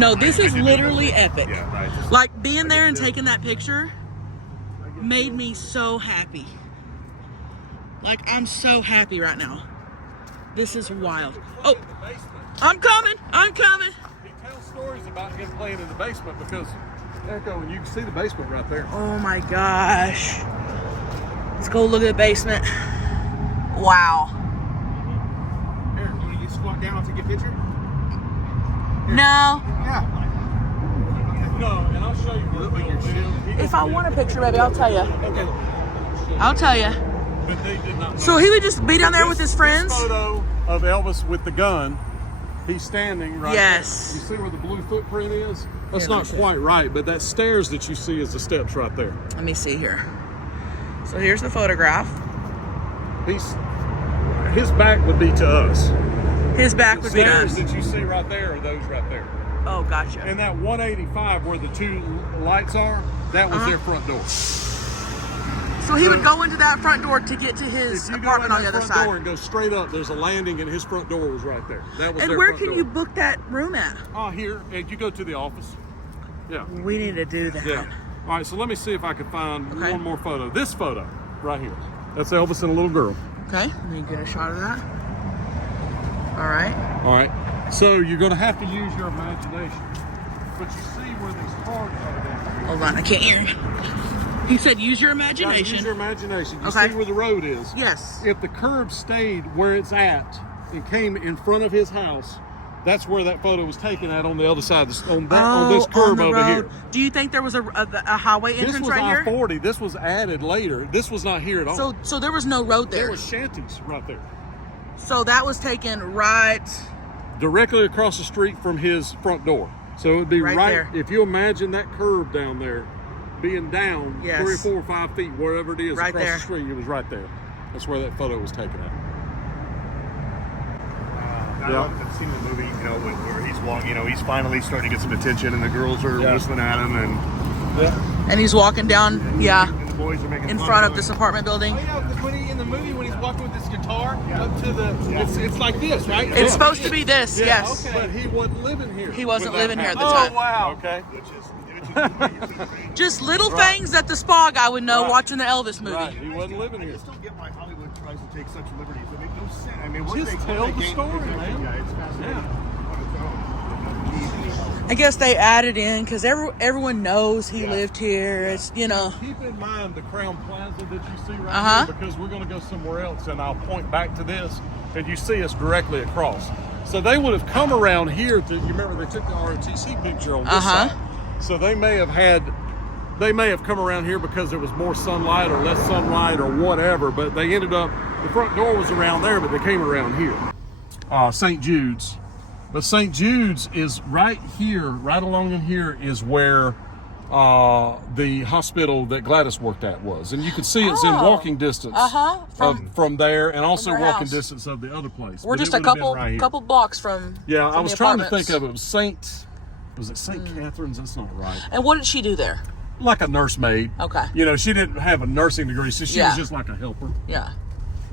No, this is literally epic. Yeah, right. Like being there and taking that picture made me so happy. Like I'm so happy right now. This is wild. Oh, I'm coming. I'm coming. He tells stories about him playing in the basement because, Echo, and you can see the basement right there. Oh my gosh. Let's go look at the basement. Wow. Here, you want to squat down and take a picture? No. Yeah. No, and I'll show you where the real deal. If I want a picture, baby, I'll tell you. Okay. I'll tell you. But they did not know. So he would just be down there with his friends? This photo of Elvis with the gun. He's standing right Yes. there. You see where the blue footprint is? That's Here, let not me see. quite right, but that stairs that you see is the steps right there. Let me see here. So here's the photograph. His back would be to us. His back The would be stairs us. that you see right there are those right there. Oh, gotcha. And that 185 where the two lights are, that was their front door. So he would go into that front door to get to his If you go apartment in on the that other front door side. and go straight up, there's a landing and his front door was right there. That was And their where front can door. you book that room at? Oh, here, and you go to the office. Yeah. We need to do that. Yeah. All right, so let me see if I can find Okay. one more photo. This photo right here. That's Elvis and a little girl. Okay, let me get a shot of that. All right. All right. So you're going to have to use your imagination. But you see where these cars are down. Hold on, I can't hear him. He said use your You gotta imagination. use your imagination. You Okay. see where the road is. Yes. If the curb stayed where it's at and came in front of his house, that's where that photo was taken at on the other side, on this curb the over road. here. Do you think there was a highway This entrance was right here? I-40. This was added later. This was not here at all. So there was no road There there. were shanties right there. So that was taken right. Directly across the street from his front door. So it would be Right right there. if you imagine that curb down there being down Yes. 3 or 4 or 5 feet, wherever it is Right across there. the street, it was right there. That's where that photo was taken at. I love that scene in the movie, you know, where he's walking, you know, he's finally starting to get some attention and the girls are whistling at him And he's walking down, yeah, and the boys are making in fun front of him. this apartment building. Oh yeah, because when in the movie when he's walking with this guitar up to the, it's like this, right? It's supposed to be this, yes. okay. But he wasn't living here. He wasn't when that living here at the happened. time. wow. Okay. Which is Just little things that the Spa Guy would know Right. watching the Elvis movie. Right. He wasn't living I here. just don't get why Hollywood tries to take such liberties. They make no sense. I mean, what Just they tell what they the gain- story, exactly, man. Yeah, it's fascinating. Yeah. On its own. I guess they added in because everyone knows he lived here. It's, you know. Keep in mind the Crown Plaza that you see right here, because we're going to go somewhere else, and I'll point back to this, and you see us directly across. So they would have come around here to, you remember they took the ROTC picture on this side. So they may have come around here because there was more sunlight or less sunlight or whatever, but they ended up, the front door was around there, but they came around here. St. Jude's. But St. Jude's is right here, right along in here is where the hospital that Gladys worked at was. And you can see it's in walking distance from there, and also walking distance of the other place. We're But just it a would have been right here. couple blocks from I was the trying to apartments. think of it. Was it St. Catherine's? That's not right. And what did she do there? Like a nursemaid. Okay. You know, she didn't have a nursing degree, so she was just like a helper. Yeah.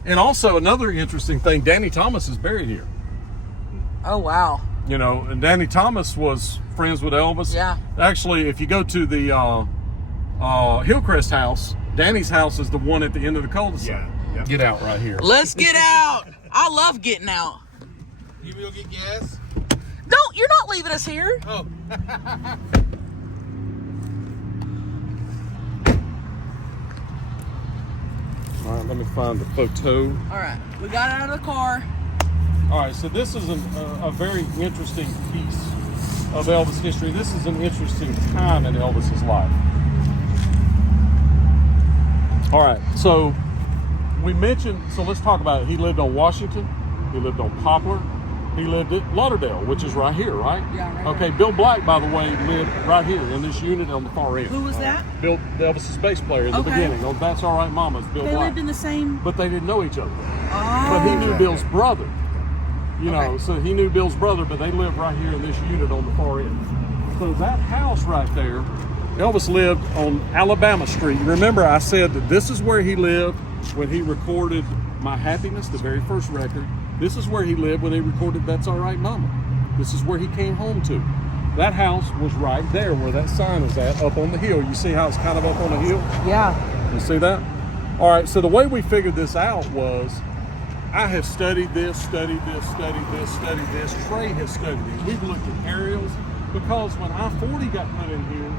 And also another interesting thing, Danny Thomas is buried here. Oh, wow. You know, and Danny Thomas was friends with Elvis. Yeah. Actually, if you go to the Hillcrest house, Danny's house is the one at the end of the cul-de-sac. Yeah. Get out right here. Let's get out. I love getting out. You will get gas? Don't, you're not leaving us here. Oh. All right, let me find the photo. All right. We got out of the car. All right, so this is a very interesting piece of Elvis history. This is an interesting time in Elvis's life. All right, so we mentioned, so let's talk about it. He lived on Washington, he lived on Poplar, he lived at Lauderdale, which is right here, right? Yeah, right Okay, Bill Black, by the way, lived right here in this unit on the far end. Who was that? Bill, Elvis's bass player in the Okay. beginning. Oh, That's All Right Mama's Bill They Black. lived in the same. But they didn't know each other. Oh. But he knew Bill's brother. You know, Okay. so he knew Bill's brother, but they lived right here in this unit on the far end. So that house right there, Elvis lived on Alabama Street. Remember, I said that this is where he lived when he recorded My Happiness, the very first record. This is where he lived when he recorded That's All Right Mama. This is where he came home to. That house was right there where that sign is at, up on the hill. You see how it's kind of up on the hill? Yeah. You see that? All right, so the way we figured this out was I have studied this. Trey has studied it. We've looked at aerials because when I-40 got put in here,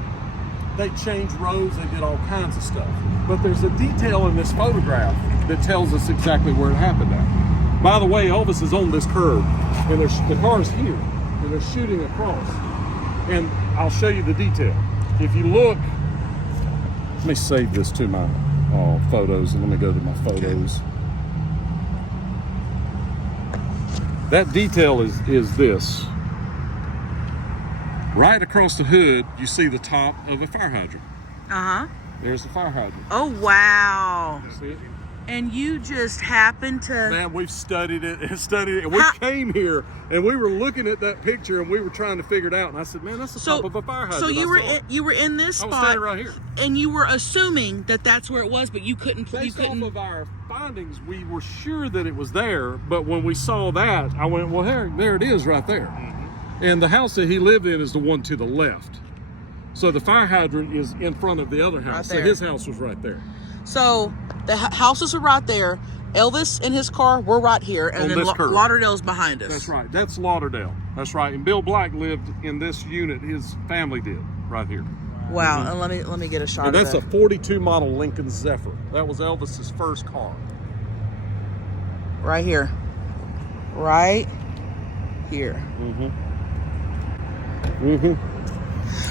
they changed roads, they did all kinds of stuff. But there's a detail in this photograph that tells us exactly where it happened at. By the way, Elvis is on this curve, and the car's here, and they're shooting across. And I'll show you the detail. If you look, let me save this to my photos, and let me go to my photos. That detail is this. Right across the hood, you see the top of a fire hydrant. Uh-huh. There's the fire hydrant. Oh, wow. You see it? And you just happened to... Man, we've studied it and studied it. And we came here and we were looking at that picture and we were trying to figure it out. And I said, man, that's the top of a fire hydrant. So you I were saw it. in this I spot. was standing right here. And you were assuming that that's where it was, but you couldn't... Based off of our findings, we were sure that it was there. But when we saw that, I went, well, there it is right there. And the house that he lived in is the one to the left. So the fire hydrant is in front of the other house. Right there. So his house was right there. So the houses are right there. Elvis and his car were right here. And On then this curve. Lauderdale's behind us. That's right. That's Lauderdale. That's right. And Bill Black lived in this unit. His family did right here. Wow. And let me get a shot And of that's that. a 42 model Lincoln Zephyr. That was Elvis's first car. Right here. Right here.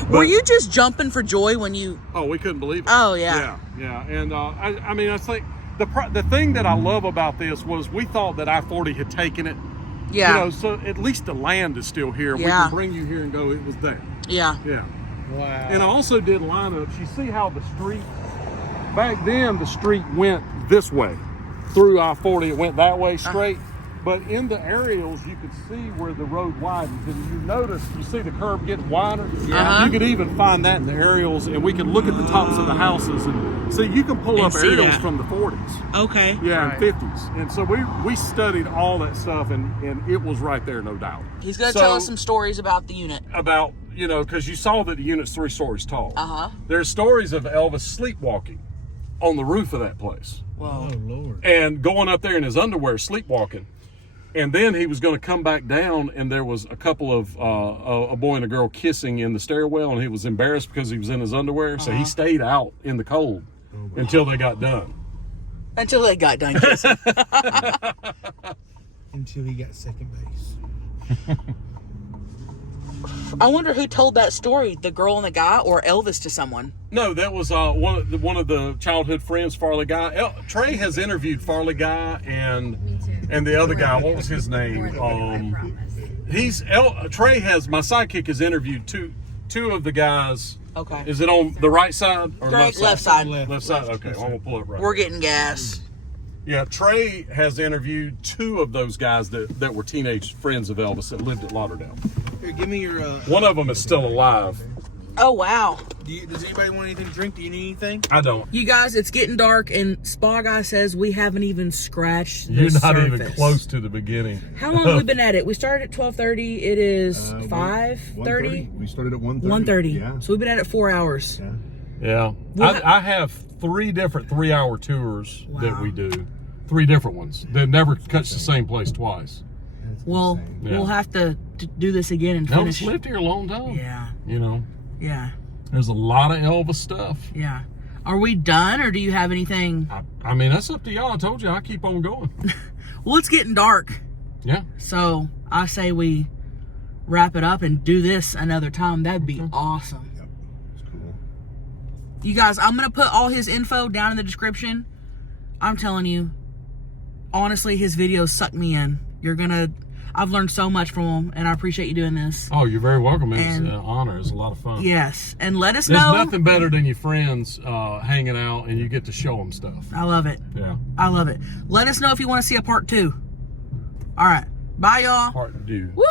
Were you just jumping for joy when you... Oh, we couldn't believe it. Oh, yeah. Yeah. And I mean, I think the thing that I love about this was we thought that I-40 had taken it. Yeah. You know, so at least the land is still here. Yeah. We can bring you here and go, it was there. Yeah. Yeah. Wow. And I also did lineups. You see how the street, back then the street went this way. Through I-40, it went that way straight. But in the aerials, you could see where the road widens. And you notice, you see the curb getting wider? Yeah. You could even find that in the aerials, and we can look at the tops of the houses. And see, you can pull And up see aerials that. from the 40s. Okay. Yeah, and 50s. And so we studied all that stuff, and it was right there, no doubt. He's going to So- tell us some stories about the unit. About, you know, because you saw that the unit's 3 stories tall. Uh-huh. There's stories of Elvis sleepwalking on the roof of that place. Whoa. Oh, Lord. And going up there in his underwear sleepwalking. And then he was going to come back down, and there was a couple of a boy and a girl kissing in the stairwell, and he was embarrassed because he was in his underwear, so he stayed out in the cold until they got done. Until they got done kissing. Until he got second base. I wonder who told that story, the girl and the guy, or Elvis to someone. No, that was one of the childhood friends, Farley Guy. Trey has interviewed Farley Guy and the other guy. What was his name? Trey has, my sidekick has interviewed two of the guys. Okay. Is it on the right side or Greg, left side? left side. Left side. Okay, I'm gonna pull it right. We're getting gas. Yeah, Trey has interviewed two of those guys that were teenage friends of Elvis that lived at Lauderdale. Here, give me your. One of them is still alive. Oh, wow. Does anybody want anything to drink? Do you need anything? I don't. You guys, it's getting dark, and Spa Guy says we haven't even scratched the You're not surface. even close to the beginning. How long have we been at it? We started at 12:30. It is 5:30. We started at 1:30. 1:30. Yeah. So we've been at it 4 hours. Yeah. I have 3 different 3-hour tours that we do. 3 different ones. They never catch the same place twice. Well, Yeah. we'll have to do this again and finish. Elvis lived here a long time. Yeah. You know, Yeah. there's a lot of Elvis stuff. Yeah. Are we done, or do you have anything? I mean, that's up to y'all. I told you I keep on going. Well, it's getting dark. Yeah. So I say we wrap it up and do this another time. That'd be awesome. Yep. It's cool. You guys, I'm going to put all his info down in the description. I'm telling you, honestly, his videos suck me in. I've learned so much from him, and I appreciate you doing this. Oh, you're very welcome. It's And- an honor. It's a lot of fun. Yes. And let us There's know. nothing better than your friends hanging out and you get to show them stuff. I love it. Yeah. I love it. Let us know if you want to see a part 2. All right. Bye, y'all. Part to do. Woo!